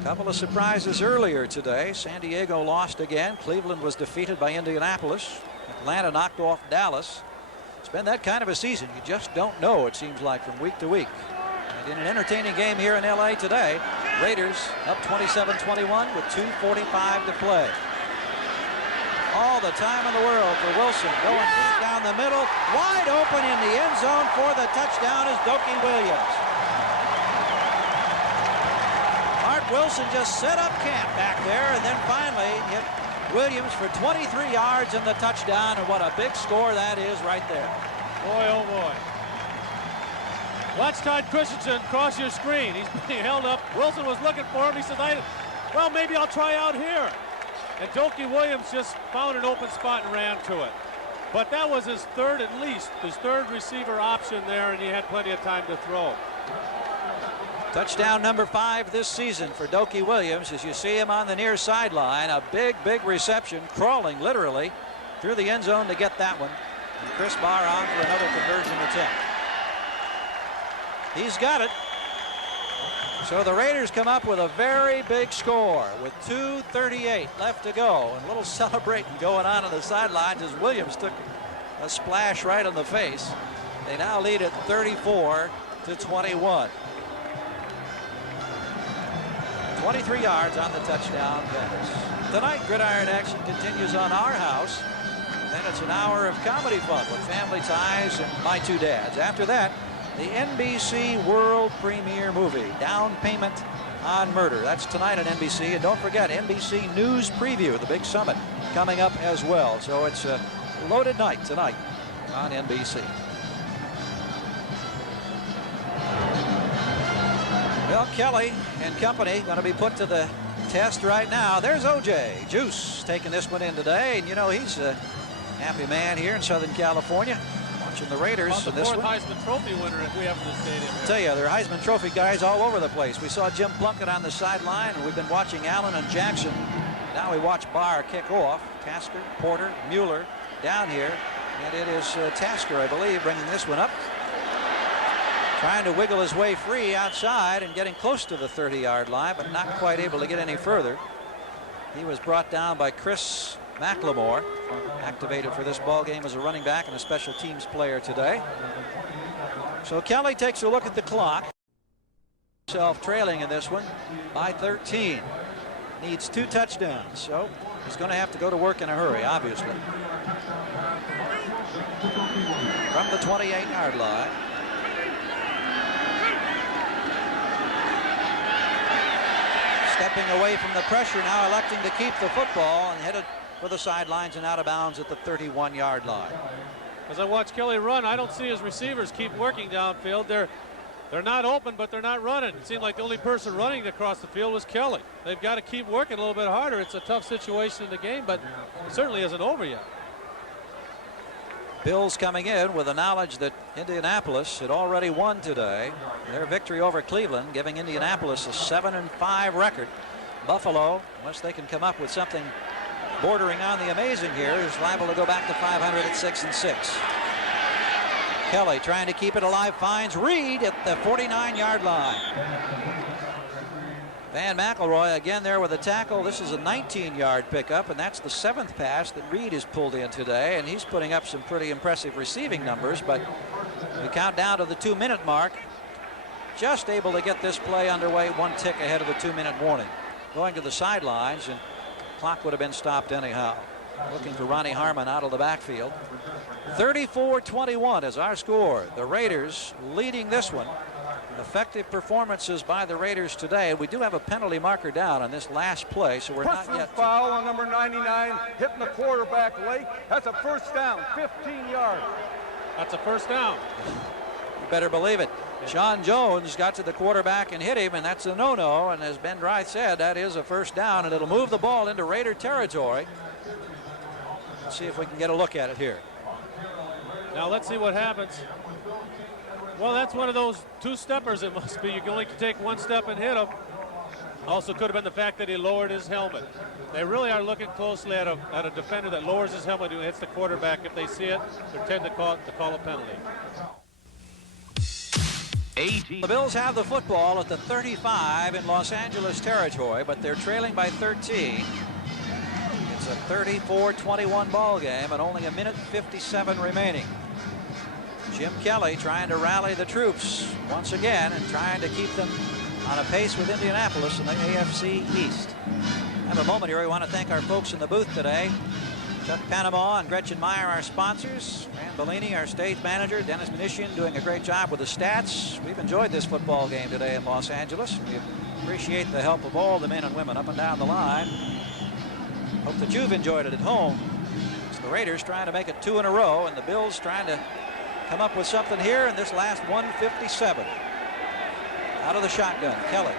A couple of surprises earlier today. San Diego lost again. Cleveland was defeated by Indianapolis. Atlanta knocked off Dallas. It's been that kind of a season. You just don't know, it seems like, from week to week. And in an entertaining game here in LA today, Raiders up 27-21 with 2:45 to play. All the time in the world for Wilson, going deep down the middle. Wide open in the end zone for the touchdown is Dokie Williams. Mark Wilson just set up camp back there and then finally hit Williams for 23 yards in the touchdown, and what a big score that is right there. Boy, oh boy. Watch Todd Christensen cross your screen. He's being held up. Wilson was looking for him. He said, well, maybe I'll try out here. And Dokie Williams just found an open spot and ran to it. But that was his third, at least, his third receiver option there, and he had plenty of time to throw. Touchdown number 5 this season for Dokie Williams as you see him on the near sideline. A big reception, crawling literally through the end zone to get that one. And Chris Barr on for another conversion attempt. He's got it. So the Raiders come up with a very big score with 2:38 left to go. And a little celebrating going on the sidelines as Williams took a splash right in the face. They now lead at 34-21. 23 yards on the touchdown pass. Tonight, gridiron action continues on our house. Then it's an hour of comedy fun with Family Ties and My Two Dads. After that, the NBC world premiere movie, Down Payment on Murder. That's tonight on NBC. And don't forget, NBC News Preview, the big summit, coming up as well. So it's a loaded night tonight on NBC. Well, Kelly and company going to be put to the test right now. There's OJ Juice taking this one in today. And, you know, he's a happy man here in Southern California watching the Raiders. The fourth Heisman Trophy winner if we have in the stadium. I tell you, there are Heisman Trophy guys all over the place. We saw Jim Plunkett on the sideline, and we've been watching Allen and Jackson. Now we watch Barr kick off. Tasker, Porter, Mueller down here. And it is Tasker, I believe, bringing this one up. Trying to wiggle his way free outside and getting close to the 30-yard line, but not quite able to get any further. He was brought down by Chris McLemore, activated for this ball game as a running back and a special teams player today. So Kelly takes a look at the clock. Himself trailing in this one by 13. Needs 2 touchdowns, so he's going to have to go to work in a hurry, obviously. From the 28-yard line. Stepping away from the pressure now, electing to keep the football and headed for the sidelines and out of bounds at the 31-yard line. As I watch Kelly run, I don't see his receivers keep working downfield. They're not open, but they're not running. It seemed like the only person running across the field was Kelly. They've got to keep working a little bit harder. It's a tough situation in the game, but it certainly isn't over yet. Bills coming in with the knowledge that Indianapolis had already won today. Their victory over Cleveland giving Indianapolis a 7-5 record. Buffalo, unless they can come up with something bordering on the amazing here, is liable to go back to 500 at 6-6. Kelly trying to keep it alive, finds Reed at the 49-yard line. Van McElroy again there with a tackle. This is a 19-yard pickup, and that's the 7th pass that Reed has pulled in today, and he's putting up some pretty impressive receiving numbers, but we count down to the 2-minute mark. Just able to get this play underway 1 tick ahead of the 2-minute warning. Going to the sidelines, and clock would have been stopped anyhow. Looking for Ronnie Harmon out of the backfield. 34-21 is our score. The Raiders leading this one. Effective performances by the Raiders today. We do have a penalty marker down on this last play, so we're not Personal yet. foul on number 99, hitting the quarterback late. That's a first down, 15 yards. That's a first down. You better believe it. Sean Jones got to the quarterback and hit him, and that's a no-no. And as Ben Dry said, that is a first down, and it'll move the ball into Raider territory. Let's see if we can get a look at it here. Now let's see what happens. Well, that's one of those two-steppers it must be. You can only take one step and hit him. Also could have been the fact that he lowered his helmet. They really are looking closely at a defender that lowers his helmet and hits the quarterback. If they see it, they tend to call a penalty. The Bills have the football at the 35 in Los Angeles territory, but they're trailing by 13. It's a 34-21 ball game and only a minute 57 remaining. Jim Kelly trying to rally the troops once again and trying to keep them on a pace with Indianapolis in the AFC East. I have a moment here. We want to thank our folks in the booth today. Chuck Panama and Gretchen Meyer, our sponsors. Fran Bellini, our stage manager. Dennis Mnuchin doing a great job with the stats. We've enjoyed this football game today in Los Angeles. We appreciate the help of all the men and women up and down the line. Hope that you've enjoyed it at home. It's the Raiders trying to make it 2 in a row, and the Bills trying to come up with something here in this last 157. Out of the shotgun, Kelly.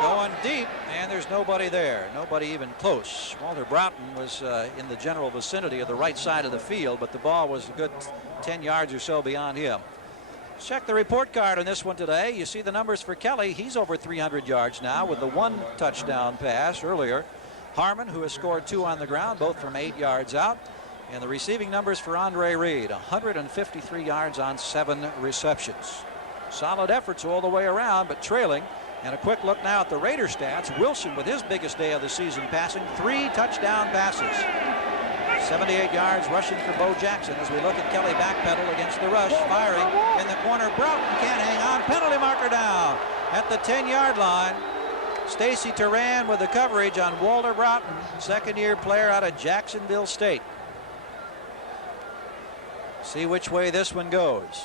Going deep, and there's nobody there. Nobody even close. Walter Broughton was in the general vicinity of the right side of the field, but the ball was a good 10 yards or so beyond him. Check the report card on this one today. You see the numbers for Kelly. He's over 300 yards now with the 1 touchdown pass earlier. Harmon, who has scored 2 on the ground, both from 8 yards out. And the receiving numbers for Andre Reed, 153 yards on 7 receptions. Solid efforts all the way around, but trailing. And a quick look now at the Raider stats. Wilson with his biggest day of the season passing, 3 touchdown passes. 78 yards rushing for Bo Jackson as we look at Kelly backpedal against the rush. Firing in the corner. Broughton can't hang on. Penalty marker down at the 10-yard line. Stacy Turan with the coverage on Walter Broughton, second-year player out of Jacksonville State. See which way this one goes.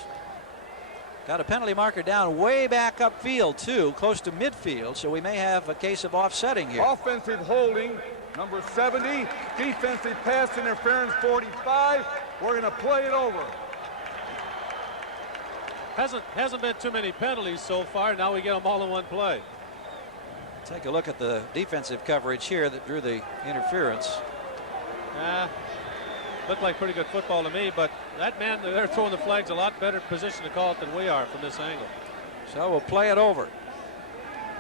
Got a penalty marker down way back upfield, too, close to midfield, so we may have a case of offsetting here. Offensive holding, number 70. Defensive pass interference, 45. We're going to play it over. Hasn't been too many penalties so far. Now we get them all in one play. Take a look at the defensive coverage here that drew the interference. Looked like pretty good football to me, but that man they're throwing the flags a lot better position to call it than we are from this angle. So we'll play it over.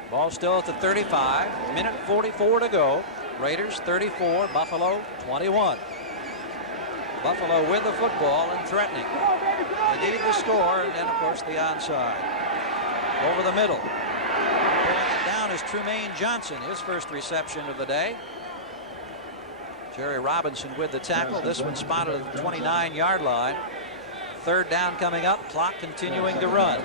Ball still at the 35. Minute 44 to go. Raiders 34, Buffalo 21. Buffalo with the football and threatening. They need the score, and then of course the onside. Over the middle. Pulling it down is Trumaine Johnson, his first reception of the day. Jerry Robinson with the tackle. This one spotted at the 29-yard line. Third down coming up. Clock continuing to run.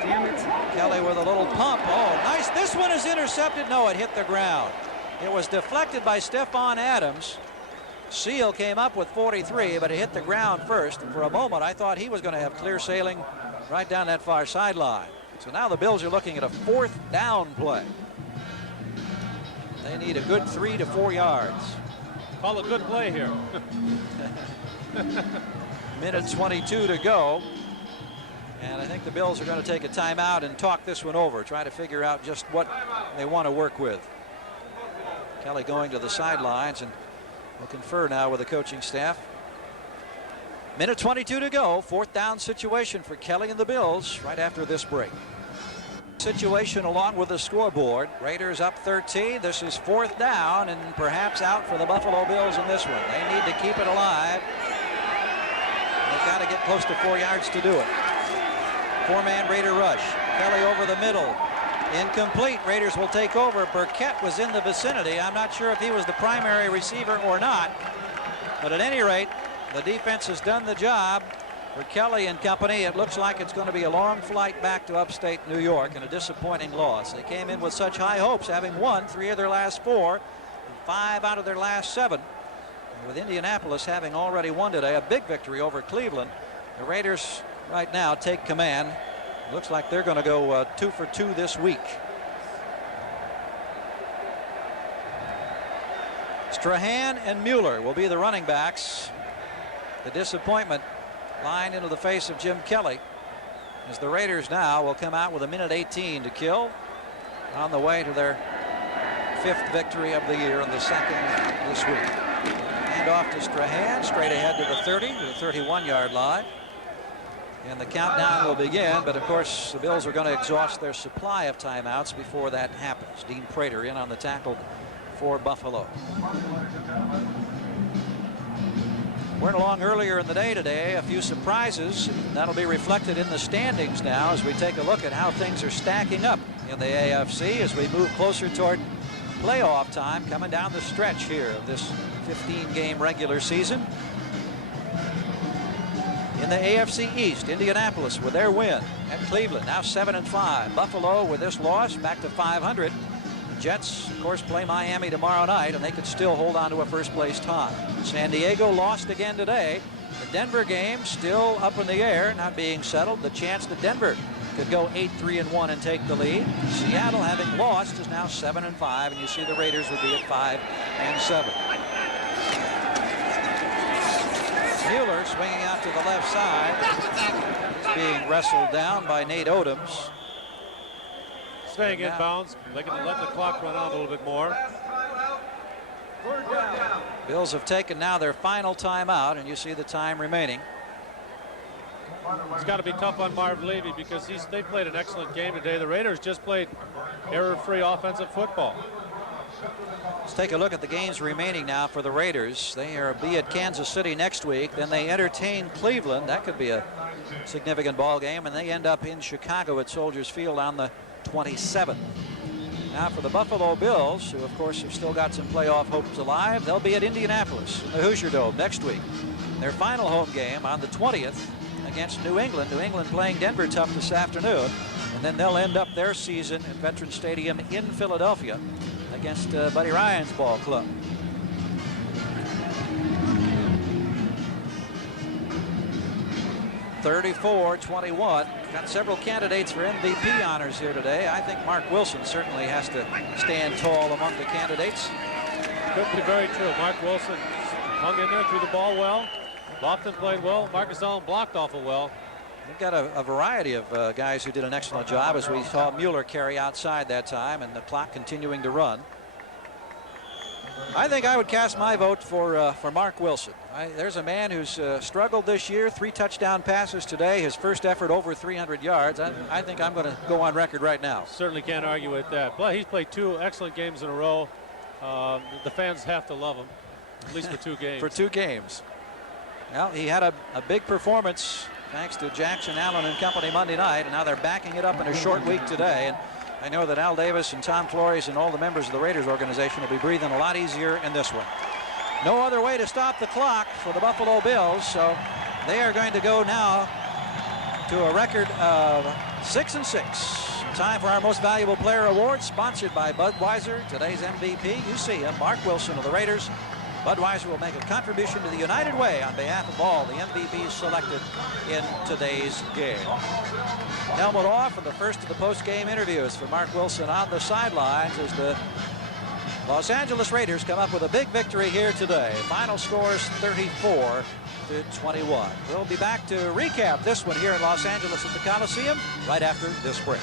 Damn it. Kelly with a little pump. Oh, nice. This one is intercepted. No, it hit the ground. It was deflected by Stephon Adams. Seal came up with 43, but it hit the ground first. And for a moment, I thought he was going to have clear sailing right down that far sideline. So now the Bills are looking at a 4th down play. They need a good 3 to 4 yards. Call a good play here. Minute 22 to go. And I think the Bills are going to take a timeout and talk this one over, try to figure out just what they want to work with. Kelly going to the sidelines, and we'll confer now with the coaching staff. Minute 22 to go. 4th down situation for Kelly and the Bills right after this break. Situation along with the scoreboard. Raiders up 13. This is 4th down and perhaps out for the Buffalo Bills in this one. They need to keep it alive. They've got to get close to 4 yards to do it. 4-man Raider rush. Kelly over the middle. Incomplete. Raiders will take over. Burkett was in the vicinity. I'm not sure if he was the primary receiver or not. But at any rate, the defense has done the job. For Kelly and company, it looks like it's going to be a long flight back to upstate New York and a disappointing loss. They came in with such high hopes, having won 3 of their last 4 and 5 out of their last 7. And with Indianapolis having already won today, a big victory over Cleveland, the Raiders right now take command. Looks like they're going to go 2 for 2 this week. Strahan and Mueller will be the running backs. The disappointment lined into the face of Jim Kelly as the Raiders now will come out with 1:18 to kill on the way to their 5th victory of the year and the 2nd this week. Hand off to Strahan, straight ahead to the 30, to the 31-yard line. And the countdown will begin, but of course the Bills are going to exhaust their supply of timeouts before that happens. Dean Prater in on the tackle for Buffalo. Went along earlier in the day today, a few surprises, and that'll be reflected in the standings now as we take a look at how things are stacking up in the AFC as we move closer toward playoff time coming down the stretch here of this 15-game regular season. In the AFC East, Indianapolis with their win at Cleveland, now 7-5. Buffalo with this loss back to 500. Jets, of course, play Miami tomorrow night, and they could still hold on to a first-place tie. San Diego lost again today. The Denver game still up in the air, not being settled. The chance that Denver could go 8-3-1 and take the lead. Seattle, having lost, is now 7-5, and you see the Raiders would be at 5-7. Mueller swinging out to the left side. He's being wrestled down by Nate Odoms. Staying in bounds. They can let the clock run out a little bit more. Bills have taken now their final timeout, and you see the time remaining. It's got to be tough on Marv Levy because they played an excellent game today. The Raiders just played error-free offensive football. Let's take a look at the games remaining now for the Raiders. They are be at Kansas City next week. Then they entertain Cleveland. That could be a significant ball game, and they end up in Chicago at Soldiers Field on the 27th. Now for the Buffalo Bills, who of course have still got some playoff hopes alive, they'll be at Indianapolis in the Hoosier Dome next week. Their final home game on the 20th against New England. New England playing Denver tough this afternoon, and then they'll end up their season at Veterans Stadium in Philadelphia against Buddy Ryan's ball club. (34-21). Got several candidates for MVP honors here today. I think Mark Wilson certainly has to stand tall among the candidates. Could be very true. Mark Wilson hung in there, threw the ball well. Lofton played well. Marcus Allen blocked awful well. They've got a variety of guys who did an excellent job, as we saw Mueller carry outside that time, and the clock continuing to run. I think I would cast my vote for Mark Wilson. There's a man who's struggled this year. 3 touchdown passes today. His first effort over 300 yards. I think I'm going to go on record right now. Certainly can't argue with that. But he's played 2 excellent games in a row. The fans have to love him, at least for 2 games. For 2 games. Well, he had a big performance thanks to Jackson Allen and company Monday night, and now they're backing it up in a short week today. And I know that Al Davis and Tom Flores and all the members of the Raiders organization will be breathing a lot easier in this one. No other way to stop the clock for the Buffalo Bills, so they are going to go now to a record of 6-6. Time for our Most Valuable Player Award, sponsored by Budweiser. Today's MVP, you see him, Mark Wilson of the Raiders. Budweiser will make a contribution to the United Way on behalf of all the MVPs selected in today's game. Helmet off, and the first of the post-game interviews for Mark Wilson on the sidelines as the Los Angeles Raiders come up with a big victory here today. Final score is 34-21. We'll be back to recap this one here in Los Angeles at the Coliseum right after this break.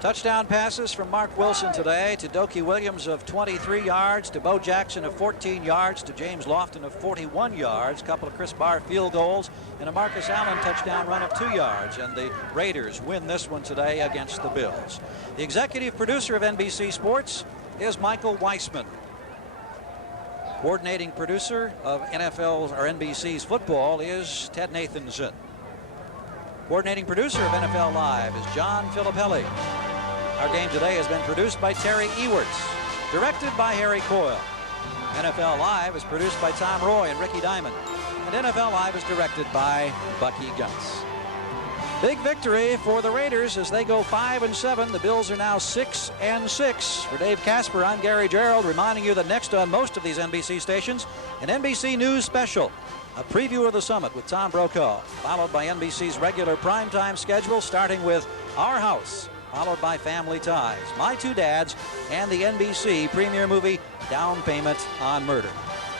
Touchdown passes from Mark Wilson today to Doki Williams of 23 yards, to Bo Jackson of 14 yards, to James Lofton of 41 yards, a couple of Chris Barr field goals, and a Marcus Allen touchdown run of 2 yards. And the Raiders win this one today against the Bills. The executive producer of NBC Sports is Michael Weissman. Coordinating producer of NFL's or NBC's football is Ted Nathanson. Coordinating producer of NFL Live is John Filippelli. Our game today has been produced by Terry Ewerts, directed by Harry Coyle. NFL Live is produced by Tom Roy and Ricky Diamond, and And NFL Live is directed by Bucky Gunts. Big victory for the Raiders as they go 5-7. The Bills are now 6-6. For Dave Casper, I'm Gary Gerald, reminding you that next on most of these NBC stations, an NBC News special. A preview of the summit with Tom Brokaw, followed by NBC's regular primetime schedule, starting with Our House, followed by Family Ties, My Two Dads, and the NBC premiere movie Down Payment on Murder.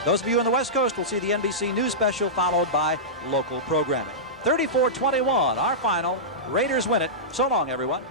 Those of you on the West Coast will see the NBC News special, followed by local programming. 34-21, our final. Raiders win it. So long, everyone.